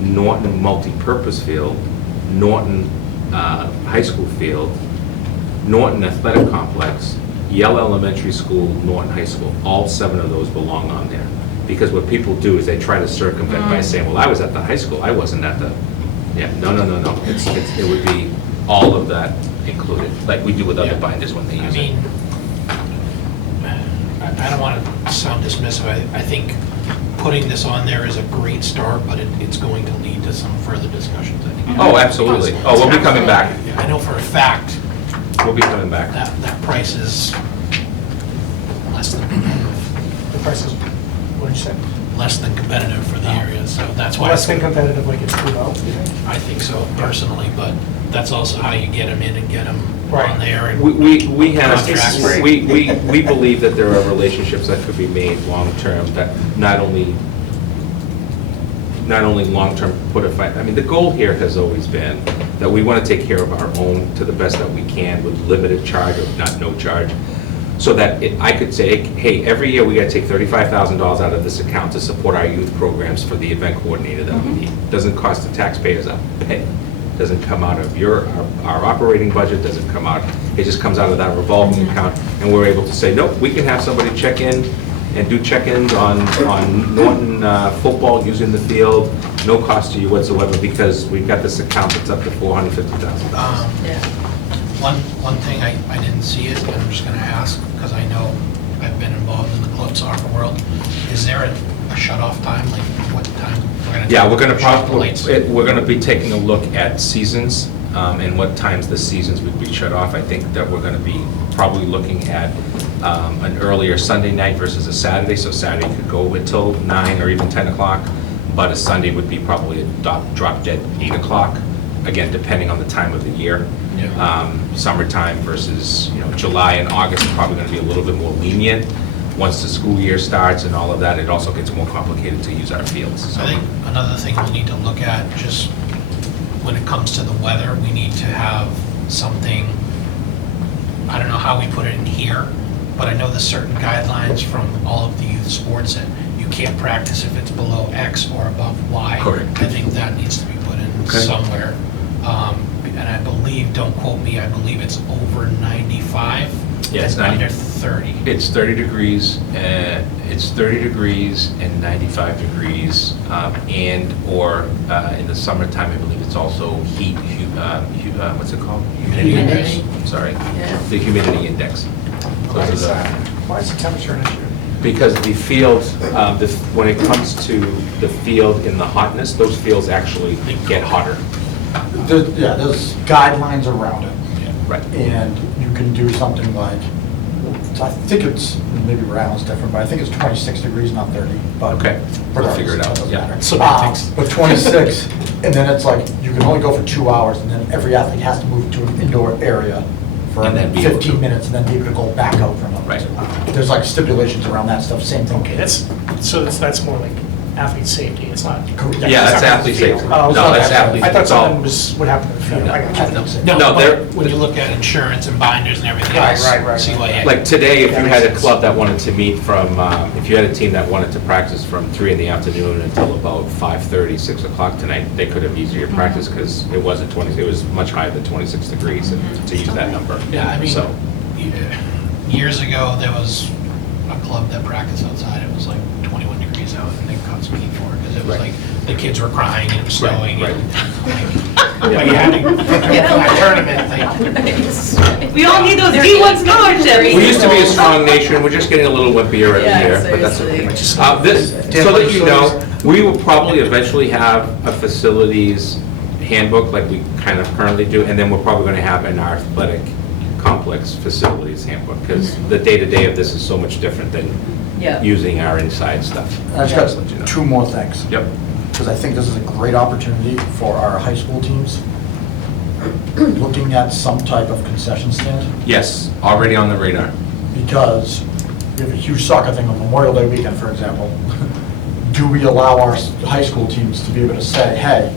Norton Multipurpose Field, Norton High School Field, Norton Athletic Complex, Yale Elementary School, Norton High School, all 7 of those belong on there. Because what people do is they try to circumvent by saying, well, I was at the high school, I wasn't at the, no. It would be all of that included, like we do with other Yeah. binders when they I use it. mean, I don't want to sound dismissive. I think putting this on there is a great start, but it's going to lead to some further discussions, I think. Oh, absolutely. Oh, we'll be coming back. I know for a fact We'll be coming back. that price is less than competitive. The price is, what did you say? Less than competitive for the area, so that's why. Less than competitive, like it's too low, you think? I think so personally, but that's also how you get them in and get them Right. on there. and We have, contracts. we believe that there are relationships that could be made long-term that not only long-term I mean, the goal here has always been that we want to take care of our own to the best that we can with limited charge or not no charge. So that I could say, hey, every year we got to take $35,000 out of this account to support our youth programs for the event coordinator that we need. Doesn't cost the taxpayers a penny. Doesn't come out of our operating budget, doesn't come out, it just comes out of that revolving account, and we're able to say, nope, we can have somebody check in and do check-ins on Norton football using the field, no cost to you whatsoever, because we've got this account that's up to $450,000. Yeah. One thing, I didn't see it, but I'm just gonna ask, because I know I've been involved in the club soccer world. Is there a shut-off time, like what time? Yeah, we're gonna shut the lights? we're gonna be taking a look at seasons, and what times the seasons would be shut off. I think that we're gonna be probably looking at an earlier Sunday night versus a Saturday, so Saturday could go until 9 or even 10 o'clock, but a Sunday would be probably a drop dead 8 o'clock, again, depending on the time of the year. Yeah. Summertime versus, July and August are probably gonna be a little bit more lenient. Once the school year starts and all of that, it also gets more complicated to use our fields. So I think another thing we'll need to look at, just when it comes to the weather, we need to have something, I don't know how we put it in here, but I know there's certain guidelines from all of the youth sports that you can't practice if it's below X or above Y. Correct. I think that needs to be put in Okay. somewhere. And I believe, don't quote me, I believe it's over 95. Yeah, it's and 90. under 30. It's 30 degrees, and 95 degrees, and/or in the summertime, I believe it's also what's it called? Humidity index. Humidity. Sorry. Yeah. The humidity index. Why Those is are that? Why is the temperature an issue? because the field, when it comes to the field in the hotness, those fields actually get hotter. Yeah, there's guidelines around it. Right. And you can do something like, I think it's, maybe Rhode Island's different, but I think it's 26 degrees, not 30. But Okay, we'll figure it out, doesn't yeah. matter. So many things. But 26, and then it's like, you can only go for 2 hours, and then every athlete has to move to an indoor area for And then be able to- 15 minutes, and then be able to go back out for another. Right. 2 hours. There's like stipulations around that stuff, same thing. Okay, that's more like athlete safety, it's not. Yeah, that's athlete safety. Oh, No, that's okay. athlete- I thought it's all- something was, what happened to the field. No. I got you. No, No, they're- but when you look at insurance and binders and everything Right, else, right, right, see why you. Like today, if That you makes had a sense. club that wanted to meet from, if you had a team that wanted to practice from 3 in the afternoon until about 5:30, 6 o'clock tonight, they could have easier practice because it wasn't 20, it was much higher than 26 degrees to use that number. Yeah, I mean, So, years ago, there was a club that practiced outside, it was like 21 degrees out, and they cut some heat for it, because it was Right. like, the kids were crying, and it was Right, snowing, right. and like, you had to go for that tournament, like, We all need those D1 scholarships. we used to be a strong nation, we're just getting a little wimpier every Yeah, year, but that's okay. seriously. So that you know, we will probably eventually have a facilities handbook like we kind of currently do, and then we're probably going to have an athletic complex facilities handbook, because the day-to-day of this is so much different than Yeah. using our inside stuff. I just Just let you know. got 2 more things. Yep. Because I think this is a great opportunity for our high school teams. Looking at some type of concession stand, Yes, already on the radar. because we have a huge soccer thing on Memorial Day weekend, for example. Do we allow our high school teams to be able to say, hey,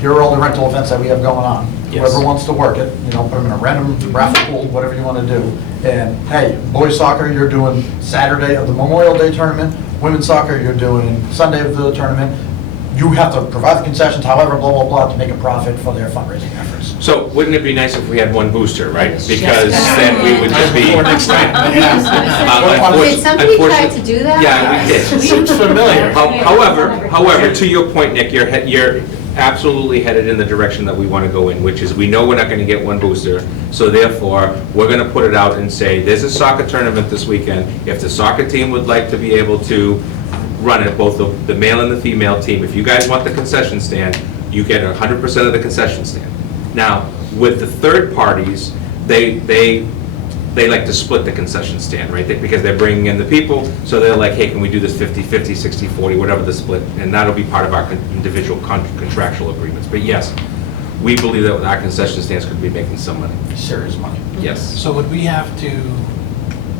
here are all the rental events that we have going on. Yes. Whoever wants to work it, put them in a random raffle pool, whatever you want to do. And hey, boys soccer, you're doing Saturday of the Memorial Day tournament. Women's soccer, you're doing Sunday of the tournament. you have to provide the concessions, however, blah, blah, blah, to make a profit for their fundraising efforts. So wouldn't it be nice if we had one booster, right? Yes. Because then we would just be. Did somebody try to do that? Yeah, we did. Seems familiar. However, to your point, Nick, you're absolutely headed in the direction that we want to go in, which is we know we're not going to get one booster, so therefore, we're going to put it out and say, there's a soccer tournament this weekend. If the soccer team would like to be able to run it, both the male and the female team, if you guys want the concession stand, you get 100% of the concession stand. Now, with the third parties, they like to split the concession stand, right? Because they're bringing in the people, so they're like, hey, can we do this 50-50, 60-40, whatever the split, and that'll be part of our individual contractual agreements. But yes, we believe that our concession stands could be making some money. Serious money. Yes. So would we have to,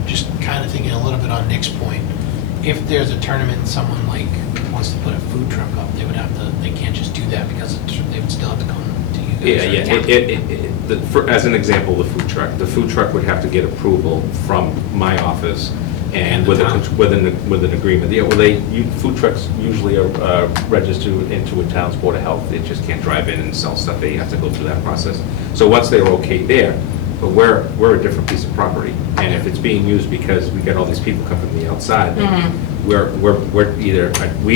just kind of thinking a little bit on Nick's point, if there's a tournament and someone like wants to put a food truck up, they would have to, they can't just do that because they would still have to come to you guys. Yeah. As an example, the food truck would have to get approval from my office and with an agreement. Yeah, well, food trucks usually are registered into a town's Board of Health. They just can't drive in and sell stuff. They have to go through that process. So once they're okay there, but we're a different piece of property. And if it's being used because we get all these people coming from the outside, we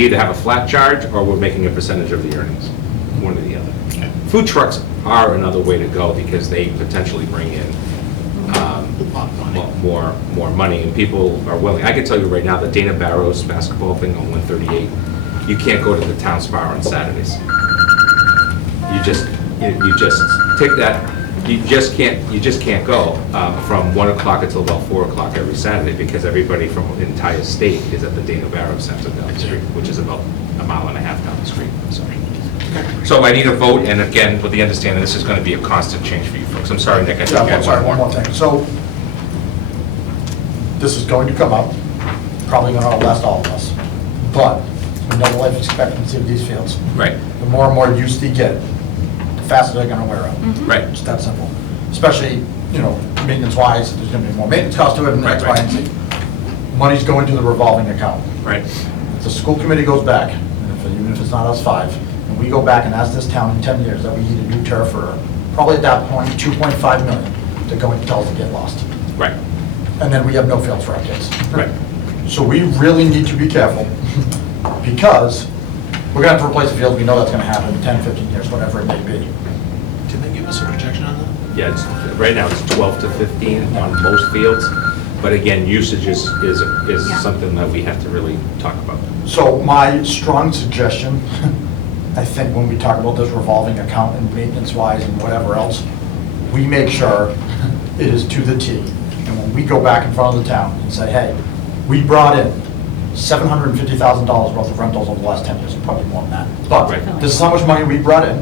either have a flat charge or we're making a percentage of the earnings, one or the other. Okay. Food trucks are another way to go because they potentially bring in more money, and people are willing. I can tell you right now, the Dana Barrows basketball thing on 138, you can't go to the town spa on Saturdays. You just take that. You just can't go from 1 o'clock until about 4 o'clock every Saturday because everybody from the entire state is at the Dana Barrows Center down the street, which is about a mile and a half down the street. So I need a vote, and again, with the understanding this is going to be a constant change for you folks. I'm sorry, Nick. I think I had One more thing. So, this is going to come up, probably going to outlast all of us, but we know the life expectancy of these fields. Right. The more and more use they get, the faster they're going to wear out. Right. It's that simple. Especially, maintenance-wise, there's going to be more maintenance cost to it, and that's why I think money's going to the revolving account. Right. If the school committee goes back, and even if it's not us five, and we go back and ask this town in 10 years that we need a new turf for, probably at that point, 2.5 million, they're going to tell us to get lost. Right. And then we have no fields for our kids. Right. So we really need to be careful, because we're gonna have to replace the fields, we know that's gonna happen in 10, 15 years, whatever it may be. Did they give us a projection on that? Yeah, right now it's 12 to 15 on most fields, but again, usage is something that we have to really talk about. So my strong suggestion, I think when we talk about this revolving account and maintenance-wise and whatever else, we make sure it is to the T. And when we go back in front of the town and say, hey, we brought in $750,000 worth of rentals over the last 10 years, probably more than that. But Right. this is how much money we brought in.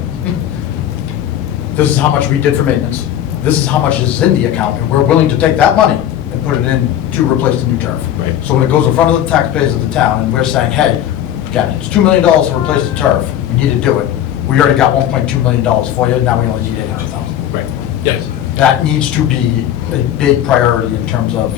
This is how much we did for maintenance. This is how much is in the account, and we're willing to take that money and put it in to replace the new turf. Right. So when it goes in front of the taxpayers of the town, and we're saying, hey, again, it's $2 million to replace the turf, we need to do it. We already got $1.2 million for you, now we only need $800,000. Right. Yes. That needs to be a big priority in terms of,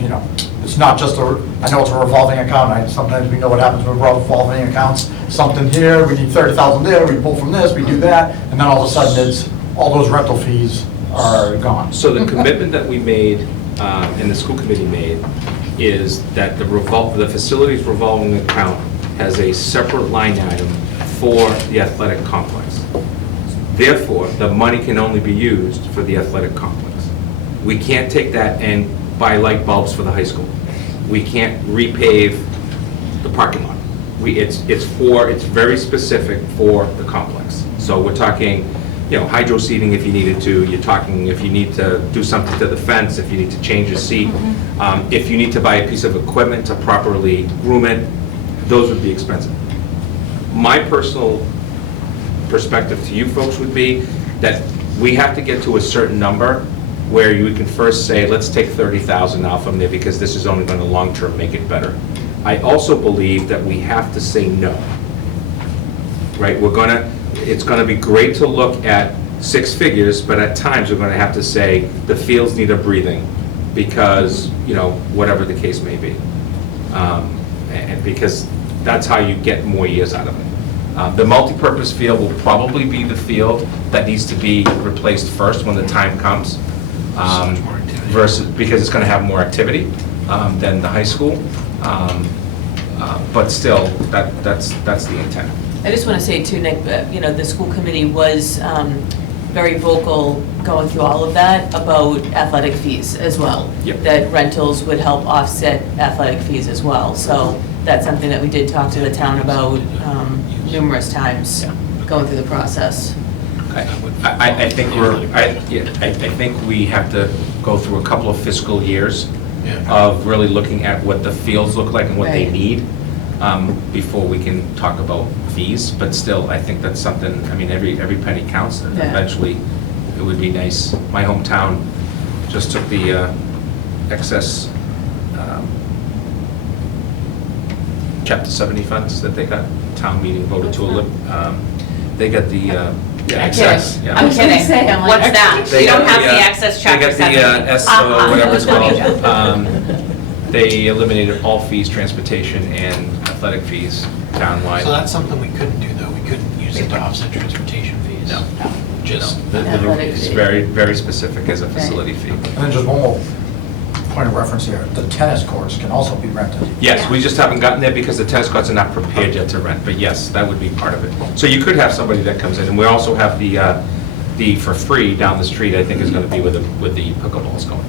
it's not just I know it's a revolving account, sometimes we know what happens with revolving accounts. Something here, we need 30,000 there, we pull from this, we do that, and then all of a sudden it's, all those rental fees are gone. So the commitment that we made, and the school committee made, is that the facilities revolving account has a separate line item for the athletic complex. Therefore, the money can only be used for the athletic complex. We can't take that and buy light bulbs for the high school. We can't repave the parking lot. It's very specific for the complex. So we're talking, hydro seeding if you needed to. You're talking if you need to do something to the fence, if you need to change a seat, if you need to buy a piece of equipment to properly groom it, those would be expensive. My personal perspective to you folks would be that we have to get to a certain number where you can first say, let's take 30,000 out from there because this is only going to long-term make it better. I also believe that we have to say no. Right? It's going to be great to look at 6 figures, but at times we're going to have to say the fields need a breathing because, whatever the case may be. And because that's how you get more years out of it. The multipurpose field will probably be the field that needs to be replaced first when the time comes. much more activity. Versus, because it's going to have more activity than the high school. But still, that's the intent. I just want to say too, Nick, you know, the school committee was very vocal going through all of that about athletic fees as well. Yep. That rentals would help offset athletic fees as well. So that's something that we did talk to the town about numerous times Yeah. going through the process. I think I think we have to go through a couple of fiscal years Yeah. of really looking at what the fields look like and what they Right. need before we can talk about fees. But still, I think that's something, I mean, every penny counts, and Yeah. eventually it would be nice. My hometown just took the excess Chapter 70 funds that they got, town meeting voted to, they got the excess. yeah. I'm kidding. What's that? They You don't got have the the, excess chapter They got 70. the SO, whatever it's Let me called. jump. They eliminated all fees, transportation and athletic fees townwide. So that's something we couldn't do, though. We couldn't use it to offset transportation fees. No. Just, Athletic It's fee. very, very specific as a facility fee. And then just one more point of reference here, the tennis courts can also be rented. Yes, we just haven't gotten there because the tennis courts are not prepared yet to rent, but yes, that would be part of it. So you could have somebody that comes in, and we also have the for free down the street, I think is going to be where the pickleballs going,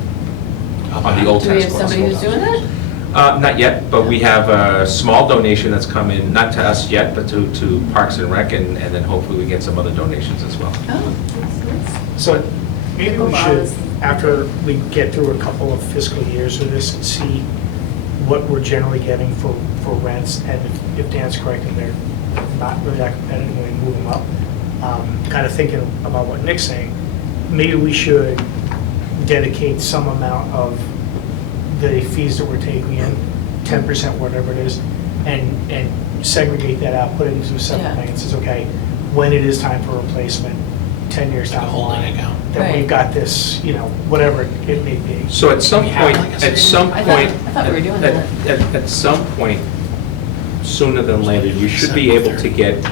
on the old Do we tennis have courts. somebody who's doing that? Not yet, but we have a small donation that's come in, not to us yet, but to Parks and Rec, and then hopefully we get some other donations as well. Oh, So maybe we Pickleball should, is- after we get through a couple of fiscal years of this, and see what we're generally getting for rents, and if Dan's correct, and they're not really that competitive when we move them up, kind of thinking about what Nick's saying, maybe we should dedicate some amount of the fees that we're taking in, 10%, whatever it is, and segregate that out, put it into a separate Yeah. plan, and says, okay, when it is time for replacement, 10 years like a down the holding line, account. that we've Right. got this, whatever it may be. So at some We have point, like a at savings? some I thought- point. I thought we were doing At some point, sooner than later, you should be able to get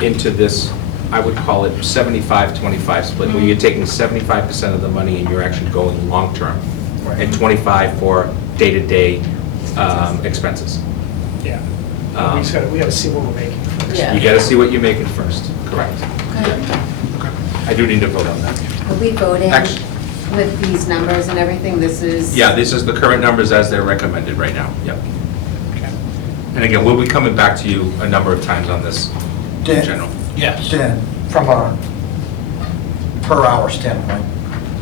into this, I would call it 75-25 split, where you're taking 75% of the money and you're actually going long-term, and 25 for day-to-day expenses. Yeah. Um, We gotta see what we're making first. Yeah. You gotta see what you're making first, correct. I do need to vote on that. Are we voting Actu- with these numbers and everything? This is. Yeah, this is the current numbers as they're recommended right now, yep. And again, we'll be coming back to you a number of times on this in Dan- general. Yes, Dan, from a per hour standpoint,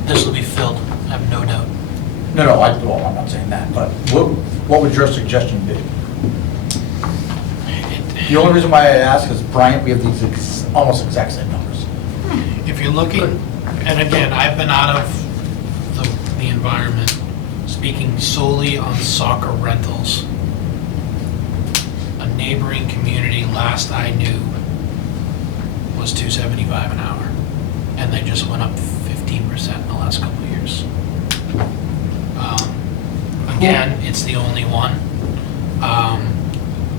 this will be filled, I have no doubt. no, well, I'm not saying that, but what would your suggestion be? The only reason why I ask is Bryant, we have these almost exact same numbers. If you're looking, and again, I've been out of the environment, speaking solely on soccer rentals. A neighboring community, last I knew, was $275 an hour. And they just went up 15% in the last couple of years. Again, it's the only one.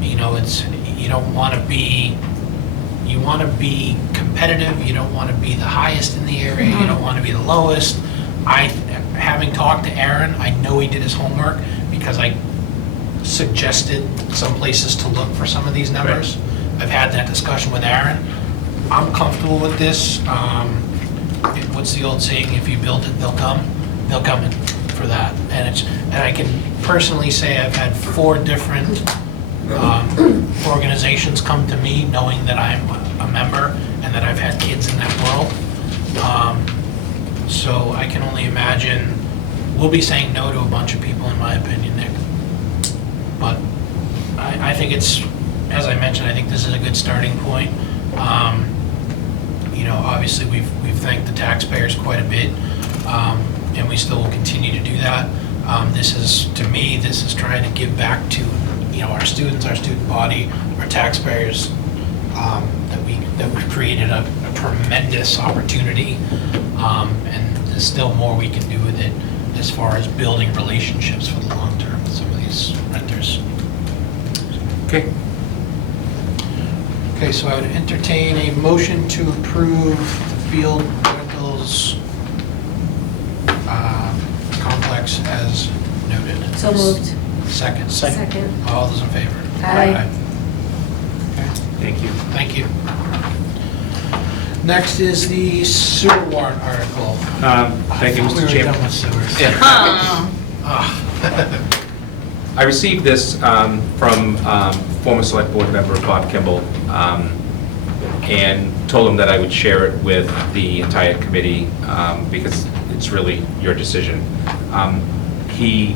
You don't want to be, you want to be competitive, you don't want to be the highest in the area, you don't want to be the lowest. Having talked to Aaron, I know he did his homework because I suggested some places to look for some of these numbers. I've had that discussion with Aaron. I'm comfortable with this. What's the old saying? If you build it, they'll come. They'll come in for that. And I can personally say I've had 4 different organizations come to me knowing that I'm a member and that I've had kids in that world. So I can only imagine, we'll be saying no to a bunch of people, in my opinion, Nick. But I think it's, as I mentioned, I think this is a good starting point. Obviously, we've thanked the taxpayers quite a bit, and we still will continue to do that. To me, this is trying to give back to, our students, our student body, our taxpayers, that we've created a tremendous opportunity, and there's still more we can do with it as far as building relationships for the long term with some of these renters. Okay. Okay, so I would entertain a motion to approve the field rentals complex as noted. So moved. Second. Second. All those in favor? Aye. Okay, Thank you. thank you. Next is the sewer warrant article. Thank you, I thought we Mr. were Chairman. done with sewers. Yeah. Ah. I received this from former Select Board member Bob Kimball, and told him that I would share it with the entire committee, because it's really your decision. He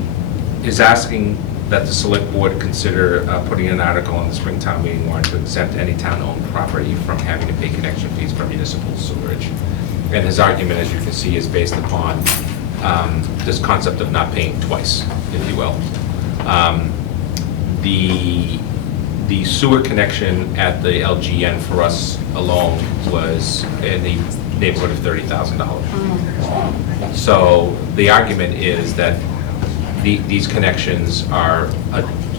is asking that the Select Board consider putting an article on the Springtown meeting warrant to exempt any town-owned property from having to pay connection fees for municipal sewerage. And his argument, as you can see, is based upon this concept of not paying twice, if you will. The sewer connection at the LGN for us alone was in the neighborhood of $30,000. So the argument is that these connections are,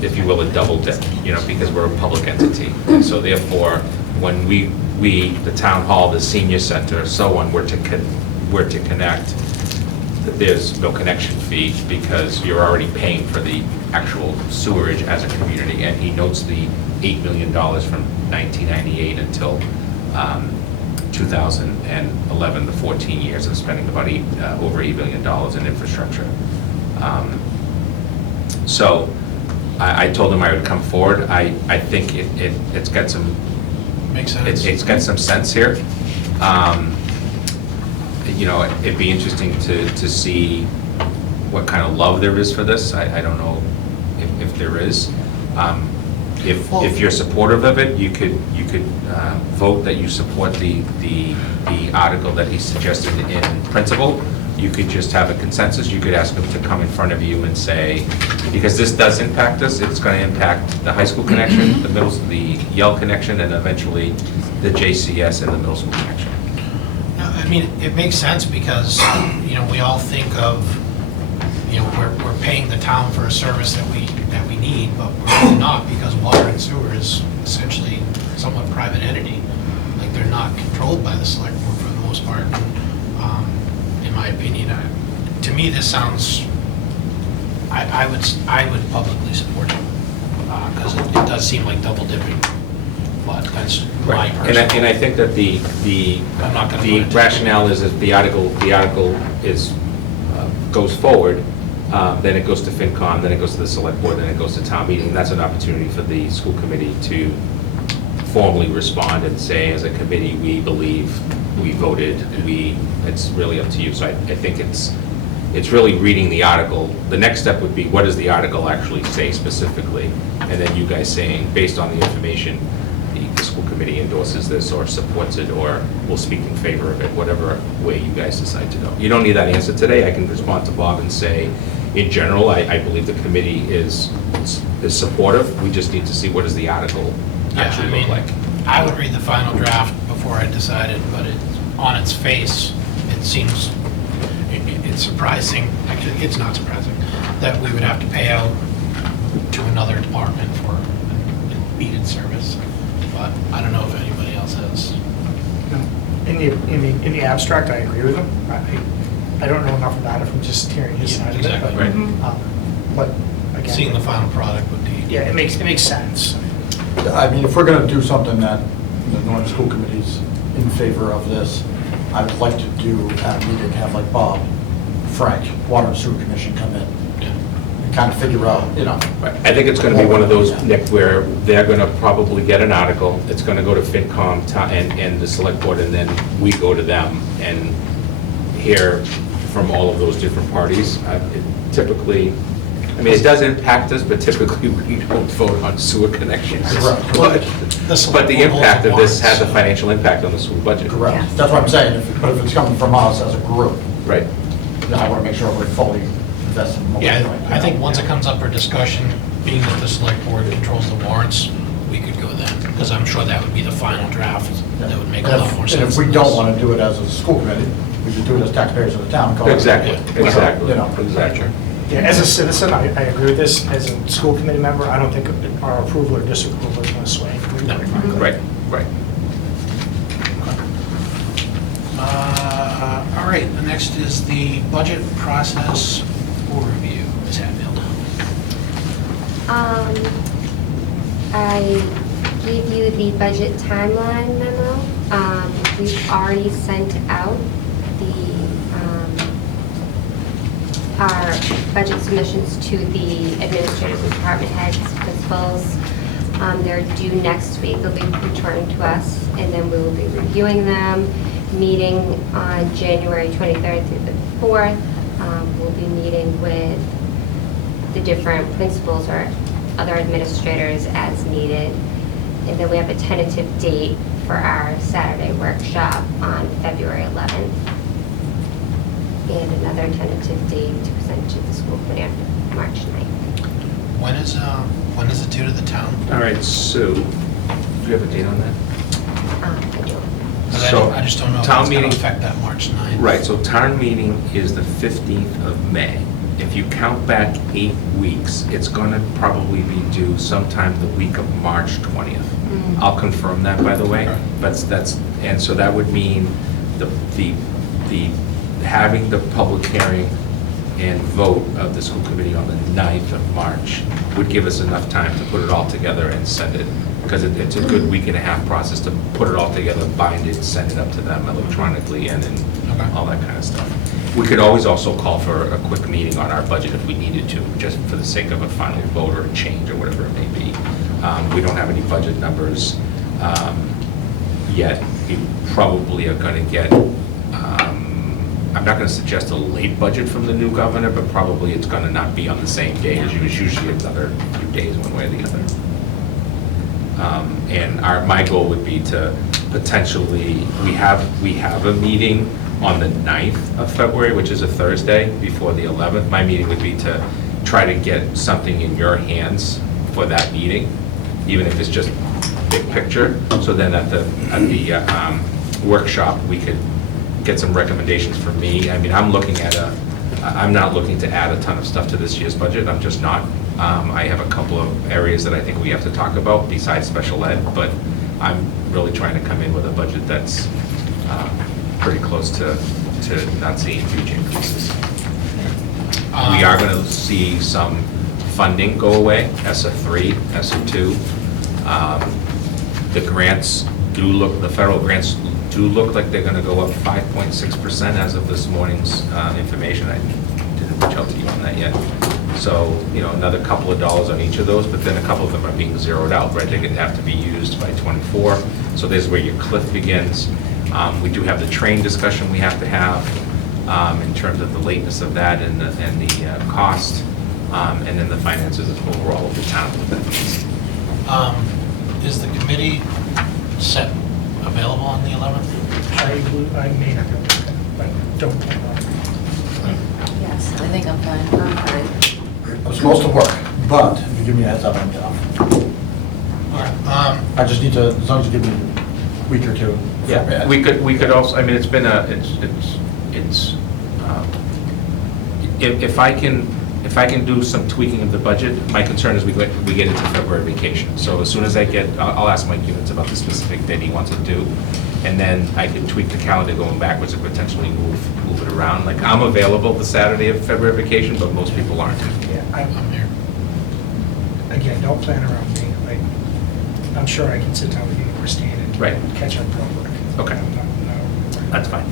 if you will, a double dip, because we're a public entity. And so therefore, when we, the town hall, the senior center, so on, were to connect, there's no connection fee because you're already paying for the actual sewerage as a community. And he notes the $8 million from 1998 until 2011, the 14 years of spending about over $8 billion in infrastructure. So I told him I would come forward. I think it's got some, Makes sense. it's got some sense here. It'd be interesting to see what kind of love there is for this. I don't know if there is. If you're supportive of it, you could vote that you support the article that he suggested in principle. You could just have a consensus. You could ask him to come in front of you and say, because this does impact us, it's going to impact the high school connection, the Yale connection, and eventually the JCS and the middle school connection. I mean, it makes sense because, we all think of, we're paying the town for a service that we need, but we're really not, because water and sewer is essentially somewhat private entity. Like, they're not controlled by the select board for the most part. In my opinion, to me, this sounds, I would publicly support it, because it does seem like double dipping, but that's my personal. And I think that the I'm not gonna the put it- rationale is that the article is, goes forward, then it goes to FinCom, then it goes to the select board, then it goes to town meeting. And that's an opportunity for the school committee to formally respond and say, as a committee, we believe, we voted, it's really up to you. So I think it's really reading the article. The next step would be, what does the article actually say specifically? And then you guys saying, based on the information, the school committee endorses this or supports it or will speak in favor of it, whatever way you guys decide to go. You don't need that answer today. I can respond to Bob and say, in general, I believe the committee is supportive. We just need to see what does the article actually look like. I would read the final draft before I decided, but on its face, it seems, it's surprising, actually, it's not surprising, that we would have to pay out to another department for needed service. But I don't know if anybody else has. In the abstract, I agree with him. I don't know enough about it from just hearing his Yeah, side of it. exactly. but, Right. But again. Seeing the final product would be. Yeah, it makes sense. I mean, if we're going to do something that the Norton School Committee's in favor of this, I would like to do at a meeting, have like Bob, Frank, Water and Sewer Commission come in and kind of figure out, Right. I think it's going to be one of those, Nick, where they're going to probably get an article, it's going to go to FinCom and the select board, and then we go to them and hear from all of those different parties. Typically, I mean, it does impact us, but typically we don't vote on sewer connections. Correct. But The select the board impact of this holds has a the financial impact on the school budget. correct. Yes. That's what I'm saying, but if it's coming from us as a group, Right. then I want to make sure we're fully invested in what we're doing. Yeah, I think once it comes up for discussion, being that the select board controls the warrants, we could go then, because I'm sure that would be the final draft. That would make a lot more sense. And if we than don't this. want to do it as a school committee, we should do it as taxpayers of the town. call it- Exactly, exactly, You know. exactly. Yeah, as a citizen, I agree with this. As a school committee member, I don't think our approval or disapproval is going to sway. No. Right. Right. All right, the next is the budget process overview. Ms. Hatfield. I gave you the budget timeline memo. We've already sent out our budget submissions to the administrators and department heads, principals. They're due next week. They'll be returning to us, and then we will be reviewing them, meeting on January 23rd through the 4th. We'll be meeting with the different principals or other administrators as needed. And then we have a tentative date for our Saturday workshop on February 11th. And another tentative date to present to the school committee on March 9th. When is it due to the town? All right, Sue, do you have a date on that? I do. 'Cause So, I just don't know if town it's going meeting- to affect that March 9th. Right, so town meeting is the 15th of May. If you count back 8 weeks, it's going to probably be due sometime the week of March 20th. I'll confirm that, by the way, Okay. but and so that would mean the having the public hearing and vote of the school committee on the 9th of March would give us enough time to put it all together and send it, because it's a good week and a half process to put it all together, bind it, send it up to them electronically, and Okay. all that kind of stuff. We could always also call for a quick meeting on our budget if we needed to, just for the sake of a final vote or a change or whatever it may be. We don't have any budget numbers yet. We probably are going to get, I'm not going to suggest a late budget from the new governor, but probably it's going to not be on the same day as you. It's usually another few days, one way or the other. And my goal would be to potentially, we have a meeting on the 9th of February, which is a Thursday, before the 11th. My meeting would be to try to get something in your hands for that meeting, even if it's just big picture. So then at the workshop, we could get some recommendations from me. I mean, I'm not looking to add a ton of stuff to this year's budget. I'm just not. I have a couple of areas that I think we have to talk about besides special ed, but I'm really trying to come in with a budget that's pretty close to not seeing huge increases. We are going to see some funding go away, ESSA 3, ESSA 2. The grants the federal grants do look like they're going to go up 5.6% as of this morning's information. I didn't reach out to you on that yet. So, another couple of dollars on each of those, but then a couple of them are being zeroed out, right? They're going to have to be used by 24. So there's where your cliff begins. We do have the train discussion we have to have in terms of the lateness of that and the cost, and then the finances overall of the town. Is the committee set available on the 11th? I may not be able to, but don't plan on it. Yes, I think I'm fine. I'm fine. I'm supposed to work, but if you give me a heads up, I'm down. All right. I just need to, as long as you give me a week or two. Yeah, we could also, I mean, it's been if I can do some tweaking of the budget, my concern is we get into February vacation. So as soon as I'll ask Mike Units about the specific date he wants to do, and then I can tweak the calendar going backwards and potentially move it around. Like, I'm available the Saturday of February vacation, but most people aren't. Yeah, I'm here. again, don't plan around me. I'm sure I can sit down with you, Christine, and Right. catch up real quick. Okay. No. That's fine.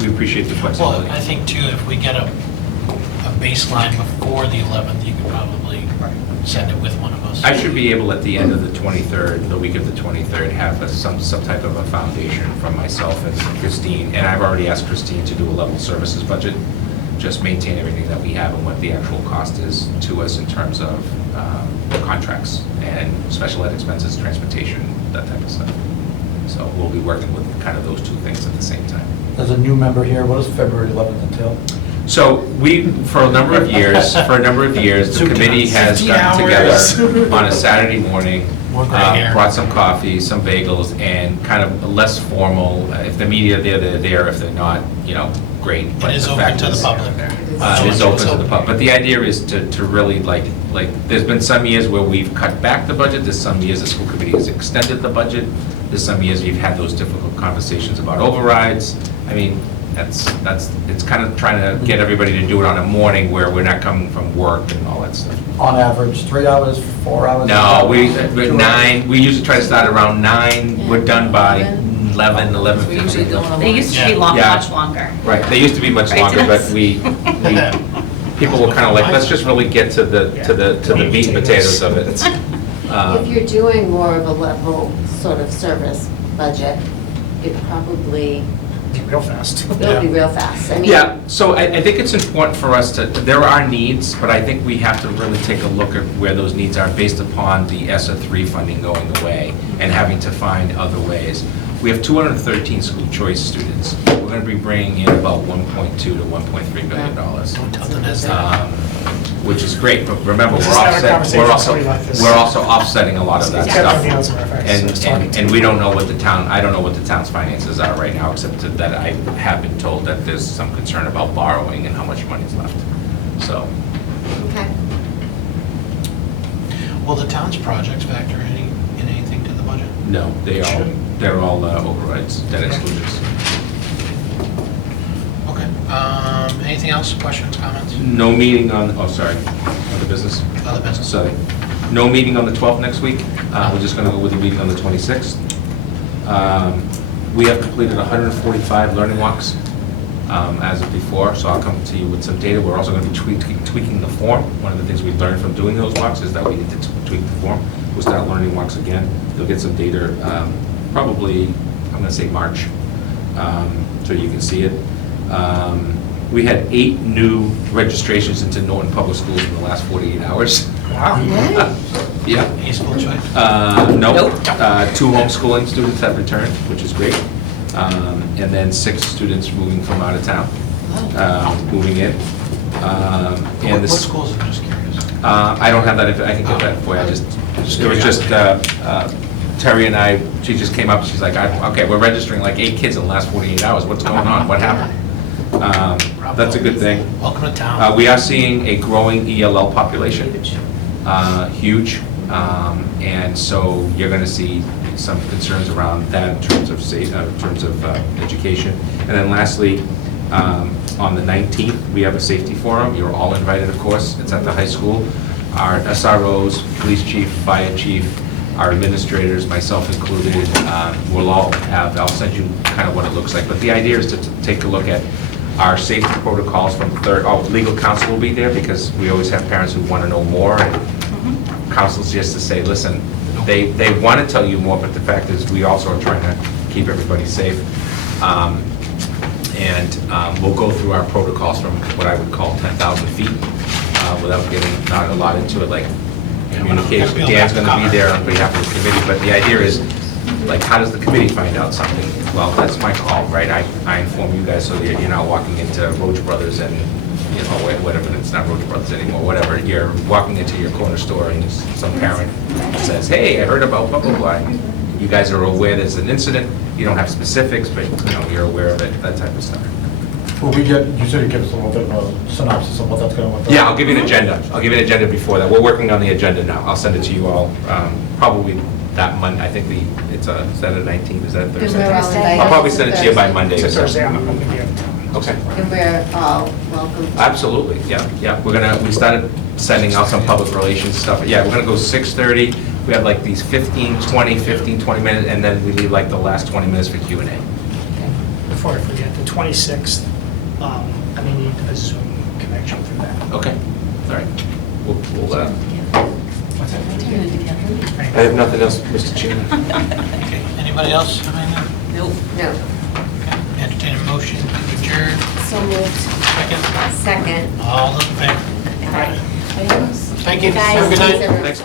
We appreciate the Well, flexibility. I think too, if we get a baseline before the 11th, you could probably send it with one of us. I should be able at the end of the 23rd, the week of the 23rd, have some type of a foundation from myself and Christine. And I've already asked Christine to do a level services budget, just maintain everything that we have and what the actual cost is to us in terms of contracts and special ed expenses, transportation, that type of stuff. So we'll be working with kind of those two things at the same time. As a new member here, what does February 11th entail? So for a number of years, the committee has gotten together on a Saturday morning, More gray hair. brought some coffee, some bagels, and kind of a less formal, if the media are there, they're there. If they're not, great. It but is the open fact to the is- public. It is open to the public, but the idea is to really like, there's been some years where we've cut back the budget, there's some years the school committee has extended the budget, there's some years you've had those difficult conversations about overrides. I mean, it's kind of trying to get everybody to do it on a morning where we're not coming from work and all that stuff. On average, 3 hours, 4 hours? No, we, 2 9, we usually try to start around 9, we're done by 11, We usually 11:15. don't want to. They used to be Yeah. much longer. Right, they used to be much Right, longer, but Dennis? people were kind of like, let's just really get to the meat and potatoes of it. If you're doing more of a level sort of service budget, it probably Real fast. will be real fast. I mean, Yeah, so I think it's important for us to, there are needs, but I think we have to really take a look at where those needs are based upon the ESSA 3 funding going away and having to find other ways. We have 213 school choice students. We're going to be bringing in about $1.2 to $1.3 billion. Don't tell them that's Which is great, but remember, Just had a conversation with we're somebody like this. also offsetting a lot of that Yeah. stuff. Yeah, as a matter of fact, so I was talking And to and him. we don't know what the town, I don't know what the town's finances are right now, except that I have been told that there's some concern about borrowing and how much money's left. So, Okay. Will the town's projects factor in anything to the budget? no, they're all overrides, debt exclusions. Okay. Anything else? Questions, comments? No meeting on, oh, sorry, other business? Other business? Sorry. No meeting on the 12th next week. We're just going to go with the meeting on the 26th. We have completed 145 learning walks as of before, so I'll come to you with some data. We're also going to be tweaking the form. One of the things we learned from doing those walks is that we need to tweak the form. We'll start learning walks again. You'll get some data probably, I'm going to say March, so you can see it. We had 8 new registrations into Norton Public Schools in the last 48 hours. Wow. Yeah. Any school choice? Nope. 2 homeschooling students have returned, which is great. And then 6 students moving from out of town, moving in. What schools? I'm just curious. I don't have that, I can get that for you. It was just, Terry and I, she just came up, she's like, okay, we're registering like 8 kids in the last 48 hours. What's going on? What happened? That's a good thing. Welcome to town. We are seeing a growing ELL population. Huge. And so you're going to see some concerns around that in terms of education. And then lastly, on the 19th, we have a safety forum. You're all invited, of course. It's at the high school. Our SROs, police chief, fire chief, our administrators, myself included, we'll all have, I'll send you kind of what it looks like. But the idea is to take a look at our safety protocols from legal counsel will be there because we always have parents who want to know more and counsel's just to say, listen, they want to tell you more, but the fact is we also are trying to keep everybody safe. We'll go through our protocols from what I would call 10,000 feet without getting not a lot into it, like communication. Dan's going to be there on behalf of the committee, but the idea is, like, how does the committee find out something? Well, that's my call, right? I inform you guys so that you're not walking into Roach Brothers and, you know, whatever, it's not Roach Brothers anymore, whatever. You're walking into your corner store and some parent says, hey, I heard about blah, blah, blah. You guys are aware there's an incident. You don't have specifics, but, you know, you're aware of it, that type of stuff. Will we get, you said you give us a little bit of a synopsis of what that's going to look like? Yeah, I'll give you an agenda. I'll give you an agenda before that. We're working on the agenda now. I'll send it to you all, probably that Monday. I think is that a 19th? Is that Thursday? we're all invited. I'll probably send it to you by Monday. It's a or so. Thursday, I'm going to be out of town. Okay. And we're all welcome. Absolutely, yeah. We started sending out some public relations stuff. Yeah, we're gonna go 6:30. We have like these 15, 20 minutes, and then we leave like the last 20 minutes for Q&A. Before I forget, the 26th, I may need a Zoom connection for that. Okay, all right. We'll What's that? I have nothing else, Mr. Chairman. Okay. Anybody else have anything? Nope. No. Okay. Entertain a motion to adjourn. So moved. Second. Second. All in favor? Aye. Thank you. Guys, Have a good thanks, night. everyone. Thanks, guys.